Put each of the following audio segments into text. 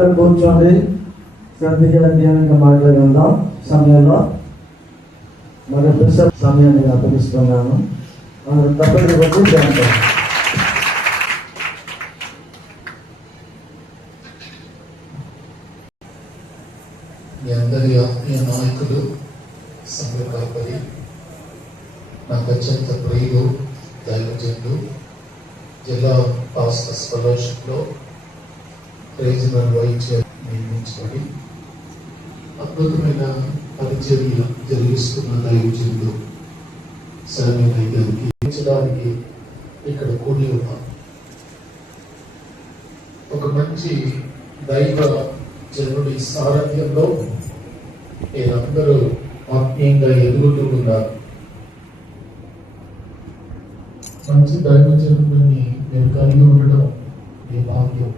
అందరూ కూర్చోండి. శ్రద్ధగా ధ్యానంగా మాట్లాడుకుందాం. సమయంలో మన బిషప్ సమయాన్ని అప్పగిస్తున్నాను. మనం తప్పని బట్టి ధ్యానం. మీ అందరి ఆత్మీయ నాయకులు, సంఘ కాపరి, నాకు అత్యంత ప్రియులు, దైవజనులు, జిల్లా పాస్టర్స్ ఫెలోషిప్లో రీజనల్ వైస్ నియమించబడి అద్భుతమైన పరిచర్య జరిగిస్తున్న దైవజనులు సరైన గారికి ఇక్కడ కూడి ఉన్నాం. ఒక మంచి దైవ జనుడి సారథ్యంలో మీరందరూ ఆత్మీయంగా ఎదుగుతూ ఉన్నారు. మంచి దైవజనుడిని మీరు కలిగి ఉండడం మీ భాగ్యం.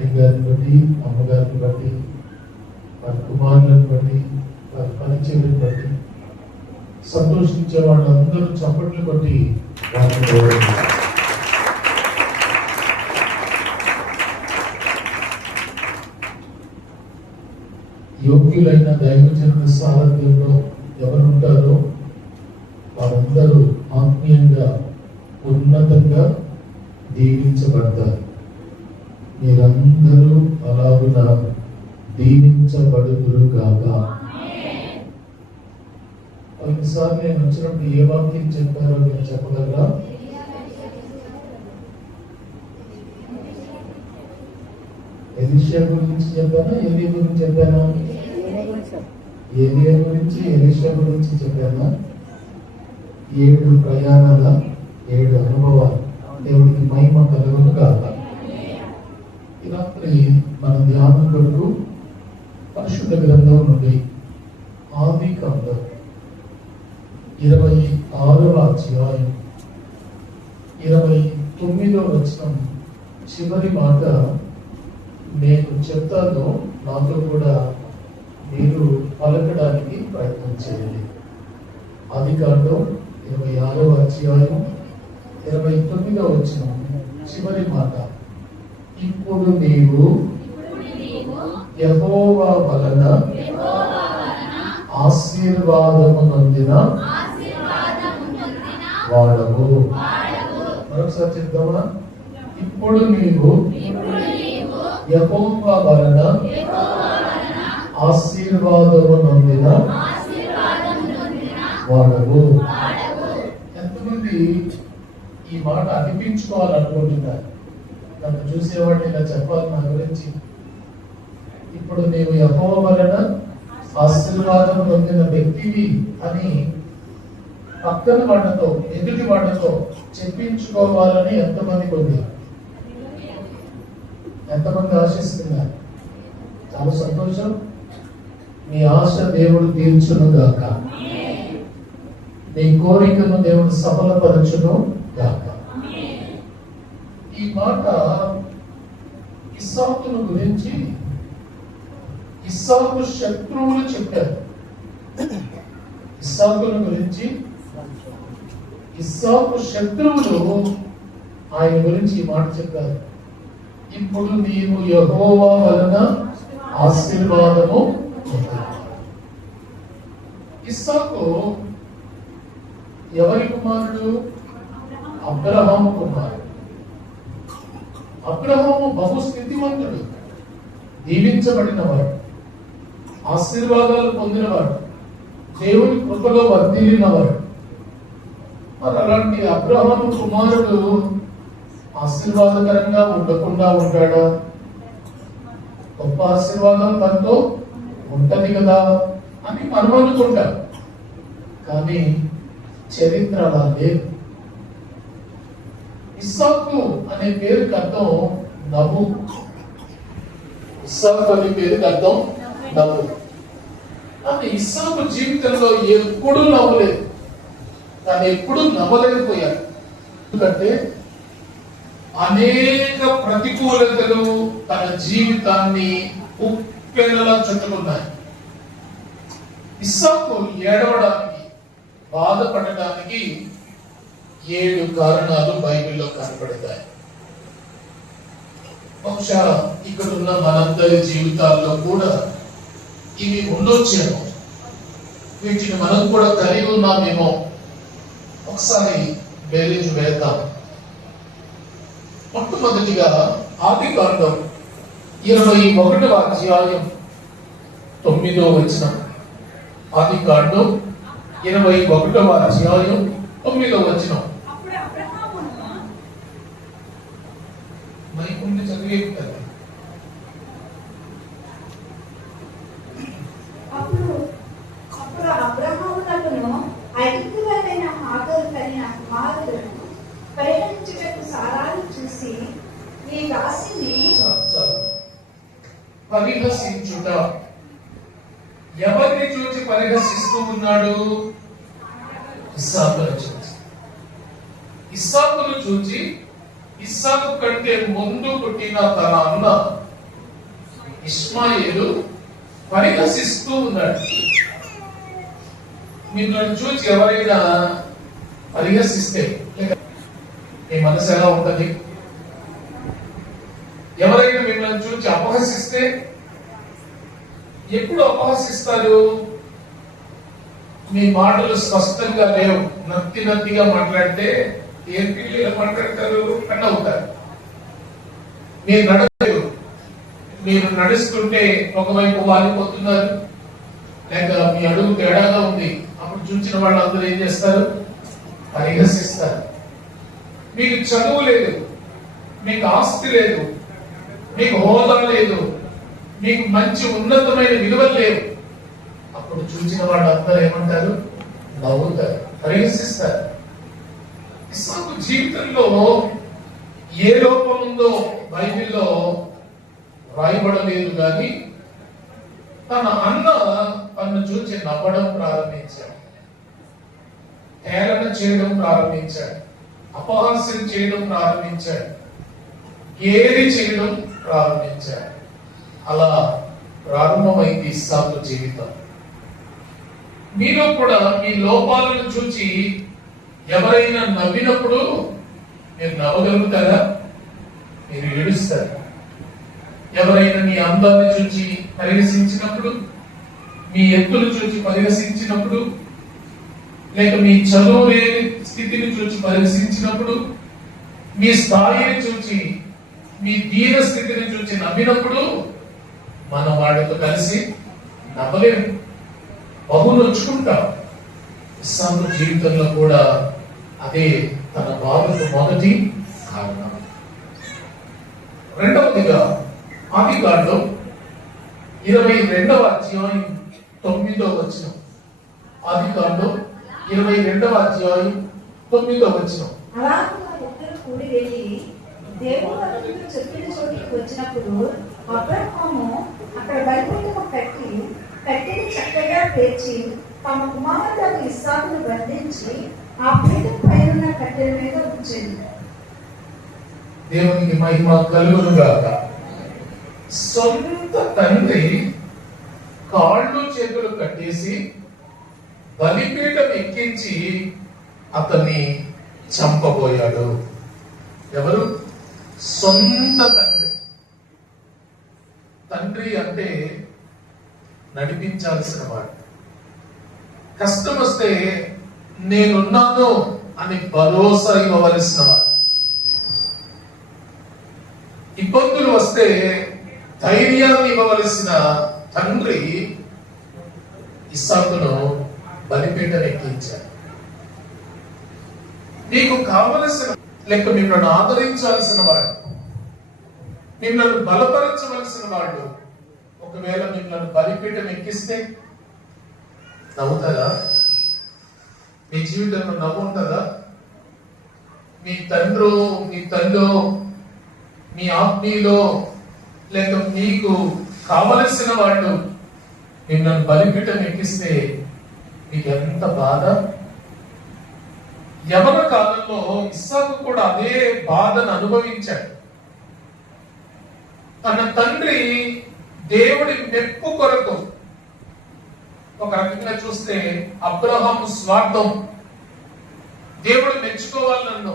అయ్యగారిని బట్టి, అమ్మగారిని బట్టి, వారి కుమారులను బట్టి, వారి పరిచయం బట్టి సంతోషించే వాళ్ళందరూ చప్పట్లు బట్టి వారిని యోగ్యులైన దైవజనుల సారథ్యంలో ఎవరుంటారో వారందరూ ఆత్మీయంగా ఉన్నతంగా దీవించబడతారు. మీరందరూ అలాగున దీవించబడుదురు కాక. కొన్నిసార్లు నేను వచ్చినప్పుడు ఏ వాక్యం చెప్పారో మీరు చెప్పగలరా? ఎలీషా గురించి చెప్పానా, ఏలియా గురించి చెప్పానా? ఏలియా గురించి, ఎలీషా గురించి చెప్పానా? 7 ప్రయాణాల 7 అనుభవాలు. దేవుడికి మహిమ కలుగును కాక. ఈ రాత్రి మన ధ్యానం కొరకు పరిశుద్ధ గ్రంథం నుండి ఆదికాండం 26వ అధ్యాయం 29వ వచనం చివరి మాట నేను చెప్తాను, నాతో కూడా మీరు పలకడానికి ప్రయత్నం చేయండి. ఆదికాండం 26వ అధ్యాయం 29వ వచనం చివరి మాట, ఇప్పుడు నీవు యెహోవా వలన ఆశీర్వాదము నొందిన వాడవు. మరొకసారి చెప్తామా? ఇప్పుడు నీవు యెహోవా వలన ఆశీర్వాదము నొందిన వాడవు. ఎంతమంది ఈ మాట అనిపించుకోవాలనుకుంటున్నారు? నన్ను చూసేవాడిని ఇలా చెప్పాలి నా గురించి. ఇప్పుడు నీవు యెహోవా వలన ఆశీర్వాదం పొందిన వ్యక్తివి అని పక్కన వాళ్ళతో, ఎదుటి వాళ్ళతో చెప్పించుకోవాలని ఎంతమందికి ఉంది? ఎంతమంది ఆశిస్తున్నారు? చాలా సంతోషం. మీ ఆశ దేవుడు తీర్చును గాక. మీ కోరికను దేవుడు సఫలపరచును గాక. ఈ మాట ఇస్సాకును గురించి ఇస్సాకు శత్రువులు చెప్పారు. ఇస్సాకును గురించి ఇస్సాకు శత్రువులు ఆయన గురించి ఈ మాట చెప్పారు. ఇప్పుడు నీవు యెహోవా వలన ఆశీర్వాదము. ఇస్సాకు ఎవరి కుమారుడు? అబ్రహాము కుమారుడు. అబ్రహాము బహుస్థితివంతుడు, దీవించబడినవాడు, ఆశీర్వాదాలు పొందినవాడు, దేవుని కృపలో వర్ధిల్లినవాడు. మరి అలాంటి అబ్రహాము కుమారుడు ఆశీర్వాదకరంగా ఉండకుండా ఉంటాడా? గొప్ప ఆశీర్వాదం తనతో ఉంటది కదా అని మనం అనుకుంటాం. కానీ చరిత్ర అలా లేదు. ఇస్సాకు అనే పేరుకి అర్థం నవ్వు. ఇస్సాకు అనే పేరుకి అర్థం నవ్వు. కానీ ఇస్సాకు జీవితంలో ఎప్పుడూ నవ్వలేదు. కానీ ఎప్పుడు నవ్వలేకపోయాడు. ఎందుకంటే అనేక ప్రతికూలతలు తన జీవితాన్ని ఉప్పెనలా చుట్టుకున్నాయి. ఇస్సాకు ఏడవడానికి, బాధపడడానికి 7 కారణాలు బైబిల్లో కనపడతాయి. బహుశా ఇక్కడ ఉన్న మనందరి జీవితాల్లో కూడా ఇవి ఉండొచ్చేమో, వీటిని మనం కూడా కలిగి ఉన్నామేమో. ఒకసారి బేరీజు వేద్దాం. మొట్టమొదటిగా ఆదికాండం 21వ అధ్యాయం 9వ వచనం. ఆదికాండం 21వ అధ్యాయం 9వ వచనం. మైకుండి చదివే కదా. అప్పుడు అబ్రహామునకును ఐగుప్తులైన హాగరు కలిగిన కుమారులను పరిగణించుటకు సారాను చూసి ఈ రాశిని పరిహసించుట. ఎవరిని చూసి పరిహసిస్తూ ఉన్నాడు? ఇస్సాకును చూసి. ఇస్సాకును చూచి ఇస్సాకు కంటే ముందు పుట్టిన తన అన్న ఇష్మాయేలు పరిహసిస్తూ ఉన్నాడు. మిమ్మల్ని చూసి ఎవరైనా పరిహసిస్తే మీ మనసు ఎలా ఉంటుంది? ఎవరైనా మిమ్మల్ని చూసి అపహసిస్తే ఎప్పుడు అపహసిస్తారు? మీ మాటలు స్పష్టంగా లేవు, నత్తిగా మాట్లాడితే ఏ పిల్లలు మాట్లాడతారు అని అవుతారు. మీరు నడవలేరు, మీరు నడుస్తుంటే ఒకవైపు వాలిపోతున్నారు, లేక మీ అడుగు తేడాగా ఉంది, అప్పుడు చూసిన వాళ్ళందరూ ఏం చేస్తారు? పరిహసిస్తారు. మీకు చదువు లేదు, మీకు ఆస్తి లేదు, మీకు హోదా లేదు, మీకు మంచి ఉన్నతమైన విలువలు లేవు, అప్పుడు చూసిన వాళ్ళందరూ ఏమంటారు? నవ్వుతారు, పరిహసిస్తారు. ఇస్సాకు జీవితంలో ఏ లోపం ఉందో బైబిల్లో రాయబడలేదు, కానీ తన అన్న తను చూసి నవ్వడం ప్రారంభించాడు, హేళన చేయడం ప్రారంభించాడు, అపహాస్యం చేయడం ప్రారంభించాడు, ఏది చేయడం ప్రారంభించాడు. అలా ప్రారంభమైంది ఇస్సాకు జీవితం. మీలో కూడా మీ లోపాలను చూచి ఎవరైనా నవ్వినప్పుడు మీరు నవ్వగలుగుతారా? మీరు ఏడుస్తారు. ఎవరైనా మీ అందాన్ని చూచి పరిహసించినప్పుడు, మీ ఎత్తులు చూచి పరిహసించినప్పుడు, లేక మీ చదువు లేని స్థితిని చూచి పరిహసించినప్పుడు, మీ స్థాయిని చూచి, మీ దీన స్థితిని చూచి నవ్వినప్పుడు మనం వాడితో కలిసి నవ్వలేము, బహు నొచ్చుకుంటాం. ఇస్సాకు జీవితంలో కూడా అదే తన బాధకు మొదటి కారణం. రెండవదిగా ఆదికాండం 22వ అధ్యాయం 9వ వచనం. ఆదికాండం 22వ అధ్యాయం 9వ వచనం. అలాగే ఇద్దరు కూడి వెళ్ళి దేవుడు చెప్పిన చోటికి వచ్చినప్పుడు అబ్రహాము అక్కడ బలిపీఠము కట్టి కట్టిని చక్కగా పేర్చి తమ కుమారుడు ఇస్సాకును బంధించి ఆ పీఠం పైన కట్టెల మీద ఉంచింది. దేవునికి మహిమ కలుగును గాక. సొంత తండ్రి కాళ్ళు చేతులు కట్టేసి బలిపీఠం ఎక్కించి అతన్ని చంపబోయాడు. ఎవరు? సొంత తండ్రి. తండ్రి అంటే నడిపించాల్సిన వాడు. కష్టం వస్తే నేనున్నాను అని భరోసా ఇవ్వవలసిన వాడు. ఇబ్బందులు వస్తే ధైర్యాన్ని ఇవ్వవలసిన తండ్రి ఇస్సాకును బలిపీఠం ఎక్కించాడు. నీకు కావలసిన లేక మిమ్మల్ని ఆదరించాల్సిన వాడు, మిమ్మల్ని బలపరచవలసిన వాడు ఒకవేళ మిమ్మల్ని బలిపీఠం ఎక్కిస్తే నవ్వుతారా? మీ జీవితంలో నవ్వు ఉంటుందా? మీ తండ్రో, మీ తల్లో, మీ ఆత్మీయులో, లేక మీకు కావలసిన వాళ్ళు మిమ్మల్ని బలిపీఠం ఎక్కిస్తే మీకు ఎంత బాధ? యవన కాలంలో ఇస్సాకు కూడా అదే బాధను అనుభవించాడు. తన తండ్రి దేవుడి మెప్పు కొరకు, ఒక రకంగా చూస్తే అబ్రహాము స్వార్థం, దేవుడు మెచ్చుకోవాలి నన్ను,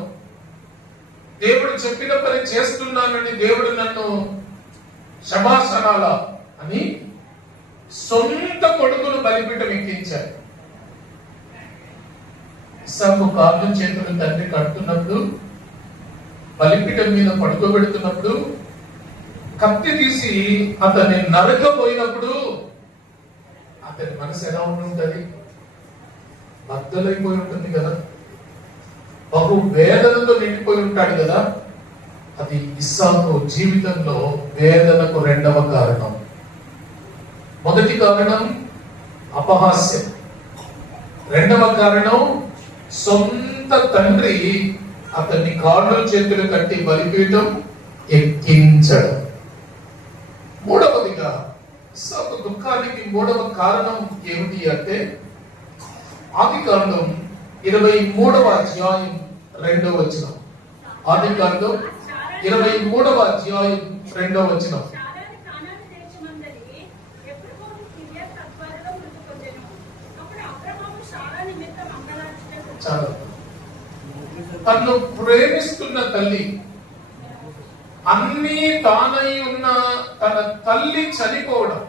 దేవుడు చెప్పిన పని చేస్తున్నానని దేవుడు నన్ను శభాసనాల అని సొంత కొడుకును బలిపీఠం ఎక్కించాడు. ఇస్సాకు కాళ్ళు చేతులు తండ్రి కడుతున్నప్పుడు, బలిపీఠం మీద పడుకోబెడుతున్నప్పుడు, కత్తి తీసి అతన్ని నరకబోయినప్పుడు అతని మనసు ఎలా ఉంటుంటది? బద్దలైపోయి ఉంటుంది కదా, బహు వేదనతో నిండిపోయి ఉంటాడు కదా. అది ఇస్సాకు జీవితంలో వేదనకు రెండవ కారణం. మొదటి కారణం అపహాస్యం, రెండవ కారణం సొంత తండ్రి అతన్ని కాళ్ళు చేతులు కట్టి బలిపీఠం ఎక్కించడం. మూడవదిగా ఇస్సాకు దుఃఖానికి మూడవ కారణం ఏమిటి అంటే, ఆదికాండం 23వ అధ్యాయం 2వ వచనం. ఆదికాండం 23వ అధ్యాయం 2వ వచనం. చాలా తను ప్రేమిస్తున్న తల్లి, అన్నీ తానై ఉన్న తన తల్లి చనిపోవడం,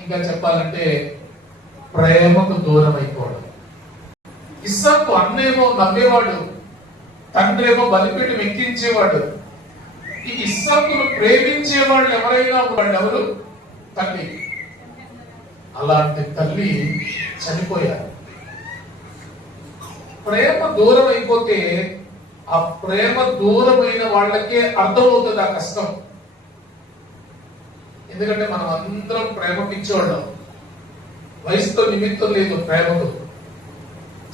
ఇంకా చెప్పాలంటే ప్రేమకు దూరం అయిపోవడం. ఇస్సాకు అన్నేమో నమ్మేవాడు, తండ్రేమో బలిపీఠం ఎక్కించేవాడు. ఈ ఇస్సాకును ప్రేమించే వాళ్ళు ఎవరైనా వాళ్ళు ఎవరు? తల్లి. అలాంటి తల్లి చనిపోయారు. ప్రేమ దూరం అయిపోతే ఆ ప్రేమ దూరమైన వాళ్ళకే అర్థమవుతుంది ఆ కష్టం. ఎందుకంటే మనం అందరం ప్రేమ పిచ్చోళ్ళం, వయసుతో నిమిత్తం లేదు ప్రేమకు.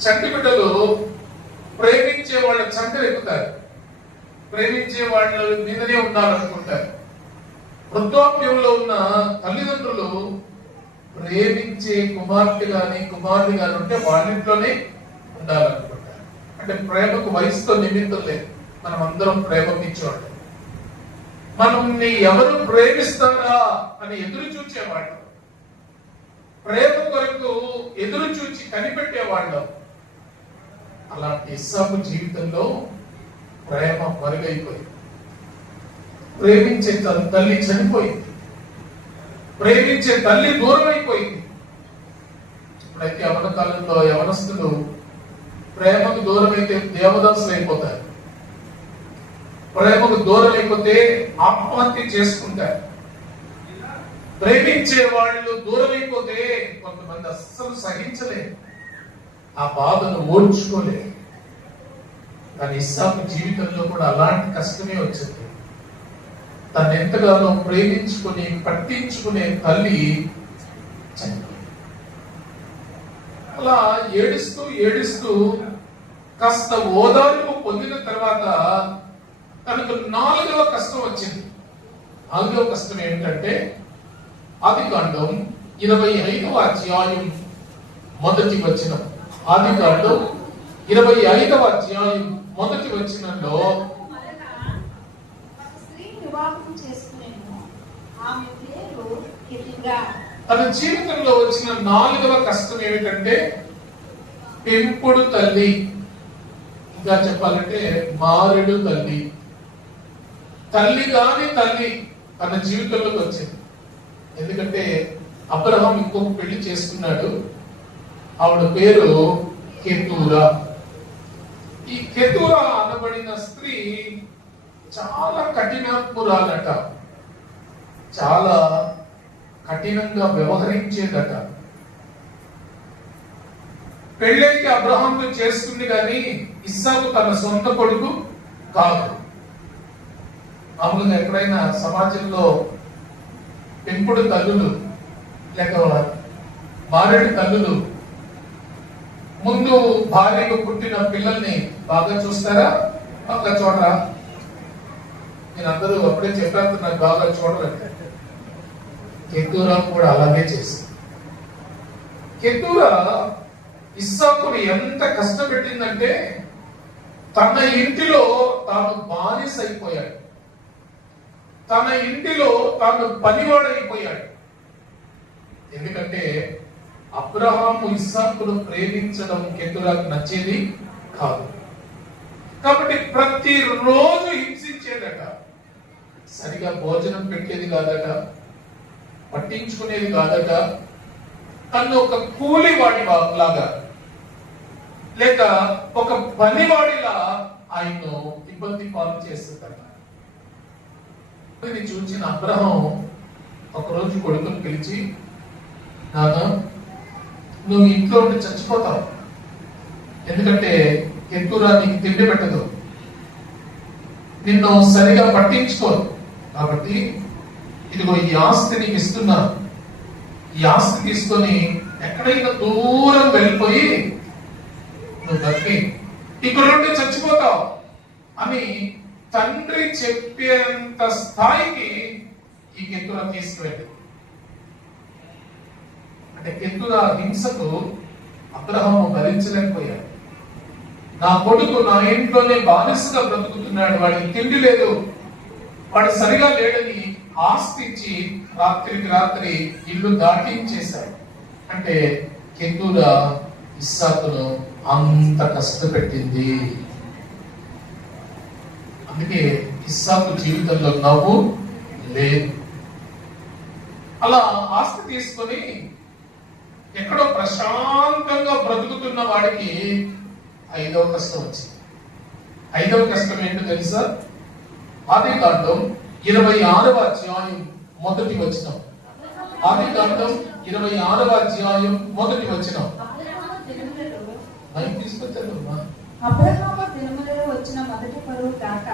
చంటి బిడ్డలు ప్రేమించే వాళ్ళ చంకలు ఎక్కుతారు, ప్రేమించే వాళ్ళ మీదనే ఉండాలనుకుంటారు. వృద్ధాప్యంలో ఉన్న తల్లిదండ్రులు ప్రేమించే కుమార్తె గాని కుమారుడు గాని ఉంటే వాళ్ళింట్లోనే ఉండాలనుకుంటారు. అంటే ప్రేమకు వయసుతో నిమిత్తం లేదు, మనం అందరం ప్రేమ పిచ్చోళ్ళం. మనల్ని ఎవరు ప్రేమిస్తారా అని ఎదురు చూచేవాళ్ళు, ప్రేమ కొరకు ఎదురు చూచి కనిపెట్టేవాళ్ళు. అలాంటి ఇస్సాకు జీవితంలో ప్రేమ మరుగైపోయింది. ప్రేమించే తల్లి చనిపోయింది, ప్రేమించే తల్లి దూరం అయిపోయింది. ఇప్పుడైతే యవన కాలంలో యవనస్తులు ప్రేమకు దూరం అయితే దేవదాసులు అయిపోతారు, ప్రేమకు దూరం అయిపోతే ఆత్మహత్య చేసుకుంటారు. ప్రేమించే వాళ్ళు దూరం అయిపోతే కొంతమంది అస్సలు సహించలేదు, ఆ బాధను ఓర్చుకోలేదు. కానీ ఇస్సాకు జీవితంలో కూడా అలాంటి కష్టమే వచ్చింది. తను ఎంతగానో ప్రేమించుకుని పట్టించుకునే తల్లి చనిపోయింది. అలా ఏడుస్తూ ఏడుస్తూ కాస్త ఓదార్పు పొందిన తర్వాత తనకు 4వ కష్టం వచ్చింది. 4వ కష్టం ఏమిటంటే, ఆదికాండం 25వ అధ్యాయం 1వ వచనం. ఆదికాండం 25వ అధ్యాయం 1వ వచనంలో, తన జీవితంలో వచ్చిన 4వ కష్టం ఏమిటంటే పెంపుడు తల్లి, ఇంకా చెప్పాలంటే మారెడు తల్లి. తల్లి కాని తల్లి తన జీవితంలోకి వచ్చింది. ఎందుకంటే అబ్రహాం ఇంకొక పెళ్లి చేసుకున్నాడు, ఆవిడ పేరు కెతూరా. ఈ కెతూరా అనబడిన స్త్రీ చాలా కఠినాత్మురాలట, చాలా కఠినంగా వ్యవహరించేదట. పెళ్ళైతే అబ్రహాంతో చేసుకుంది కానీ ఇస్సాకు తన సొంత కొడుకు కాదు. మామూలుగా ఎక్కడైనా సమాజంలో పెంపుడు తల్లులు లేక భార్యడి తల్లులు ముందు భార్యకు పుట్టిన పిల్లల్ని బాగా చూస్తారా, బాగా చూడరా? నేను అందరూ అప్పుడే చెప్పారు, నాకు బాగా చూడలేదు. కెతూరా కూడా అలాగే చేసింది. కెతూరా ఇస్సాకుని ఎంత కష్టపెట్టిందంటే తన ఇంటిలో తాను బానిస అయిపోయాడు, తన ఇంటిలో తాను పనివాడైపోయాడు. ఎందుకంటే అబ్రహాము ఇస్సాకును ప్రేమించడం కెతూరాకు నచ్చేది కాదు. కాబట్టి ప్రతిరోజు హింసించేదట, సరిగా భోజనం పెట్టేది కాదట, పట్టించుకునేది కాదట, తను ఒక కూలివాడి లాగా లేక ఒక పనివాడిలా ఆయన్ను ఇబ్బంది పాలు చేస్తుందట. ఇది చూసిన అబ్రహం ఒకరోజు కొడుకుని పిలిచి, నాన్న నువ్వు ఇంట్లో ఉండి చచ్చిపోతావు, ఎందుకంటే ఎత్తురా నీకు తిండి పెట్టదు, నిన్ను సరిగా పట్టించుకోదు, కాబట్టి ఇదిగో ఈ ఆస్తి నీకు ఇస్తున్నాను, ఈ ఆస్తి తీసుకొని ఎక్కడైనా దూరం వెళ్ళిపోయి నువ్వు బతికి ఇక్కడ నుండి చచ్చిపోతావు అని తండ్రి చెప్పేంత స్థాయికి ఈ కెతురా తీసుకువెళ్ళి. అంటే కెతురా హింసకు అబ్రహాము భరించలేకపోయాడు. నా కొడుకు నా ఇంట్లోనే బానిసగా బ్రతుకుతున్నాడు, వాడికి తిండి లేదు, వాడు సరిగా లేడని ఆస్తి ఇచ్చి రాత్రికి రాత్రి ఇల్లు దాటించేశాడు. అంటే కెతురా ఇస్సాకును అంత కష్టపెట్టింది. అందుకే ఇస్సాకు జీవితంలో నవ్వు లేదు. అలా ఆస్తి తీసుకొని ఎక్కడో ప్రశాంతంగా బ్రతుకుతున్న వాడికి 5వ కష్టం వచ్చింది. 5వ కష్టం ఏంటో తెలుసా? ఆదికాండం 26వ అధ్యాయం 1వ వచనం. ఆదికాండం 26వ అధ్యాయం 1వ వచనం. అబ్రహాము దినములలో వచ్చిన మొదటి కరువు కాక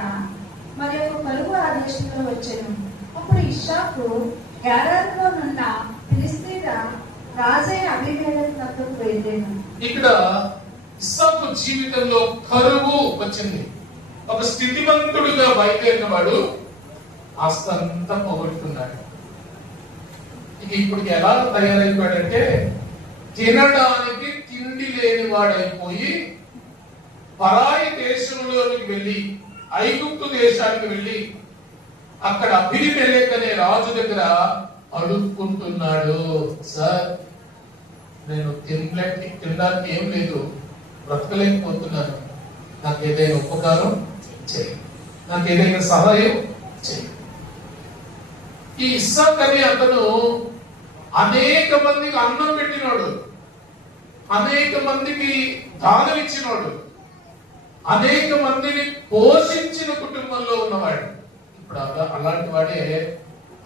మరి ఒక కరువు ఆ దేశంలో వచ్చెను. అప్పుడు ఇస్సాకు గెరారులో నున్న ఫిలిష్తీయుల రాజైన అబీమెలెకు వద్దకు వెళ్ళెను. ఇక్కడ ఇస్సాకు జీవితంలో కరువు వచ్చింది. ఒక స్థితివంతుడుగా బయలుదేరిన వాడు ఆస్తంతా పోగొట్టుకున్నాడు. ఇక ఇప్పుడు ఎలా తయారైపోయాడంటే తినడానికి తిండి లేని వాడైపోయి పరాయి దేశంలోనికి వెళ్ళి ఐగుప్తు దేశానికి వెళ్ళి అక్కడ అబీమెలెకు అనే రాజు దగ్గర అడుక్కుంటున్నాడు. సార్, నేను తినడానికి ఏం లేదు, బ్రతకలేకపోతున్నాను, నాకు ఏదైనా ఉపకారం చేయి, నాకు ఏదైనా సహాయం చేయి. ఈ ఇస్సాకు అనే అతను అనేక మందికి అన్నం పెట్టినోడు, అనేక మందికి దానం ఇచ్చినోడు, అనేక మందిని పోషించిన కుటుంబంలో ఉన్నవాడు. ఇప్పుడు అలాంటి వాడే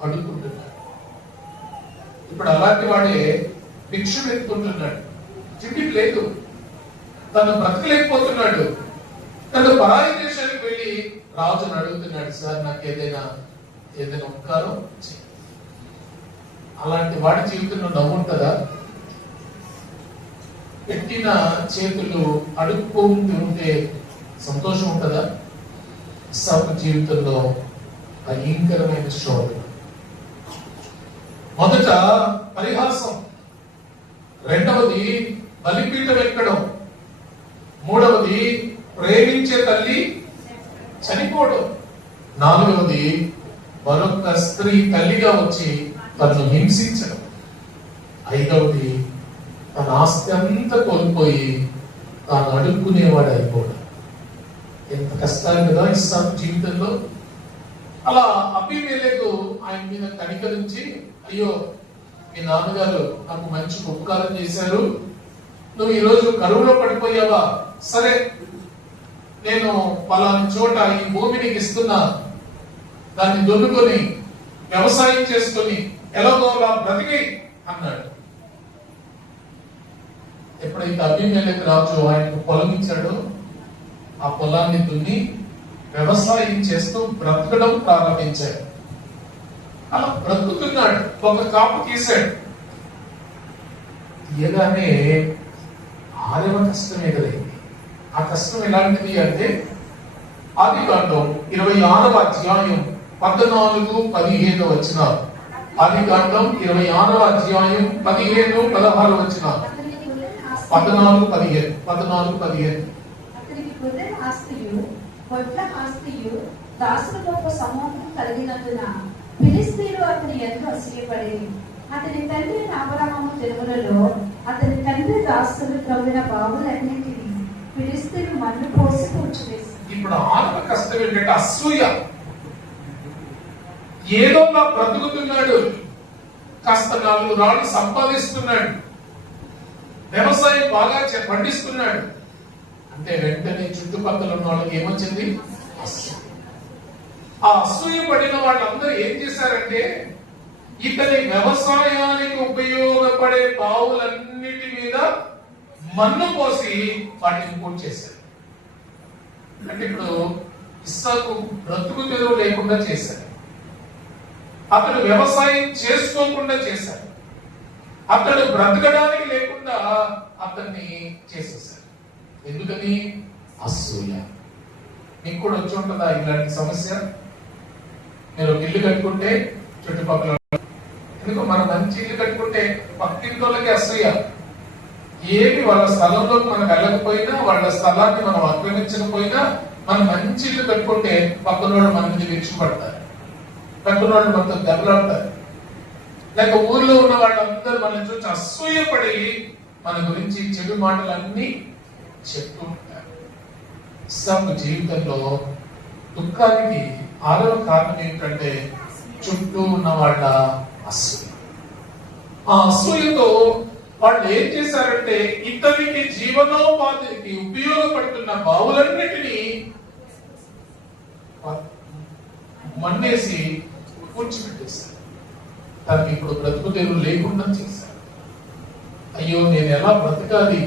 అడుక్కుంటున్నాడు. ఇప్పుడు అలాంటి వాడే భిక్ష పెట్టుకుంటున్నాడు. తిండి లేదు, తను బ్రతకలేకపోతున్నాడు. తను పరాయి దేశానికి వెళ్ళి రాజును అడుగుతున్నాడు, సార్ నాకు ఏదైనా ఉపకారం చేయి. అలాంటి వాడి జీవితంలో నవ్వుంటుందా? పెట్టిన చేతులు అడుక్కుంటూ ఉంటే సంతోషం ఉంటుందా? ఇస్సాకు జీవితంలో భయంకరమైన శోధన. మొదట పరిహాసం, రెండవది బలిపీఠం ఎక్కడం, మూడవది ప్రేమించే తల్లి చనిపోవడం, నాలుగవది మరొక స్త్రీ తల్లిగా వచ్చి తనను హింసించడం, ఐదవది తన ఆస్తి అంతా కోల్పోయి తాను అడుక్కునేవాడు అయిపోవడం. ఎంత కష్టాలు కదా ఇస్సాకు జీవితంలో. అలా అబీమెలెకు ఆయన మీద కనికరించి, అయ్యో మీ నాన్నగారు నాకు మంచి ఉపకారం చేశారు, నువ్వు ఈరోజు కరువులో పడిపోయావా, సరే నేను పలాని చోట ఈ భూమి నీకు ఇస్తున్నా, దాన్ని దొన్నుకొని వ్యవసాయం చేసుకొని ఎలాగోలా బ్రతికి అన్నాడు. ఎప్పుడైతే అబీమెలెకు రాజు ఆయనకు పొలం ఇచ్చాడో ఆ పొలాన్ని దున్ని వ్యవసాయం చేస్తూ బ్రతకడం ప్రారంభించాడు. అలా బ్రతుకుతున్నాడు. ఒక కాపు తీశాడు. తీయగానే 6వ కష్టం ఎదురైంది. ఆ కష్టం ఎలాంటిది అంటే ఆదికాండం 26వ అధ్యాయం 14-15 వచనాలు. ఆదికాండం 26వ అధ్యాయం 15-16 వచనాలు. 14-15 అతనికి గొర్రెల ఆస్తియు వడ్ల ఆస్తియు దాసులతో సమూహం కలిగినందున ఫిలిష్తీయులు అతని ఎంతో అసూయపడేది. అతని తండ్రి అబ్రహాము దినములలో అతని తండ్రి దాసులు త్రవ్విన బావులన్నింటినీ ఫిలిష్తీయులు మన్ను పోసి పూడ్చివేసింది. ఇప్పుడు ఆత్మ కష్టం ఏంటంటే అసూయ. ఏదో నా బ్రతుకుతున్నాడు, కాస్త 4 రాళ్ళు సంపాదిస్తున్నాడు, వ్యవసాయం బాగా పండిస్తున్నాడు అంటే వెంటనే చుట్టుపక్కల ఉన్న వాళ్ళకి ఏమొచ్చింది? అసూయ. ఆ అసూయ పడిన వాళ్ళందరూ ఏం చేశారంటే ఇతని వ్యవసాయానికి ఉపయోగపడే బావులన్నిటి మీద మన్ను పోసి వాటిని పూర్తి చేశారు. అంటే ఇప్పుడు ఇస్సాకు బ్రతుకు తెరువు లేకుండా చేశారు, అతడు వ్యవసాయం చేసుకోకుండా చేశారు, అతడు బ్రతకడానికి లేకుండా అతన్ని చేసేసారు. ఎందుకని? అసూయ. మీకు కూడా వచ్చి ఉంటుందా ఇలాంటి సమస్య? మీరు ఒక ఇల్లు కట్టుకుంటే చుట్టుపక్కల, ఎందుకు మనం మంచి ఇల్లు కట్టుకుంటే పక్కింటోళ్ళకి అసూయ. ఏమి వాళ్ళ స్థలంలోకి మనం వెళ్ళకపోయినా, వాళ్ళ స్థలాన్ని మనం ఆక్రమించకపోయినా, మనం మంచి ఇల్లు కట్టుకుంటే పక్కనోళ్ళు మన మీద విరుచుపడతారు, పక్కనోళ్ళు మనతో దెబ్బలాడతారు. లేక ఊర్లో ఉన్న వాళ్ళందరూ మనల్ని చూసి అసూయపడి మన గురించి చెడు మాటలన్నీ చెప్తూ ఉంటారు. ఇస్సాకు జీవితంలో దుఃఖానికి 6వ కారణం ఏంటంటే చుట్టూ ఉన్న వాళ్ళ అసూయ. ఆ అసూయతో వాళ్ళు ఏం చేశారంటే ఇతనికి జీవనోపాధికి ఉపయోగపడుతున్న బావులన్నిటినీ మన్నేసి పూడ్చిపెట్టేశారు. తనకి ఇప్పుడు బ్రతుకు తెరువు లేకుండా చేశారు. అయ్యో, నేను ఎలా బ్రతకాలి,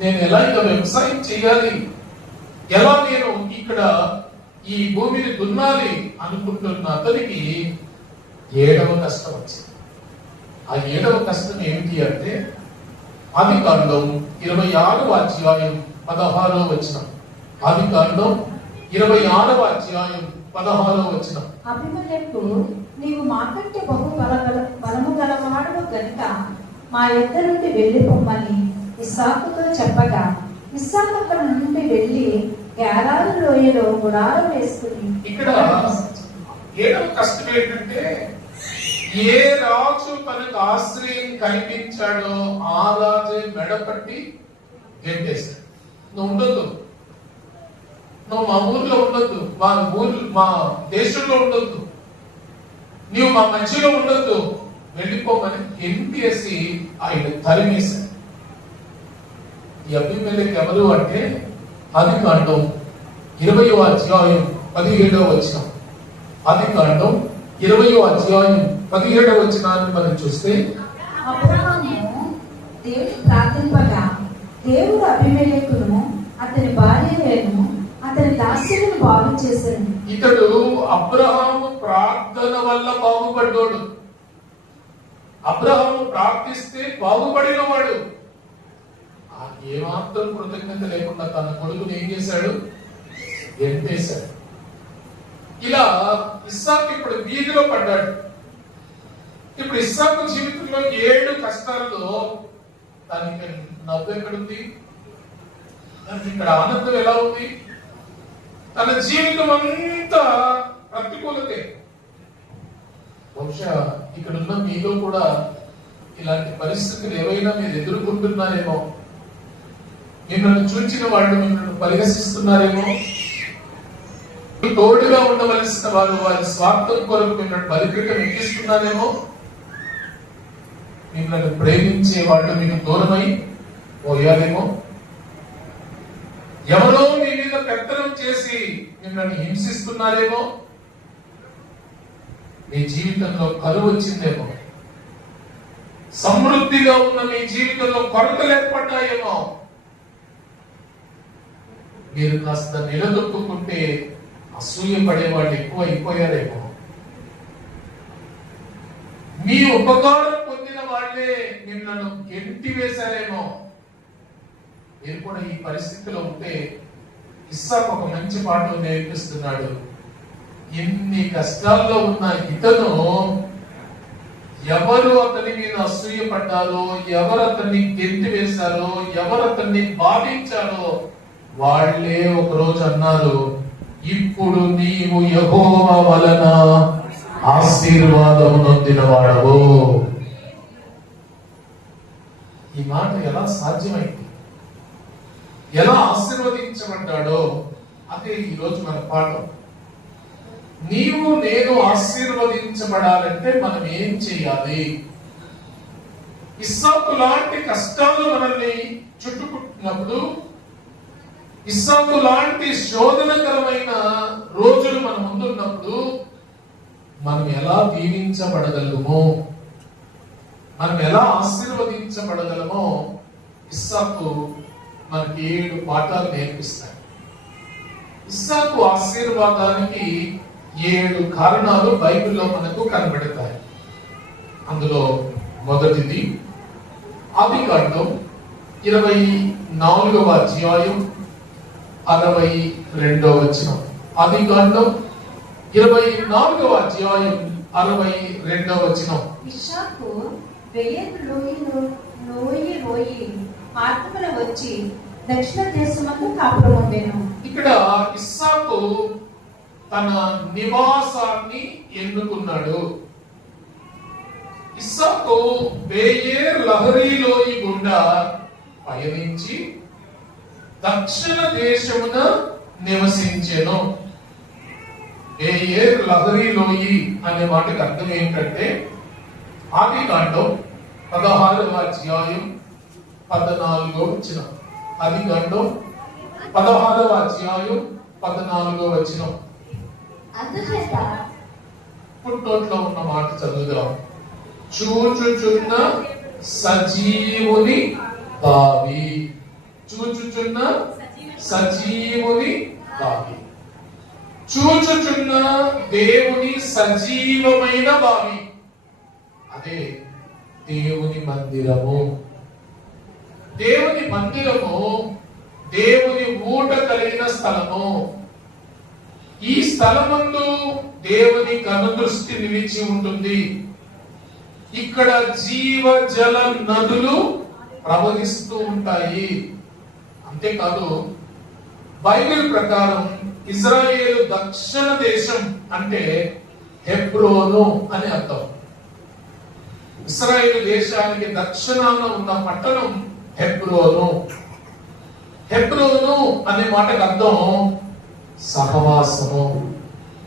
నేను ఎలా ఇక వ్యవసాయం చేయాలి, ఎలా నేను ఇక్కడ ఈ భూమిని దున్నాలి అనుకుంటున్న అతనికి 7వ కష్టం వచ్చింది. ఆ 7వ కష్టం ఏమిటి అంటే ఆదికాండం 26వ అధ్యాయం 16వ వచనం. ఆదికాండం 26వ అధ్యాయం 16వ వచనం. అబీమెలెకు, నీవు మాకంటే బహు బలము గలవాడు గనుక మా యొద్ద నుండి వెళ్ళిపోమ్మని ఇస్సాకుతో చెప్పగా, ఇస్సాకు అక్కడ నుండి వెళ్ళి గెరారు లోయలో గుడారం వేసుకుని. ఇక్కడ 7వ కష్టం ఏంటంటే ఏ రాజు తనకు ఆశ్రయం కల్పించాడో ఆ రాజు మెడపట్టి గెంటేశాడు. నువ్వు ఉండొద్దు, నువ్వు మా ఊర్లో ఉండొద్దు, మా దేశంలో ఉండొద్దు, నీవు మా మధ్యలో ఉండొద్దు, వెళ్ళిపోమని గెంటేసి ఆయన తరిమేశాడు. ఈ అబీమెలెకు ఎవరు అంటే ఆదికాండం 20వ అధ్యాయం 17వ వచనం. ఆదికాండం 20వ అధ్యాయం 17వ వచనాన్ని మనం చూస్తే, అబ్రహాము దేవుని ప్రార్థింపగా దేవుడు అబీమెలెకును అతని భార్యను అతని దాస్యులను బాగు చేశాడు. ఇతడు అబ్రహాము ప్రార్థన వల్ల బాగుపడ్డాడు. అబ్రహాము ప్రార్థిస్తే బాగుపడిన వాడు. ఏమాత్రం కృతజ్ఞత లేకుండా తన కొడుకుని ఏం చేశాడు? గెంటేశాడు. ఇలా ఇస్సాకు ఇప్పుడు వీధిలో పడ్డాడు. ఇప్పుడు ఇస్సాకు జీవితంలో 7 కష్టాల్లో దానికి నవ్వు ఎక్కడుంది? దానికి ఇక్కడ ఆనందం ఎలా ఉంది? తన జీవితం అంతా ప్రతికూలతే. బహుశా ఇక్కడున్న మీలో కూడా ఇలాంటి పరిస్థితులు ఏవైనా మీరు ఎదుర్కొంటున్నారేమో, మిమ్మల్ని చూచిన వాళ్ళు మిమ్మల్ని పరిహసిస్తున్నారేమో, తోడుగా ఉండవలసిన వారు వారి స్వార్థం కొరకు మిమ్మల్ని బలిపీఠం ఎక్కిస్తున్నారేమో, మిమ్మల్ని ప్రేమించే వాళ్ళు మీకు దూరమై పోయారేమో, ఎవరో మీ మీద పెత్తనం చేసి మిమ్మల్ని హింసిస్తున్నారేమో, మీ జీవితంలో కరువు వచ్చిందేమో, సమృద్ధిగా ఉన్న మీ జీవితంలో కొరతలు ఏర్పడ్డాయేమో, మీరు కాస్త నిలదొక్కుంటే అసూయ పడేవాళ్ళు ఎక్కువ అయిపోయారేమో, మీ ఉపకారం పొందిన వాళ్ళే మిమ్మల్ని గెంటి వేశారేమో. మీరు కూడా ఈ పరిస్థితిలో ఉంటే ఇస్సాకు ఒక మంచి పాఠం నేర్పిస్తున్నాడు. ఎన్ని కష్టాల్లో ఉన్న ఇతను ఎవరు అతని మీద అసూయ పడ్డారో, ఎవరు అతన్ని గెంటి వేశారో, ఎవరు అతన్ని బాధించారో వాళ్ళే ఒక రోజు అన్నారు, ఇప్పుడు నీవు యెహోవా వలన ఆశీర్వాదం నొందిన వాడవు. ఈ మాట ఎలా సాధ్యమైంది? ఎలా ఆశీర్వదించబడ్డాడో అదే ఈరోజు మన పాఠం. నీవు నేను ఆశీర్వదించబడాలంటే మనం ఏం చేయాలి? ఇస్సాకు లాంటి కష్టాలు మనల్ని చుట్టుకుంటున్నప్పుడు, ఇస్సాకు లాంటి శోధనకరమైన రోజులు మన ముందున్నప్పుడు మనం ఎలా దీవించబడగలమో, మనం ఎలా ఆశీర్వదించబడగలమో ఇస్సాకు మనకి 7 పాఠాలు నేర్పిస్తాయి. ఇస్సాకు ఆశీర్వాదానికి 7 కారణాలు బైబిల్లో మనకు కనబడతాయి. అందులో మొదటిది ఆదికాండం 24వ అధ్యాయం 62వ వచనం. ఆదికాండం 24వ అధ్యాయం 62వ వచనం. ఇస్సాకు బెయేరు లోయి మార్గమున వచ్చి దక్షిణ దేశమందు కాపురం ఉండెను. ఇక్కడ ఇస్సాకు తన నివాసాన్ని ఎన్నుకున్నాడు. ఇస్సాకు బెయేర్ లహరీలోయి గుండా పయనించి దక్షిణ దేశమున నివసించెను. బెయేర్ లహరీలోయి అనే మాటకి అర్థం ఏంటంటే ఆదికాండం 16వ అధ్యాయం 14వ వచనం. ఆదికాండం 16వ అధ్యాయం 14వ వచనం. అందుచేత పుట్నోట్లో ఉన్న మాట చదువుదాం. చూచుచున్న సజీవుని బావి, చూచుచున్న సజీవుని బావి, చూచుచున్న దేవుని సజీవమైన బావి, అదే దేవుని మందిరము. దేవుని మందిరము దేవుని ఊట కలిగిన స్థలము. ఈ స్థలమందు దేవుని కనుదృష్టి నిలిచి ఉంటుంది. ఇక్కడ జీవ జల నదులు ప్రవహిస్తూ ఉంటాయి. అంతేకాదు, బైబిల్ ప్రకారం ఇజ్రాయేలు దక్షిణ దేశం అంటే హెబ్రోను అని అర్థం. ఇశ్రాయేలు దేశానికి దక్షిణాన ఉన్న పట్టణం హెబ్రోను. హెబ్రోను అనే మాటకు అర్థం సహవాసము.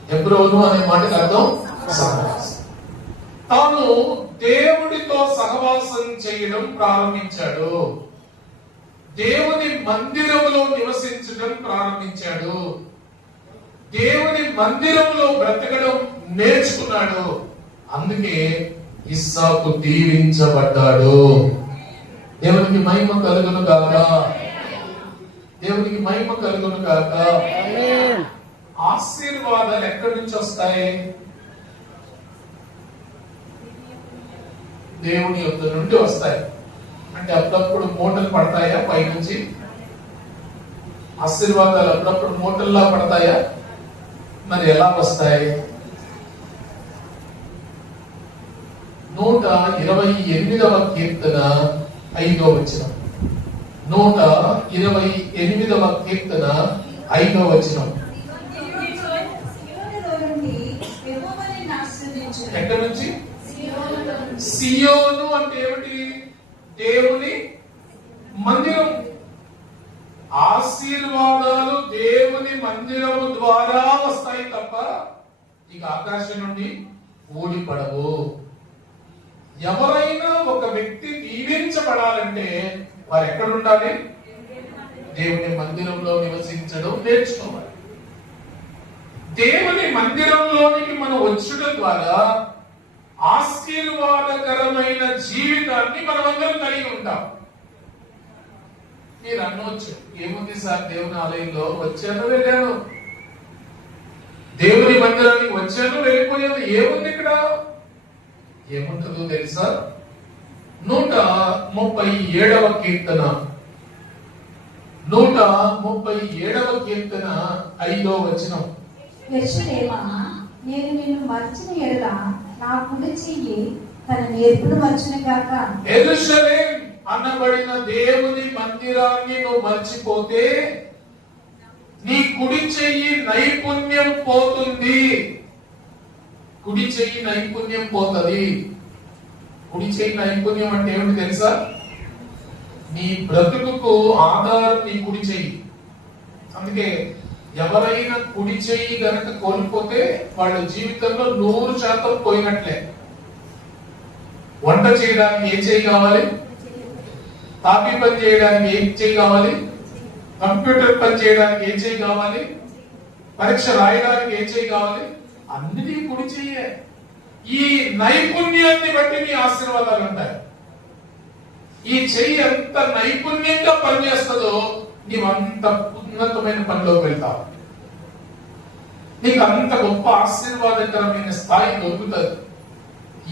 హెబ్రోను అనే మాటకు అర్థం సహవాసం. తాను దేవుడితో సహవాసం చేయడం ప్రారంభించాడు. దేవుని మందిరంలో నివసించడం ప్రారంభించాడు. దేవుని మందిరంలో బ్రతకడం నేర్చుకున్నాడు. అందుకే ఇస్సాకు దీవించబడ్డాడు. దేవునికి మహిమ కలుగును గాక. దేవునికి మహిమ కలుగును గాక. ఆశీర్వాదాలు ఎక్కడి నుంచి వస్తాయి? దేవుని యొద్ద నుండి వస్తాయి. అంటే అప్పుడప్పుడు మూటలు పడతాయా పైనుంచి? ఆశీర్వాదాలు అప్పుడప్పుడు మూటల్లా పడతాయా? మరి ఎలా వస్తాయి? 128వ కీర్తన 5వ వచనం. 128వ కీర్తన 5వ వచనం. ఎక్కడి నుంచి? సియోను అంటే ఏమిటి? దేవుని మందిరం. ఆశీర్వాదాలు దేవుని మందిరము ద్వారా వస్తాయి తప్ప ఇక ఆకాశం నుండి ఊడిపడవు. ఎవరైనా ఒక వ్యక్తి దీవించబడాలంటే వారు ఎక్కడ ఉండాలి? దేవుని మందిరంలో నివసించడం నేర్చుకోవాలి. దేవుని మందిరంలోనికి మనం వచ్చడం ద్వారా ఆశీర్వాదకరమైన జీవితాన్ని మనమందరం కలిగి ఉంటాం. మీరు అనవచ్చు, ఏముంది సార్ దేవుని ఆలయంలో వచ్చాను వెళ్ళాను, దేవుని మందిరానికి వచ్చాను వెళ్ళిపోయాను, ఏముంది ఇక్కడ? ఏముంటుందో తెలుసా? 137వ కీర్తన 137వ కీర్తన 5వ వచనం. యెరూషలేమా, నేను నిన్ను మరచిన ఎడల నా కుడి చెయ్యి తన నేర్పును మరచును గాక. యెరూషలేం అనబడిన దేవుని మందిరాన్ని నువ్వు మర్చిపోతే నీ కుడి చెయ్యి నైపుణ్యం పోతుంది. కుడి చెయ్యి నైపుణ్యం పోతుంది. కుడి చెయ్యి నైపుణ్యం అంటే ఏమిటి తెలుసా? నీ బ్రతుకుకు ఆధారం నీ కుడి చెయ్యి. అందుకే ఎవరైనా కుడి చెయ్యి గనక కోల్పోతే వాళ్ళ జీవితంలో 100% పోయినట్లే. వంట చేయడానికి ఏ చెయ్యి కావాలి? కాపీ పని చేయడానికి ఏ చెయ్యి కావాలి? కంప్యూటర్ పని చేయడానికి ఏ చెయ్యి కావాలి? పరీక్ష రాయడానికి ఏ చెయ్యి కావాలి? అన్నిటి కుడి చెయ్యే. ఈ నైపుణ్యాన్ని బట్టి నీ ఆశీర్వాదాలు ఉంటాయి. ఈ చెయ్యి ఎంత నైపుణ్యంగా పనిచేస్తుందో నీవంత ఉన్నతమైన పనిలోకి వెళ్తావు. నీకు అంత గొప్ప ఆశీర్వాదకరమైన స్థాయి దొరుకుతుంది.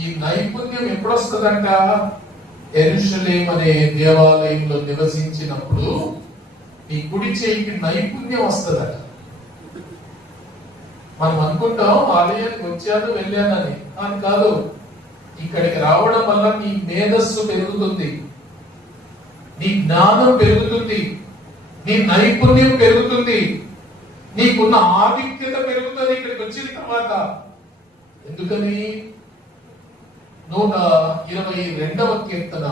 ఈ నైపుణ్యం ఎప్పుడొస్తుందంట? యెరూషలేము అనే దేవాలయంలో నివసించినప్పుడు నీ కుడి చేయికి నైపుణ్యం వస్తుందట. మనం అనుకుంటాం ఆలయానికి వచ్చాను వెళ్ళానని. అని కాదు. ఇక్కడికి రావడం వల్ల నీ మేధస్సు పెరుగుతుంది, నీ జ్ఞానం పెరుగుతుంది, నీ నైపుణ్యం పెరుగుతుంది, నీకున్న ఆధిక్యత పెరుగుతుంది ఇక్కడికి వచ్చిన తర్వాత. ఎందుకని? 122వ కీర్తన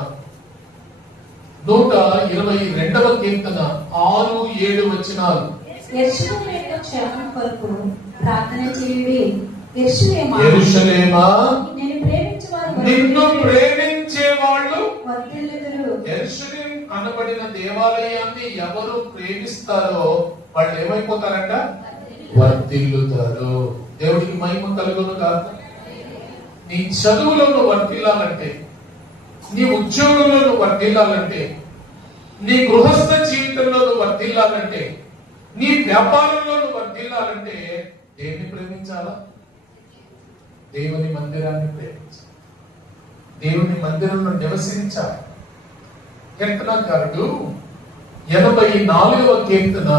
122వ కీర్తన 6-7 వచనాలు. యెరూషలేము యొక్క క్షేమం కొరకు ప్రార్థన చేయుడి. యెరూషలేమా, నిన్ను నిన్ను ప్రేమించే వాళ్ళు వర్ధిల్లుదురు. యెరూషలేం అనబడిన దేవాలయాన్ని ఎవరు ప్రేమిస్తారో వాళ్ళు ఏమైపోతారంట? వర్ధిల్లుతారు. దేవుడికి మహిమ కలుగును కాక. నీ చదువులో నువ్వు వర్ధిల్లాలంటే, నీ ఉద్యోగంలో నువ్వు వర్ధిల్లాలంటే, నీ గృహస్థ జీవితంలో నువ్వు వర్ధిల్లాలంటే, నీ వ్యాపారంలో నువ్వు వర్ధిల్లాలంటే దేన్ని ప్రేమించాలా? దేవుని మందిరాన్ని ప్రేమించాలి. దేవుని మందిరంలో నివసించాలి. కీర్తనకారుడు 84వ కీర్తన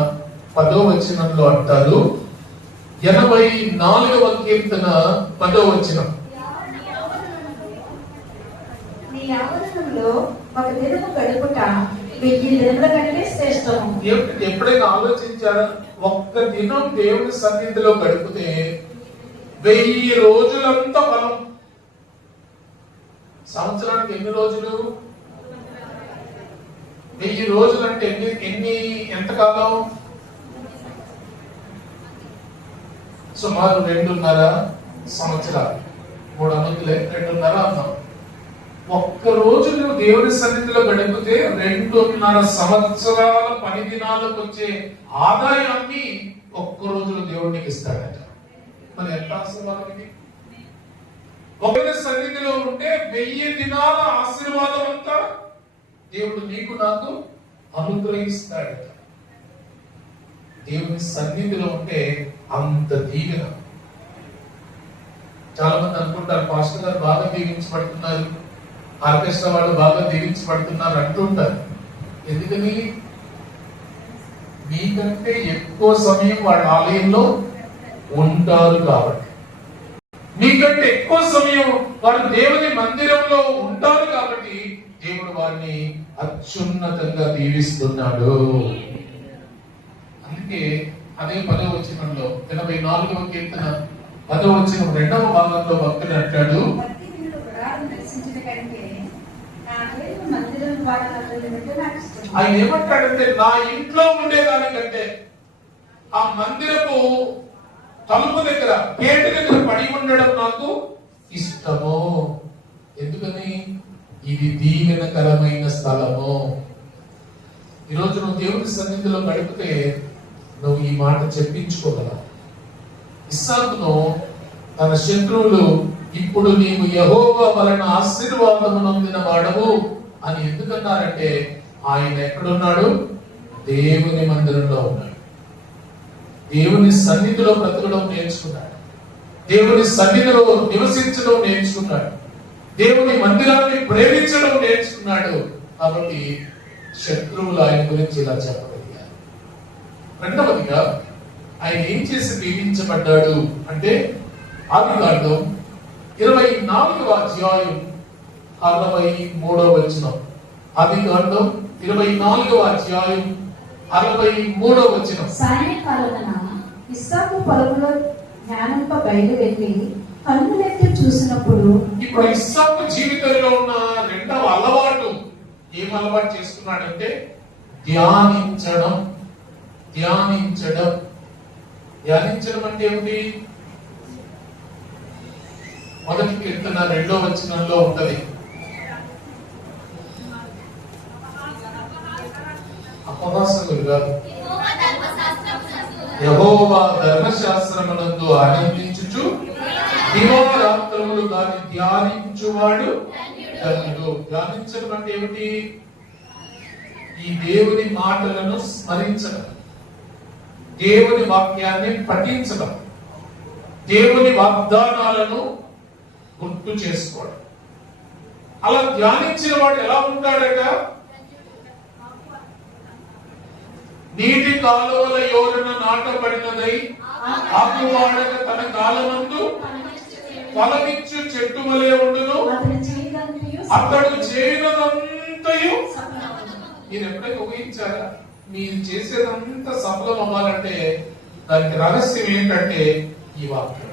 10వ వచనంలో అంటారు. 84వ కీర్తన 10వ వచనం. నీ ఆవరణంలో ఒక దినము గడుపుట 1000 దినముల కంటే శ్రేష్టము. ఎప్పుడైనా ఆలోచించారా? ఒక్క దినం దేవుని సన్నిధిలో గడిపితే 1000 రోజులంతా బలం. సంవత్సరానికి ఎన్ని రోజులు? 1000 రోజులు అంటే ఎంత కాలం? సుమారు 2.5 సంవత్సరాలు. 3 అన్నట్లే 2.5 అన్నాం. ఒక్క రోజు నువ్వు దేవుని సన్నిధిలో గడిపితే 2.5 సంవత్సరాల పని దినాలకు వచ్చే ఆదాయాన్ని ఒక్క రోజులో దేవుడికి ఇస్తాడట. మరి ఎంత ఆశీర్వాదం ఇది? ఒక సన్నిధిలో ఉంటే 1000 దినాల ఆశీర్వాదం అంతా దేవుడు నీకు నాకు అనుగ్రహిస్తాడట. దేవుని సన్నిధిలో ఉంటే అంత దీవెన. చాలా మంది అనుకుంటారు పాస్టర్ గారు బాగా దీవించబడుతున్నారు, ఆర్కెస్ట్రా వాళ్ళు బాగా దీవించబడుతున్నారు అంటుంటారు. ఎందుకని? మీకంటే ఎక్కువ సమయం వాళ్ళ ఆలయంలో ఉంటారు కాబట్టి, మీకంటే ఎక్కువ సమయం వారు దేవుని మందిరంలో ఉంటారు కాబట్టి దేవుడు వారిని అత్యున్నతంగా దీవిస్తున్నాడు. అందుకే అదే 10వ వచనంలో 84వ కీర్తన 10వ వచనం 2వ భాగంలో భక్తుడు అంటాడు, ఆయన ఏమంటాడంటే, నా ఇంట్లో ఉండేదానికంటే ఆ మందిరపు తలుపు దగ్గర గేటు దగ్గర పడి ఉండడం నాకు ఇష్టము. ఎందుకని? ఇది దీవెనకరమైన స్థలము. ఈరోజు నువ్వు దేవుని సన్నిధిలో గడిపితే నువ్వు ఈ మాట చెప్పించుకోగలవు. ఇస్సాకును తన శత్రువులు, ఇప్పుడు నీవు యెహోవా వలన ఆశీర్వాదము నొందిన వాడవు అని ఎందుకన్నారంటే, ఆయన ఎక్కడున్నాడు? దేవుని మందిరంలో ఉన్నాడు. దేవుని సన్నిధిలో బ్రతకడం నేర్చుకున్నాడు, దేవుని సన్నిధిలో నివసించడం నేర్చుకున్నాడు, దేవుని మందిరాన్ని ప్రేమించడం నేర్చుకున్నాడు. కాబట్టి శత్రువులు ఆయన గురించి ఇలా చెప్పగలిగారు. రెండవదిగా ఆయన ఏం చేసి దీవించబడ్డాడు అంటే, ఆదికాండం 24వ అధ్యాయం 63వ వచనం. ఆదికాండం 24వ అధ్యాయం 63వ వచనం. సాయంకాలమున ఇస్సాకు పొలంలో జ్ఞానంప బయలువెళ్ళి కన్నులెత్తి చూసినప్పుడు, ఇప్పుడు ఇస్సాకు జీవితంలో ఉన్న రెండవ అలవాటు ఏం అలవాటు చేసుకున్నాడంటే ధ్యానించడం. ధ్యానించడం. ధ్యానించడం అంటే ఏమిటి? మొదటి కీర్తన 2వ వచనంలో ఉంటది. అపహాసకులు కాదు, యెహోవా ధర్మశాస్త్రమునందు ఆనందించుచు దివారాత్రములు దాన్ని ధ్యానించువాడు ధన్యుడు. ధ్యానించడం అంటే ఏమిటి? ఈ దేవుని మాటలను స్మరించడం, దేవుని వాక్యాన్ని పఠించడం, దేవుని వాగ్దానాలను గుర్తు చేసుకోవడం. అలా ధ్యానించిన వాడు ఎలా ఉంటాడట? నీటి కాలువల యోరన నాటబడినదై ఆకువాడక తన కాలమందు ఫలమిచ్చు చెట్టు వలె ఉండును, అతడు చేయనదంతయు. మీరు ఎప్పుడైనా ఊహించారా? మీరు చేసేదంతా సఫలం అవ్వాలంటే దానికి రహస్యం ఏంటంటే ఈ వాక్యం.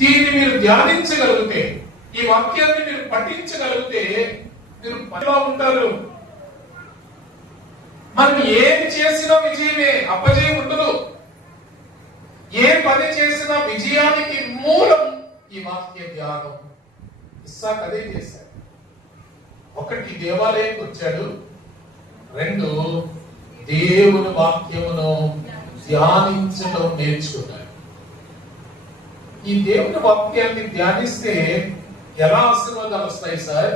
దీన్ని మీరు ధ్యానించగలిగితే, ఈ వాక్యాన్ని మీరు పఠించగలిగితే మీరు పనిలో ఉంటారు. మనం ఏం చేసినా విజయమే, అపజయం ఉండదు. ఏ పని చేసినా విజయానికి మూలం ఈ వాక్య ధ్యానం. ఇస్సాకు అదే చేశాడు. 1 దేవాలయానికి వచ్చాడు, 2 దేవుని వాక్యమును ధ్యానించడం నేర్చుకున్నాడు. ఈ దేవుని వాక్యాన్ని ధ్యానిస్తే ఎలా ఆశీర్వాదాలు వస్తాయి సార్?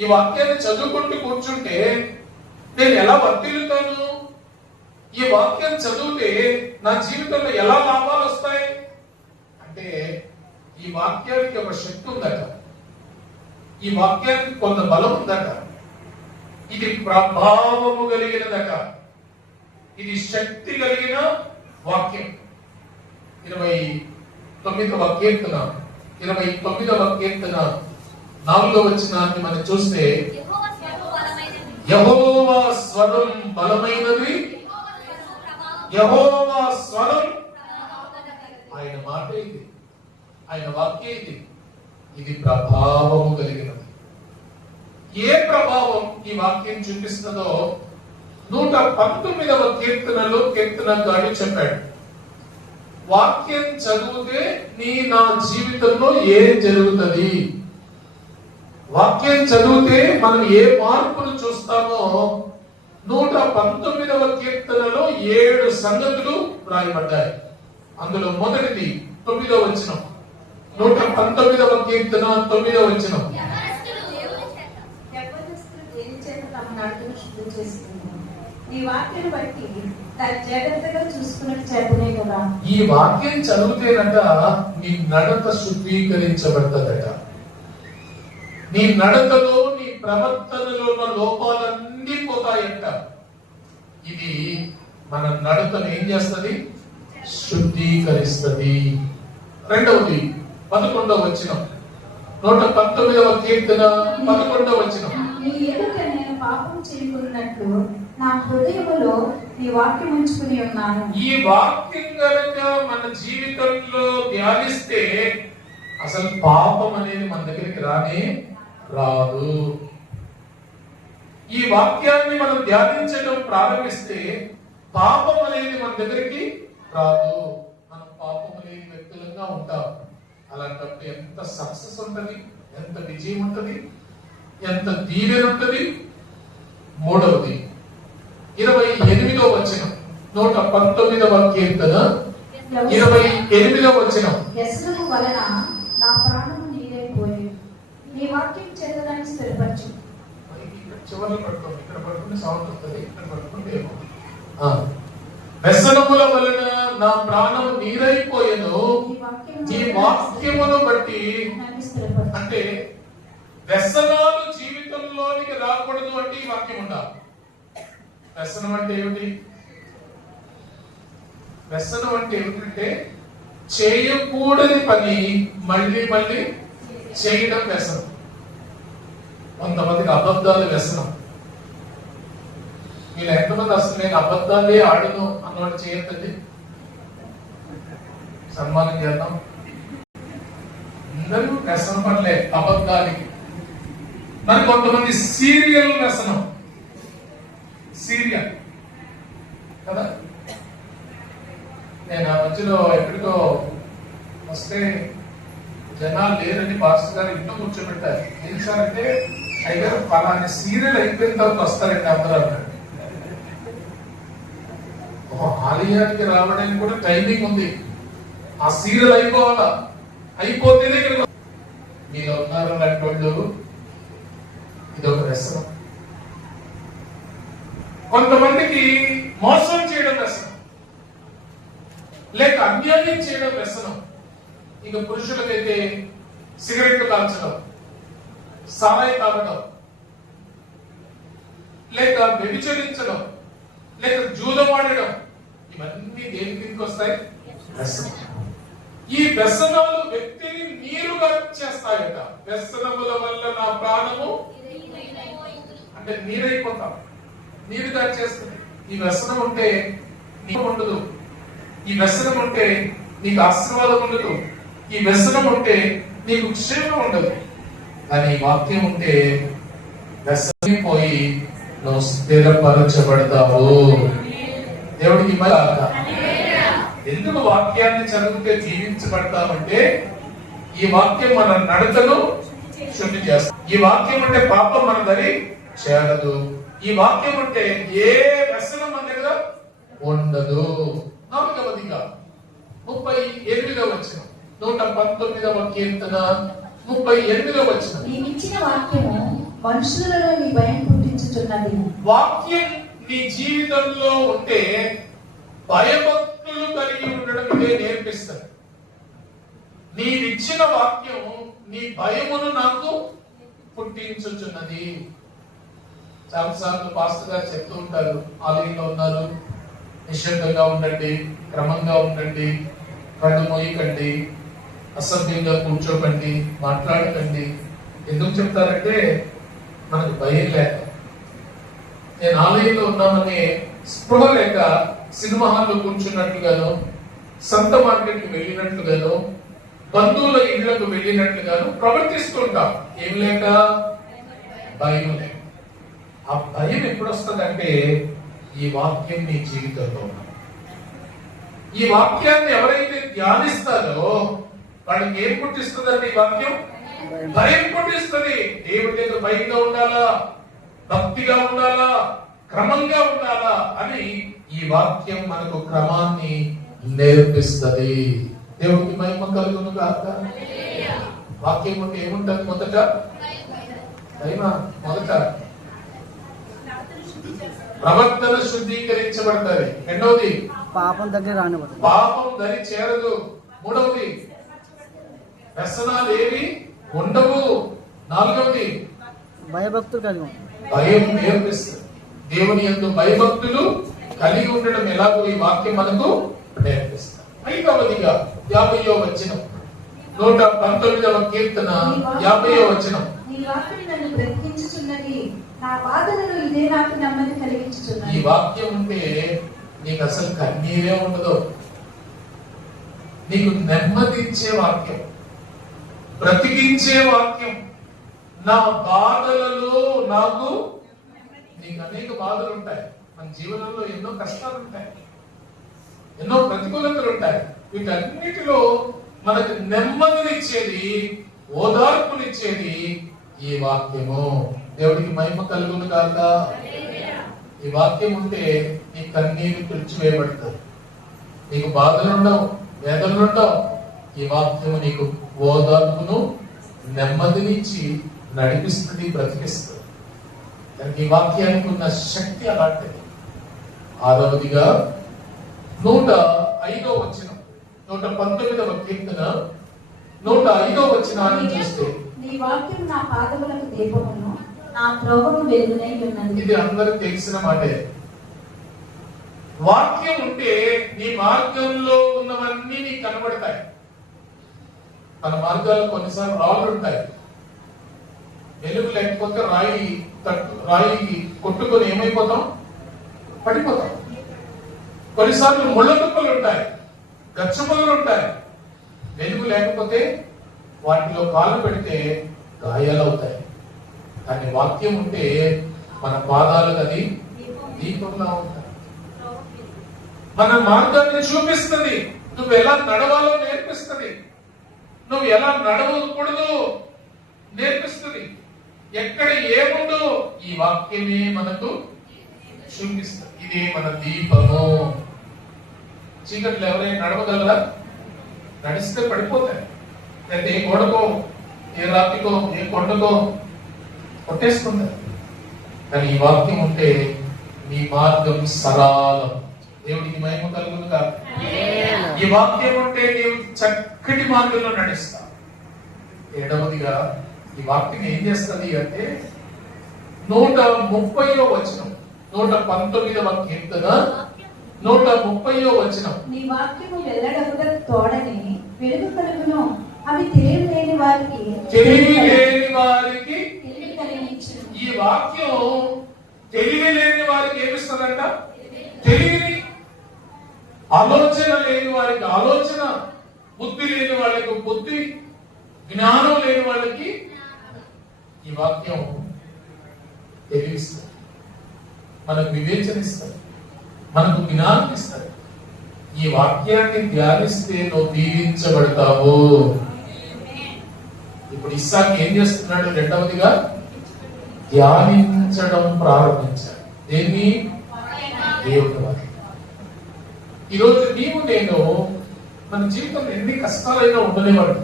ఈ వాక్యాన్ని చదువుకుంటూ కూర్చుంటే నేను ఎలా వర్తిల్లుతాను? ఈ వాక్యం చదివితే నా జీవితంలో ఎలా లాభాలు వస్తాయి అంటే, ఈ వాక్యానికి ఒక శక్తి ఉందట, ఈ వాక్యానికి కొంత బలం ఉందట, ఇది ప్రభావము కలిగినదట, ఇది శక్తి కలిగిన వాక్యం. 29వ కీర్తన 4వ వచనాన్ని మనం చూస్తే, యెహోవా స్వరం బలమైనది, యెహోవా స్వరం, ఆయన మాట ఇది, ఆయన వాక్యం ఇది, ఇది ప్రభావము కలిగినది. ఏ ప్రభావం ఈ వాక్యం చూపిస్తుందో 119వ కీర్తనలో కీర్తనకారుడు చెప్పాడు. వాక్యం చదివితే నా జీవితంలో ఏం జరుగుతుంది, వాక్యం చదివితే మనం ఏ మార్పును చూస్తామో 119వ కీర్తనలో 7 సంగతులు రాయబడ్డాయి. అందులో మొదటిది 9వ వచనం. 119వ కీర్తన 9వ వచనం. ఈ వాక్యం చదివితేనట నీ నడత శుద్ధీకరించబడతదట. నీ నడతలో, నీ ప్రవర్తనలో ఉన్న లోపాలన్నీ పోతాయంట. ఇది మన నడతను ఏం చేస్తుంది? శుద్ధీకరిస్తుంది. రెండవది 11వ వచనం. 119వ కీర్తన 11వ వచనం. నీ ఎదుట నేను పాపం చేయకున్నట్లు నా హృదయములో నీ వాక్యం ఉంచుకుని ఉన్నాను. ఈ వాక్యం గనుక మన జీవితంలో ధ్యానిస్తే అసలు పాపం అనేది మన దగ్గరికి రానే రాదు. ఈ వాక్యాన్ని మనం ధ్యానించడం ప్రారంభిస్తే పాపం అనేది మన దగ్గరికి రాదు. మనం పాపం లేని వ్యక్తులంగా ఉంటాం. అలాంటప్పుడు ఎంత సక్సెస్ ఉంటది, ఎంత విజయం ఉంటది, ఎంత దీవెన ఉంటది. మూడవది 28వ వచనం. 119వ కీర్తన 28వ వచనం. వ్యసనము వలన నా ప్రాణము నీరైపోయి నీ వాక్యం చేతదాన్ని స్థిరపరచు. చివరిలో పట్టుకోండి, ఇక్కడ పట్టుకుంటే సౌండ్ వస్తుంది, ఇక్కడ పట్టుకుంటే వ్యసనముల వలన నా ప్రాణం నీరైపోయేను నీ వాక్యమును బట్టి. అంటే వ్యసనాలు జీవితంలోనికి రాకూడదు అంటే ఈ వాక్యం ఉండాలి. వ్యసనం అంటే ఏమిటి? వ్యసనం అంటే ఏమిటంటే చేయకూడని పని మళ్ళీ మళ్ళీ చేయడం వ్యసనం. కొంతమందికి అబద్ధాలు వ్యసనం. మీరు ఎంతమంది అసలు నేను అబద్ధాలే ఆడను అన్నవాడు చేయొద్దండి, సన్మానం చేద్దాం. అందరూ వ్యసనం పడలే అబద్ధానికి. మరి కొంతమంది సీరియల్ వ్యసనం, సీరియల్ కదా, నేను ఆ మధ్యలో ఎక్కడికో వస్తే జనాలు లేరని పాస్టర్ గారు ఇంట్లో కూర్చోబెట్టారు. ఏం సార్ అంటే అయ్యారు పలాని సీరియల్ అయిపోయిన తర్వాత వస్తారండి అందరూ అన్నాడు. ఆలయానికి రావడానికి కూడా టైమింగ్ ఉంది. ఆ సీరియల్ అయిపోవాలా, అయిపోతేనే ఇక్కడ మీరు ఉన్నారు లాంటి వాళ్ళు. ఇది ఒక వ్యసనం. కొంతమందికి మోసం చేయడం వ్యసనం, లేక అన్యాయం చేయడం వ్యసనం. ఇక పురుషులకైతే సిగరెట్లు కాల్చడం, సారాయి తాగడం, లేక వ్యభిచరించడం, లేక జూదమాడడం, ఇవన్నీ దేని కిందకి వస్తాయి? వ్యసనం. ఈ వ్యసనాలు వ్యక్తిని నీరుగా చేస్తాయట. వ్యసనముల వల్ల నా ప్రాణము అంటే నీరైపోతాం, నీరుగా చేస్తుంది. ఈ వ్యసనం ఉంటే నీకు ఉండదు, ఈ వ్యసనం ఉంటే నీకు ఆశీర్వాదం ఉండదు, ఈ వ్యసనం ఉంటే నీకు క్షేమం ఉండదు. కానీ వాక్యం ఉంటే వ్యసనం పోయి నువ్వు స్థిరపరచబడతావు. దేవుడికి ఎందుకు వాక్యాన్ని చదివితే జీవించబడతామంటే ఈ వాక్యం మన నడతను శుద్ధి చేస్తుంది. ఈ వాక్యం అంటే పాపం మన దరి చేరదు. ఈ వాక్యం అంటే ఏ వ్యసనం మన దగ్గర ఉండదు. 4వదిగా 38వ వచనం, 119వ కీర్తన 38వ వచనం. నీవిచ్చిన వాక్యము మనుషులలో నీ భయం పుట్టించుచున్నది. వాక్యం నీ జీవితంలో ఉంటే భయభక్తులు కలిగి ఉండడం ఇదే నేర్పిస్తుంది. నీవిచ్చిన వాక్యం నీ భయమును నాకు పుట్టించుచున్నది. చాలాసార్లు పాస్టర్ గారు చెప్తూ ఉంటారు, ఆలయంలో ఉన్నారు, నిశ్శబ్దంగా ఉండండి, క్రమంగా ఉండండి, కళ్ళు మోయకండి, అసభ్యంగా కూర్చోకండి, మాట్లాడకండి. ఎందుకు చెప్తారంటే మనకు భయం లేక, నేను ఆలయంలో ఉన్నామనే స్పృహ లేక సినిమా హాల్లో కూర్చున్నట్లుగాను, సంత మార్కెట్కి వెళ్ళినట్లుగాను, బంధువుల ఇళ్లకు వెళ్ళినట్లుగాను ప్రవర్తిస్తుంటాం. ఏం లేక? భయం లేక. ఆ భయం ఎప్పుడు వస్తుందంటే ఈ వాక్యం నీ జీవితంలో ఉన్న, ఈ వాక్యాన్ని ఎవరైతే ధ్యానిస్తారో వాళ్ళకి ఏం పుట్టిస్తుందండి? ఈ వాక్యం భయం పుట్టిస్తుంది. దేవుడి దగ్గర భయంగా ఉండాలా, భక్తిగా ఉండాలా, క్రమంగా ఉండాలా అని ఈ వాక్యం మనకు క్రమాన్ని నేర్పిస్తుంది. దేవుడికి మహిమ కలుగును గాక. వాక్యం ఉంటే ఏముంటుంది? మొదట మొదట ప్రవర్తన శుద్ధీకరించబడతాయి. రెండవది పాపం దగ్గర రానివ్వదు, పాపం దరి చేరదు. మూడవది వ్యసనాలు ఏవి ఉండవు. నాలుగవది భయభక్తులు కలిగి ఉంటాం. భయం నేర్పిస్తుంది. దేవుని యందు భయభక్తులు కలిగి ఉండడం ఎలాగో ఈ వాక్యం మనకు నేర్పిస్తుంది. 5వదిగా 50వ వచనం, 119వ కీర్తన 50వ వచనం. నీ వాక్యం నన్ను బ్రతికించుచున్నది, నా బాధలలో ఇదే నాకు నెమ్మది కలిగించుచున్నది. ఈ వాక్యం ఉంటే నీకు అసలు కన్నీరే ఉండదు. నీకు నెమ్మదించే వాక్యం, బ్రతికించే వాక్యం. నా బాధలలో నాకు, నీకు అనేక బాధలు ఉంటాయి, మన జీవనంలో ఎన్నో కష్టాలు ఉంటాయి, ఎన్నో ప్రతికూలతలు ఉంటాయి. వీటన్నిటిలో మనకు నెమ్మదినిచ్చేది, ఓదార్పునిచ్చేది ఈ వాక్యము. దేవుడికి మహిమ కలుగును కాక. ఈ వాక్యం ఉంటే నీ కన్నీరు తుడిచివేయబడుతుంది, నీకు బాధలు ఉండవు, వేదనలు ఉండవు. ఈ వాక్యము నీకు ఓదార్పును, నెమ్మదినిచ్చి నడిపిస్తుంది, బ్రతికిస్తుంది. ఈ వాక్యానికి ఉన్న శక్తి అలాంటిది. 6వదిగా 105వ వచనం, 119వ కీర్తన 105వ వచనాన్ని చూస్తే, నీ వాక్యం నా పాదములకు దీపమును, నా త్రోవకు వెలుగునై ఉన్నది. ఇది అందరికి తెలిసిన మాటే. వాక్యం ఉంటే నీ మార్గంలో ఉన్నవన్నీ నీకు కనబడతాయి. మన మార్గాల్లో కొన్నిసార్లు రాళ్ళు ఉంటాయి, వెలుగు లేకపోతే రాయి కొట్టుకొని ఏమైపోతాం? పడిపోతాం. కొన్నిసార్లు ముళ్ళ తుప్పలు ఉంటాయి, గచ్చపొదలు ఉంటాయి. వెలుగు లేకపోతే వాటిలో కాలు పెడితే గాయాలవుతాయి. కానీ వాక్యం ఉంటే మన పాదాలకు అది దీపంలా ఉంటాయి. మన మార్గాన్ని చూపిస్తుంది, నువ్వు ఎలా నడవాలో నేర్పిస్తుంది, నువ్వు ఎలా నడవకూడదు నేర్పిస్తుంది, ఎక్కడ ఏముందో ఈ వాక్యమే మనకు చూపిస్తుంది. ఇదే మన దీపము. చీకట్లు ఎవరైనా నడవగలరా? నడిస్తే పడిపోతాయి. లేదా ఏ గోడకో, ఏ రాతికో, ఏ కొండకో కొట్టేసుకుంటారు. కానీ ఈ వాక్యం ఉంటే నీ మార్గం సరళం. దేవుడికి మహిమ కలుగును కాదు. ఈ వాక్యం ఉంటే నీవు చక్కటి మార్గంలో నడుస్తావు. ఏడవదిగా ఈ వాక్యం ఏం చేస్తుంది అంటే 130వ వచనం, 119వ కీర్తన 130వ వచనం. నీ వాక్యము వెల్లడగుట తోడని వెలుగు కలుగును, అవి తెలివి లేని వారికి తెలివి కలిగించును. ఈ వాక్యం తెలివి లేని వారికి ఏమిస్తుందంట? తెలివిని. ఆలోచన లేని వారికి ఆలోచన, బుద్ధి లేని వాళ్ళకి బుద్ధి, జ్ఞానం లేని వాళ్ళకి ఈ వాక్యం తెలివిస్తుంది, మనకు వివేచన ఇస్తుంది, మనకు జ్ఞానం ఇస్తుంది. ఈ వాక్యాన్ని ధ్యానిస్తే నువ్వు దీవించబడతావు. ఇప్పుడు ఇస్సాకు ఏం చేస్తున్నాడు? రెండవదిగా ధ్యానించడం ప్రారంభించాడు. దేన్ని? దేవుడి వాక్యం. ఈరోజు నీవు నేను మన జీవితంలో ఎన్ని కష్టాలైనా ఉండనివ్వండి,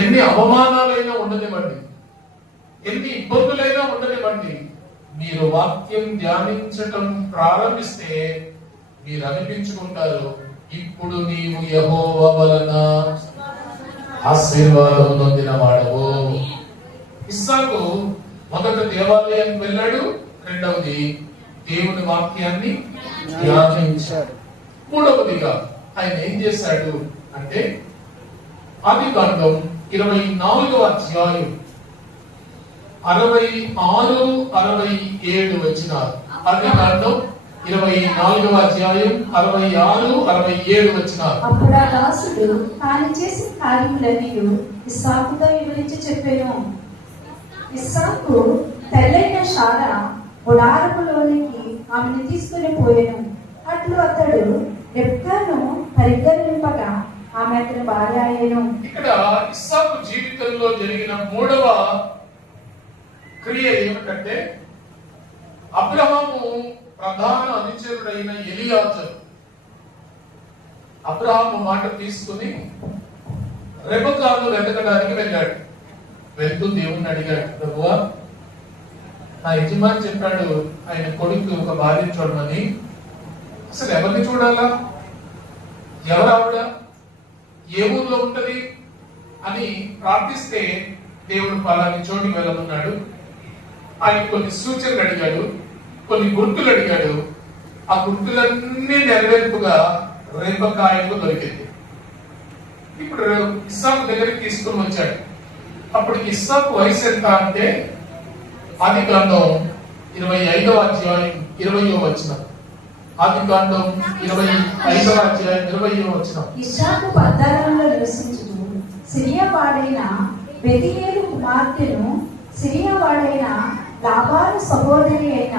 ఎన్ని అవమానాలైనా ఉండనివ్వండి, ఎన్ని ఇబ్బందులైనా ఉండనివ్వండి, మీరు వాక్యం ధ్యానించటం ప్రారంభిస్తే మీరు అనిపించుకుంటారు, ఇప్పుడు నీవు యెహోవా వలన ఆశీర్వాదం నొందిన వాడవు. ఇస్సాకు మొదట దేవాలయానికి వెళ్ళాడు, రెండవది దేవుని వాక్యాన్ని ధ్యానించాడు. మూడవదిగా ఆయన ఏం చేశాడు అంటే ఆదికాండం 24వ అధ్యాయం 66, 67 వచనాలు. ఆదికాండం 24వ అధ్యాయం 66, 67 వచనాలు. అప్పుడు ఆ దాసుడు తాను చేసిన కార్యములన్నీ ఇస్సాకుతో వివరించి చెప్పాను. ఇస్సాకు తెల్లైన శారా గుడారములోనికి ఆమెను తీసుకుని పోయాను. అట్లు అతడు రెబ్కాను పరిగణింపగా ఆమె అతని భార్య అయ్యను. ఇక్కడ ఇస్సాకు జీవితంలో జరిగిన మూడవ క్రియ ఏమిటంటే అబ్రహాము ప్రధాన అనుచరుడైన ఎలియాజరు అబ్రహాము మాట తీసుకుని రెబెకాను వెతకడానికి వెళ్ళాడు. వెళ్తూ దేవుణ్ణి అడిగాడు, ప్రభువా, నా యజమాని చెప్పాడు ఆయన కొడుకు ఒక భార్య చూడమని, అసలు ఎవరిని చూడాలా, ఎవరు ఆవిడ, ఏ ఊర్లో ఉంటది అని ప్రార్థిస్తే దేవుడు పలాని చోటికి వెళ్ళమన్నాడు. ఆయన కొన్ని సూచనలు అడిగాడు, కొన్ని గుర్తులు అడిగాడు. ఆ గుర్తులన్నీ నెరవేర్పుగా రెబెకాకు దొరికింది. ఇప్పుడు ఇస్సాకు దగ్గరికి తీసుకుని వచ్చాడు. అప్పుడు ఇస్సాకు వయసు ఎంత అంటే ఆదికాండం 25వ అధ్యాయం 20వ వచనం. ఆదికాండం 25వ అధ్యాయం 20వ వచనం. ఇస్సాకు పద్దారంలో నివసించుచు సిరియా వాడైన బెతీయేలు కుమార్తెను సిరియా వాడైన లాబాను సహోదరి అయిన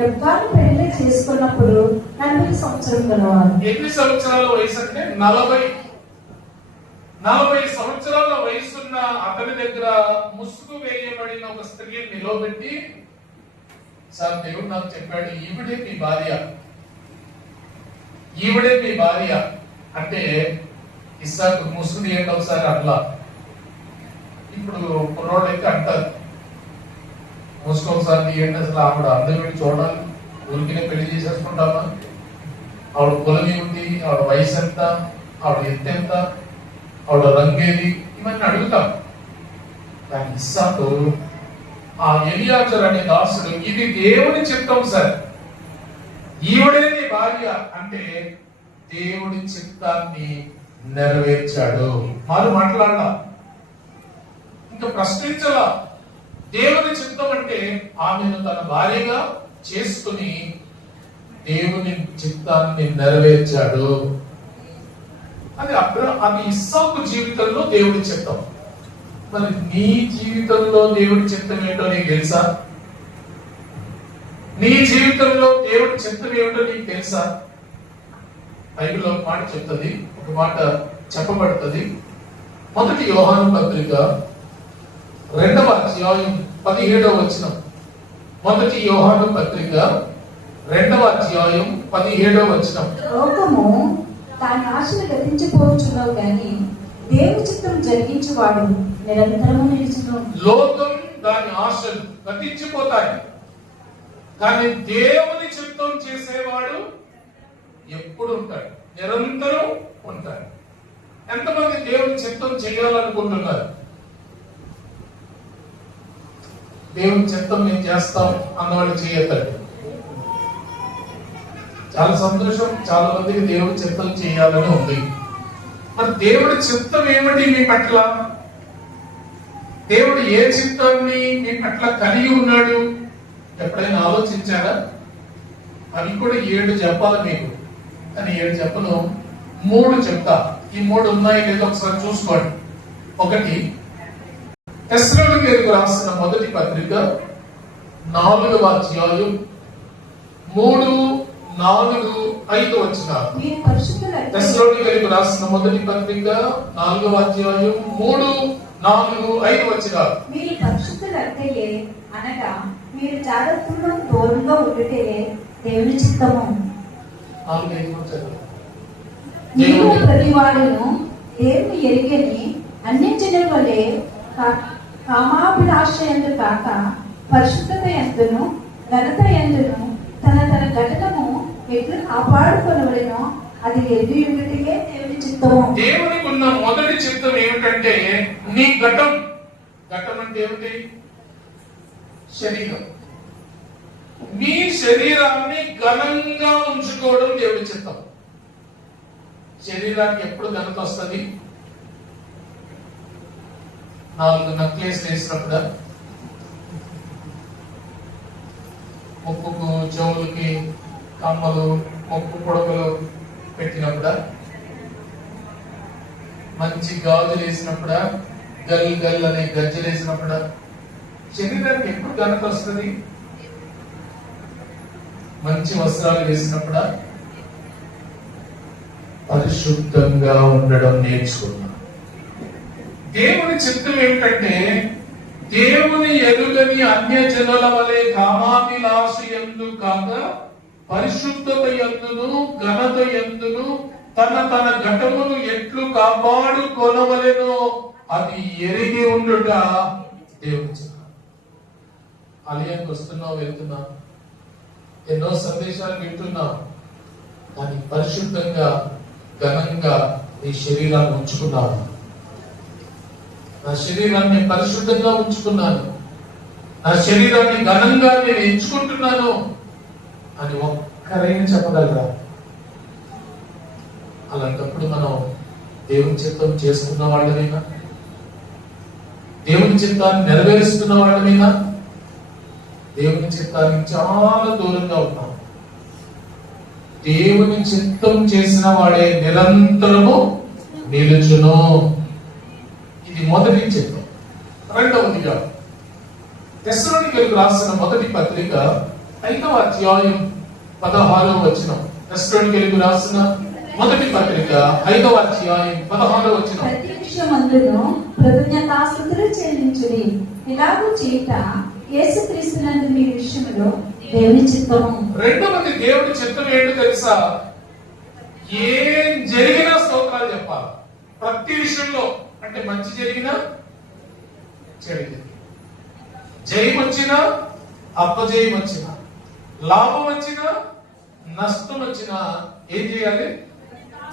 రెబ్కాను పెళ్లి చేసుకున్నప్పుడు 40 సంవత్సరం గలవారు. ఎన్ని సంవత్సరాల వయసు అంటే 40 సంవత్సరాల వయసున్న అతని దగ్గర ముసుగు వేయబడిన ఒక స్త్రీని నిలవబెట్టి, సార్ దేవుడు నాకు చెప్పాడు ఈవిడే మీ భార్య, ఈవిడే మీ భార్య అంటే ఇస్సాకు ముసుగు తీయండి ఒకసారి అట్లా. ఇప్పుడు కుర్రోడైతే అంటారు ముసుగు ఒకసారి తీయండి, అసలు ఆవిడ అందరి పెట్టి చూడాలి, ఊరికినే పెళ్లి చేసేసుకుంటామా, ఆవిడ కులం ఏమిటి, ఆవిడ వయసు ఎంత, ఆవిడ ఎత్తు ఎంత, ఆవిడ రంగేది, ఇవన్నీ అడుగుతాం. కానీ ఇస్సాకు ఆ ఎలియాజరు అనే దాసుడు ఇది దేవుని చిత్తం సార్, ఈవిడే నీ భార్య అంటే దేవుడి చిత్తాన్ని నెరవేర్చాడు. వారు మాట్లాడాల, ఇంకా ప్రశ్నించాల. దేవుని చిత్తం అంటే ఆమెను తన భార్యగా చేసుకుని దేవుని చిత్తాన్ని నెరవేర్చాడు. అది ఇస్సాకు జీవితంలో దేవుడి చిత్తం. మరి నీ జీవితంలో దేవుడి చిత్తం ఏంటో నీకు తెలుసా? నీ జీవితంలో దేవుడి చిత్తం ఏమిటో నీకు తెలుసా? బైబిల్లో ఒక మాట చెప్తుంది, ఒక మాట చెప్పబడుతుంది. మొదటి యోహాను పత్రిక 2వ అధ్యాయం 17వ వచనం. మొదటి యోహాను పత్రిక 2వ అధ్యాయం 17వ వచనం. లోకము దాని ఆశలు గతించిపోవచ్చున్నావు కానీ దేవుని చిత్తం జరిగించువాడు నిరంతరము నిలుచును. లోకం దాని ఆశలు గతించిపోతాయి, కానీ దేవుని చిత్తం చేసేవాడు ఎప్పుడు ఉంటాడు, నిరంతరం ఉంటాడు. ఎంతమంది దేవుని చిత్తం చేయాలనుకుంటున్నారు? దేవుని చిత్తం మేము చేస్తాం అన్నవాళ్ళు చేయతాడు. చాలా సంతోషం, చాలా మందికి దేవుడి చిత్తం చేయాలని ఉంది. మరి దేవుడి చిత్తం ఏమిటి మీ పట్ల? దేవుడు ఏ చిత్తాన్ని మీ పట్ల కలిగి ఉన్నాడు? ఎప్పుడైనా ఆలోచించారా? అవి కూడా 7 చెప్పాలి మీకు, కానీ 7 చెప్పను, 3 చెప్తా. ఈ 3 ఉన్నాయి లేదో ఒకసారి చూసుకోండి. ఒకటి, తెస్సలోనికీయులకు రాసిన మొదటి పత్రిక 4వ అధ్యాయం 3, 4, 5 వచనాలు. మీరు పరిశుద్ధులైతే తెస్సలోనికీయులకు రాసిన మొదటి పత్రిక 4వ అధ్యాయం 3, 4, 5 వచనాలు. మీరు పరిశుద్ధులైతే అనగా మీరు జాగ్రత్తలో దూరంగా ఉండుటే దేవుని చిత్తము. 4, 5 వచనాలు. మీరు ప్రతి వాడును దేవుని ఎరిగని అన్యజనుల వలె కామాభిలాష యందు కాక పరిశుద్ధత యందును ఘనత యందును తన తన ఘటనము ఎట్లు కాపాడుకొనవలెనో అది ఎరిగి ఉండుటయే దేవుని చిత్తము. దేవునికి ఉన్న మొదటి చిత్తం ఏమిటంటే నీ ఘటం. ఘటం అంటే ఏమిటి? శరీరం. మీ శరీరాన్ని ఘనంగా ఉంచుకోవడం దేవుడి చిత్తం. శరీరానికి ఎప్పుడు ఘనత వస్తుంది? 4 నక్లెస్ వేసినప్పుడు, ముక్కుకు చెవులకి కమ్మలు, ముక్కు పొడకలు పెట్టినప్పుడు, మంచి గాజులు వేసినప్పుడు, గల్ గల్ అనే గజ్జలు వేసినప్పుడు శరీరానికి ఎప్పుడు ఘనత వస్తుంది? మంచి వస్త్రాలు వేసినప్పుడు, పరిశుద్ధంగా ఉండడం నేర్చుకున్నాం. దేవుని చిత్తం ఏమిటంటే దేవుని ఎరుగని అన్యజనుల వలె కామాభిలాష యందు కాక పరిశుద్ధత యందును ఘనత యందును తన తన ఘటమును ఎట్లు కాపాడుకొనవలెనో అది ఎరిగి ఉండుట దేవుని చిత్తం. ఆలయానికి వస్తున్నావు, వెళ్తున్నావు, ఎన్నో సందేశాలు వింటున్నావు, కానీ పరిశుద్ధంగా ఘనంగా నీ శరీరాన్ని ఉంచుకున్నావు. నా శరీరాన్ని పరిశుద్ధంగా ఉంచుకున్నాను, నా శరీరాన్ని ఘనంగా నేను ఎంచుకుంటున్నాను అని ఒక్కరైనా చెప్పగలరా? అలాంటప్పుడు మనం దేవుని చిత్తం చేసుకున్న వాళ్ళమైనా, దేవుని చిత్తాన్ని నెరవేరుస్తున్న వాళ్ళమైనా, దేవుని చిత్తానికి చాలా దూరంగా ఉన్నాం. దేవుని చిత్తం చేసిన వాడే నిరంతరము నిలుచును. ఇది మొదటి చిత్తం. రెండవదిగా తెస్సలోనికీయులకు రాసిన మొదటి పత్రిక 5వ అధ్యాయం 16వ వచనం. తెస్సలోనికీయులకు రాసిన మొదటి పత్రిక 5వ అధ్యాయం 16వ వచనం. ప్రతి విషయమందును కృతజ్ఞతాస్తుతులు చెల్లించుడి. ఇలాగూ చేయుట యేసుక్రీస్తునందు మీ విషయంలో దేవుని చిత్తము. రెండవది దేవుడి చిత్తం ఏంటో తెలుసా? ఏం జరిగినా స్తోత్రాలు చెప్పాలి. ప్రతి విషయంలో, అంటే మంచి జరిగినా చెడు జరిగినా, జయం వచ్చినా అపజయం వచ్చినా, లాభం వచ్చినా నష్టం వచ్చినా ఏం చేయాలి?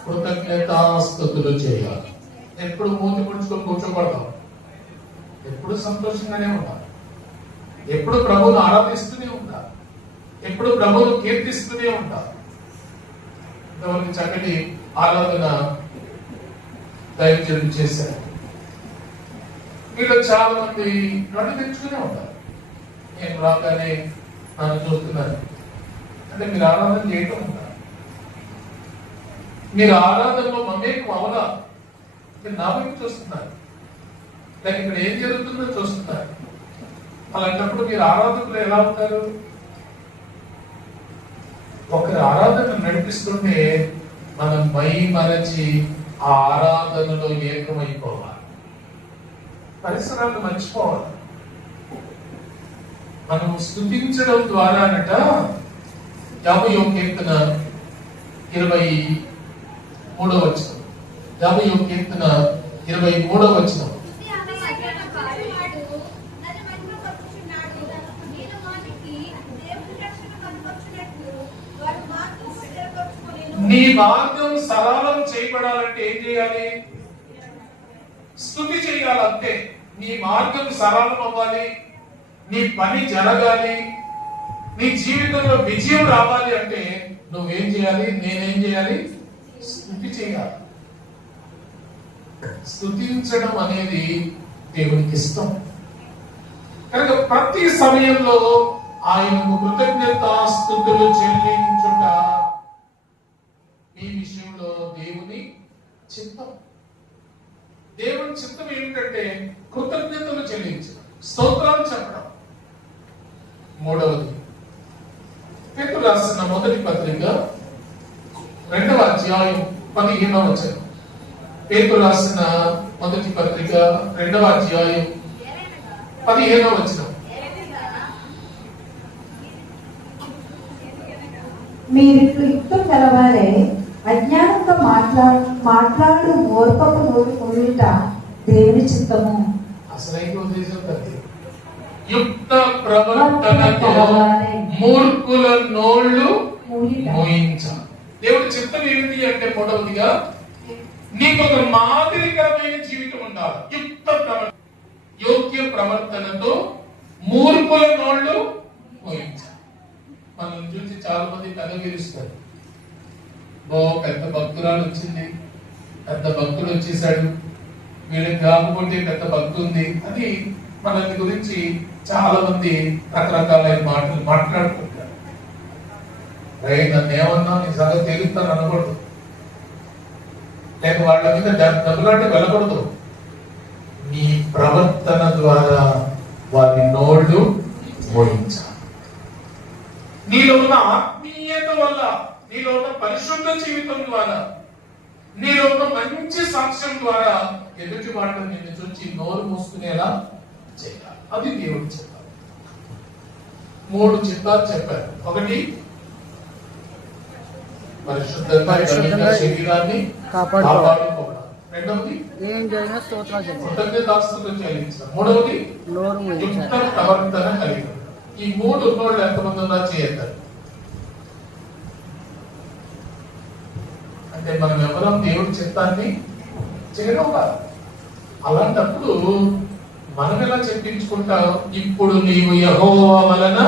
కృతజ్ఞతాస్తుతులు చేయాలి. ఎప్పుడు మూతి పుంచుకొని కూర్చోబడతాం? ఎప్పుడు సంతోషంగానే ఉండాలి, ఎప్పుడు ప్రభువును ఆరాధిస్తూనే ఉండాలి, ఎప్పుడు ప్రభువును కీర్తిస్తూనే ఉంటారు. ఇంతవరకు చక్కటి ఆరాధన దైవజనులు చేశారు. మీలో చాలా మంది నన్ను తెచ్చుకునే ఉంటారు. నేను రాగానే నన్ను చూస్తున్నారు అంటే మీరు ఆరాధన చేయటం ఉంటారు. మీరు ఆరాధనలో మమేకం అవలా, మీరు నా వైపు చూస్తున్నారు, లేక ఇక్కడ ఏం జరుగుతుందో చూస్తున్నారు. అలాంటప్పుడు మీరు ఆరాధకులు ఎలా ఉంటారు? ఒకరి ఆరాధన నడిపిస్తుంటే మనం మై మరచి ఆ ఆరాధనలో ఏకమైపోవాలి. పరిసరాలు మర్చిపోవాలి. మనం స్తుతించడం ద్వారానట 50వ కీర్తన 23వ వచనం, 50వ కీర్తన 23వ వచనం. నీ మార్గం సరళం చేయబడాలంటే ఏం చేయాలి? స్తుతి చేయాలి. అంతే. నీ మార్గం సరళం అవ్వాలి, నీ పని జరగాలి, నీ జీవితంలో విజయం రావాలి అంటే నువ్వేం చేయాలి? నేనేం చేయాలి? స్తుతి చేయాలి. స్తుతించడం అనేది దేవునికి ఇష్టం కనుక ప్రతి సమయంలో ఆయనకు కృతజ్ఞతాస్తుతులు చెల్లించుట ఈ విషయంలో దేవుని చిత్తం. దేవుని చిత్తం ఏమిటంటే కృతజ్ఞతలు చెల్లించడం, స్తోత్రాలు చెప్పడం. మూడవది పేతురు రాసిన మొదటి పత్రిక 2వ అధ్యాయం 15వ వచనం. పేతురు రాసిన మొదటి పత్రిక 2వ అధ్యాయం 15వ వచనం. మీరు యుక్తం గలవారే అజ్ఞానంతో మాట్లాడు ఓర్పకు నోట దేవుని చిత్తము. అసలైన ఉద్దేశం అది. యుక్త ప్రవర్తనతో మూర్ఖుల నోళ్ళు మోయించాలి. దేవుడి చిత్తం ఏమిటి అంటే మూడవదిగా నీకు ఒక మాదిరికరమైన జీవితం ఉండాలి. యుక్త యోగ్య ప్రవర్తనతో మూర్ఖుల నోళ్ళు మోయించాలి. మనం చూసి చాలా మంది కథగిరిస్తారు. పెద్ద భక్తురాలు వచ్చింది, పెద్ద భక్తుడు వచ్చేసాడు, వీళ్ళకి కాకపోతే పెద్ద భక్తు ఉంది అని మనల్ని గురించి చాలా మంది రకరకాలైన మాటలు మాట్లాడుకుంటారు. నన్ను ఏమన్నా నీ సంగతి తెలుస్తాను అనకూడదు, లేక వాళ్ళ మీద డబ్బులంటే వెళ్ళకూడదు. నీ ప్రవర్తన ద్వారా వారి నోళ్ళు మోయించాలి. నీలో ఉన్న ఆత్మీయత వల్ల, నీలో ఉన్న పరిశుద్ధ జీవితం ద్వారా, నీలో ఉన్న మంచి సాక్ష్యం ద్వారా ఎదుటి వాళ్ళని నిన్ను చూచి నోరు మూసుకునేలా చేయాలి. అది దేవుడు చెప్పాలి. 3 చిత్తాలు చెప్పారు. ఒకటి పరిశుద్ధంగా శరీరాన్ని కాపాడుకోవడం. రెండవది ఏం జరిగినా స్తోత్రాలు చెల్లించాలి. కృతజ్ఞతాస్తుతులు చెల్లించడం. మూడవది నోరు మూయించాలి. యుక్త ప్రవర్తన కలిగి. ఈ 3 నోళ్ళు ఎంతమంది ఉన్నా చేయొద్దు. అంటే మనం ఎవరం దేవుడి చిత్తాన్ని చేయడం కాదు. అలాంటప్పుడు మనం ఎలా చెప్పించుకుంటాం? ఇప్పుడు నీవు యెహోవా వలన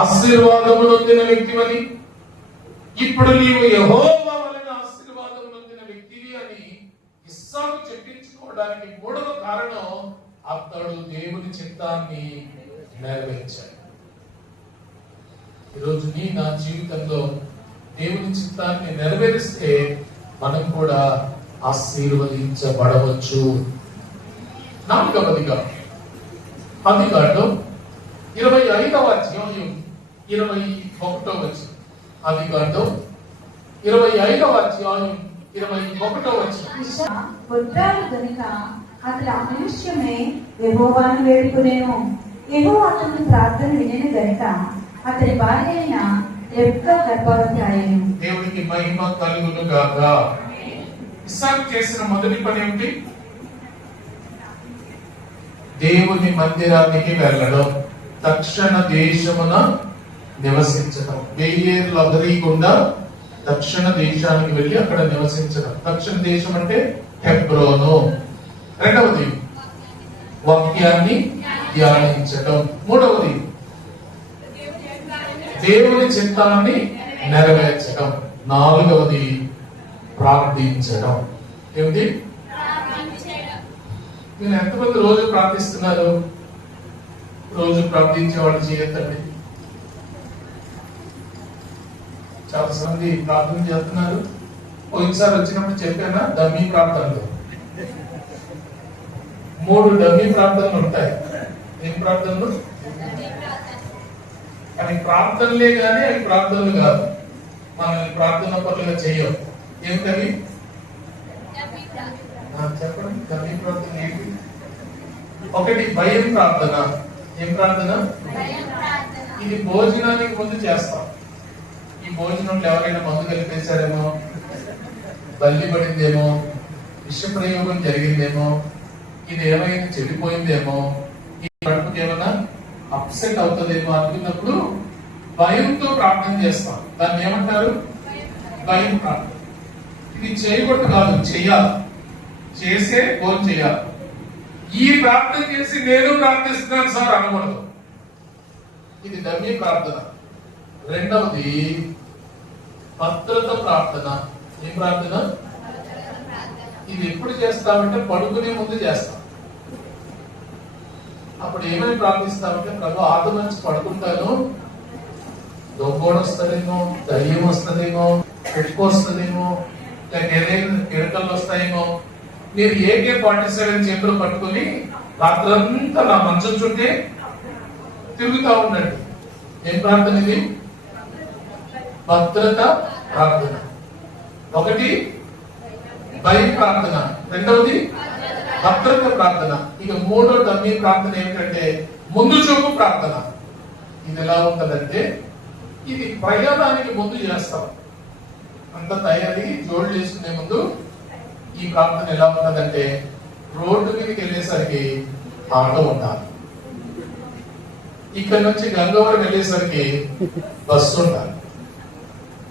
ఆశీర్వాదము నొందిన వ్యక్తివని, ఇప్పుడు నీవు యెహోవా వలన ఆశీర్వాదము నొందిన వ్యక్తివి అని ఇస్సాకు చెప్పించుకోవడానికి 3వ కారణం అతడు దేవుని చిత్తాన్ని నెరవేర్చాడు. ఈరోజు నా జీవితంలో దేవుని చిత్తాన్ని నెరవేరిస్తే మనం కూడా ఆశీర్వదించబడవచ్చు. 4వదిగా ఆదికాండం 25వ అధ్యాయం 21వ వచనం. ఆదికాండం 25వ అధ్యాయం 21వ వచనం. పుత్రాలు గనుక అతడు అమనుష్యమే యెహోవాను వేడుకునేను. యెహోవా అతని ప్రార్థన వినెను గనుక అతని భార్య అయిన రెబ్కా గర్భవతి అయ్యెను. దేవునికి మహిమ కలుగును గాక. ఇస్సాకు చేసిన మొదటి పని ఏమిటి? దేవుని మందిరానికి వెళ్ళడం, దక్షిణ దేశమున నివసించడం. బెయేర్ లహరి గుండా దక్షిణ దేశానికి వెళ్ళి అక్కడ నివసించడం. దక్షిణ దేశం అంటే హెబ్రోను. రెండవది వాక్యాన్ని ధ్యానించడం. మూడవది దేవుని చిత్తాన్ని నెరవేర్చడం. 4వది ప్రార్థించడం. ఏమిటి? మీరు ఎంతమంది రోజు ప్రార్థిస్తున్నారు? రోజు ప్రార్థించే వాళ్ళు చేయొద్దండి. చాలా మంది ప్రార్థన చేస్తున్నారు. పోయినసారి వచ్చినప్పుడు చెప్పానా డమ్మీ ప్రార్థనలు. 3 డమ్మీ ప్రార్థనలు ఉంటాయి. ఏం ప్రార్థనలు? అవి ప్రార్థనలే కానీ అవి ప్రార్థనలు కాదు. మనం ప్రార్థన పనులుగా చెయ్యం. ఏమిటవి? చెప్పండి. డమ్మీ ప్రార్థన ఏంటి? ఒకటి భయం ప్రార్థన. ఏం ప్రార్థన? ఇది భోజనానికి ముందు చేస్తాం. ఈ భోజనంలో ఎవరైనా మందు కలిపేశారేమో, బల్లి పడిందేమో, విష ప్రయోగం జరిగిందేమో, ఇది ఏమైనా చెడిపోయిందేమో, ఈ కడుపుకి ఏమైనా అప్సెట్ అవుతుందేమో అనుకున్నప్పుడు భయంతో ప్రార్థన చేస్తాం. దాన్ని ఏమంటారు? భయం ప్రార్థన. ఇది చేయకూడదు కాదు, చెయ్యాలి. చేసే భోజనం చేయాలి. ఈ ప్రార్థన చేసి నేను ప్రార్థిస్తున్నాను సార్ అనకూడదు. ఇది డమ్మీ ప్రార్థన. రెండవది భద్రత ప్రార్థన. ఏం ప్రార్థన? ఇది ఎప్పుడు చేస్తామంటే పడుకునే ముందు చేస్తాం. అప్పుడు ఏమని ప్రార్థిస్తామంటే, ప్రభు ఆది నుంచి పడుకుంటాను, దొంగోడు వస్తుందేమో, దయ్యం వస్తుందేమో, పెట్టుకొస్తుందేమో, లేక ఏదైనా కిడకలు వస్తాయేమో, మీరు AK-47 చేతులు పట్టుకుని రాత్రంతా నా మంచం చుట్టే తిరుగుతా ఉండండి. ఏం ప్రార్థన ఇది? భద్రత ప్రార్థన. ఒకటి భయం ప్రార్థన, రెండవది భద్రత ప్రార్థన. ఇక మూడో డమ్మీ ప్రార్థన ఏమిటంటే ముందు చూపు ప్రార్థన. ఇది ఎలా ఉంటదంటే, ఇది ప్రయాణానికి ముందు చేస్తాం. అంత తయారీ జోడు చేసుకునే ముందు ఈ ప్రార్థన ఎలా ఉంటదంటే, రోడ్డు మీదకి వెళ్ళేసరికి ఆటో ఉండాలి, ఇక్కడ నుంచి గంగవరం వెళ్ళేసరికి బస్సు ఉండాలి,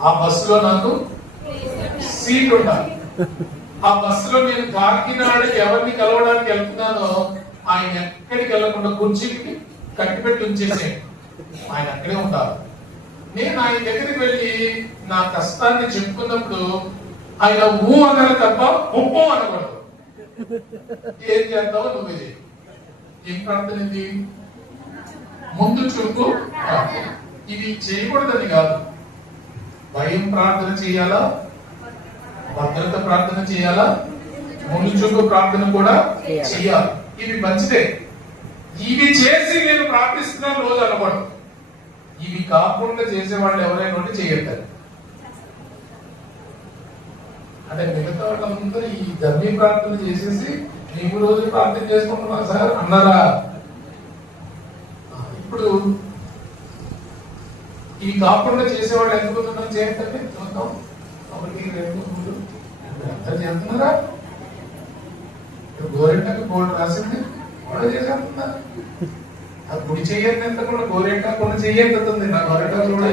ఆ బస్సులో నాకు సీట్ ఉండాలి, ఆ బస్సులో నేను కాకినాడకి ఎవరిని కలవడానికి వెళ్తున్నానో ఆయన ఎక్కడికి వెళ్ళకుండా కుర్చీకి కట్టిపెట్టి ఉంచేసేయండి, ఆయన అక్కడే ఉండాలి. నేను ఆయన దగ్గరికి వెళ్ళి నా కష్టాన్ని చెప్పుకున్నప్పుడు ఆయన ఊ అన్నారు తప్ప ఒప్పో అనకూడదు. ఏం చేస్తావో నువ్వే చేయి. ఏం ప్రార్థన ఇది? ముందు చూపు ప్రార్థన. ఇది చేయకూడదని కాదు. భయం ప్రార్థన చేయాలా, భద్రత ప్రార్థన చేయాలా, ముందు చూపు ప్రార్థన కూడా చేయాలి. ఇవి మంచిదే. ఇవి చేసి నేను ప్రార్థిస్తున్నాను రోజు అనకూడదు. ఇవి కాకుండా చేసేవాళ్ళు ఎవరైనా ఉంటే చేయట్లేదు. అంటే మిగతా వాళ్ళందరూ ఈ డమ్మీ ప్రార్థన చేసేసి నీకు రోజు ప్రార్థన చేసుకుంటున్నా సార్ అన్నారా? ఇప్పుడు ఇవి కాకుండా చేసేవాళ్ళు ఎంతమంది ఉన్నారు చేయండి చూద్దాం. 1, 2, 3 అందరు చేస్తున్నారా? గోరెంటకు బోర్డు రాసింది కూడా చేసేస్తున్నారు. ఆ గుడి చెయ్యండి ఎంత కూడా గోరెంట కూడా చెయ్యండి నా గోరెంట కూడా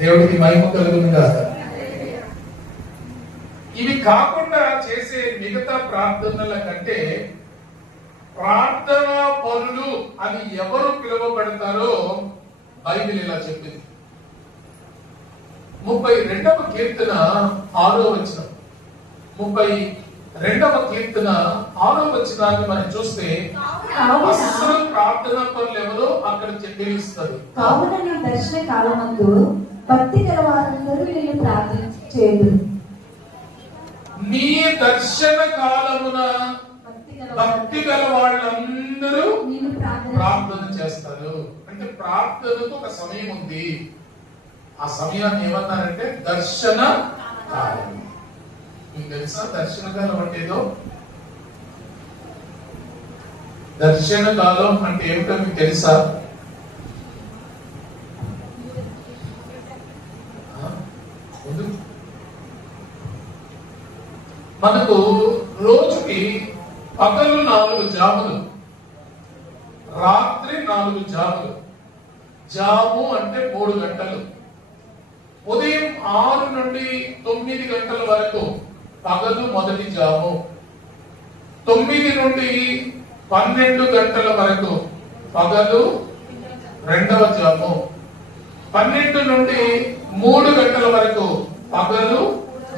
దేవుడికి మహిమ కలుగును గాక. ఇవి కాకుండా చేసే మిగతా ప్రార్థనల కంటే ప్రార్థనా పరులు అని ఎవరు పిలువబడతారో బైబిల్ ఇలా చెప్పింది. 32వ కీర్తన 6వ వచనం, 32వ కీర్తన 6వ వచనాన్ని మనం చూస్తే అసలు ప్రార్థనా పరులు ఎవరో అక్కడ తెలుస్తుంది. కావున నీ దర్శన కాలమందు భక్తి గల వారందరూ నిన్ను ప్రార్థించేదు. నీ దర్శన కాలమున భక్తి గల వాళ్ళందరూ ప్రార్థన చేస్తారు. అంటే ప్రార్థనకు ఒక సమయం ఉంది. ఆ సమయాన్ని ఏమన్నారంటే దర్శన కాలం. మీకు తెలుసా దర్శన కాలం అంటే ఏదో? దర్శన కాలం అంటే ఏమిటో మీకు తెలుసా? మనకు రోజుకి పగలు 4 జాములు, రాత్రి 4 జాములు. జాము అంటే 3 గంటలు. ఉదయం 6 నుండి 9 గంటల వరకు పగలు మొదటి జాము, 9 నుండి 12 గంటల వరకు పగలు రెండవ జాము, 12 నుండి 3 గంటల వరకు పగలు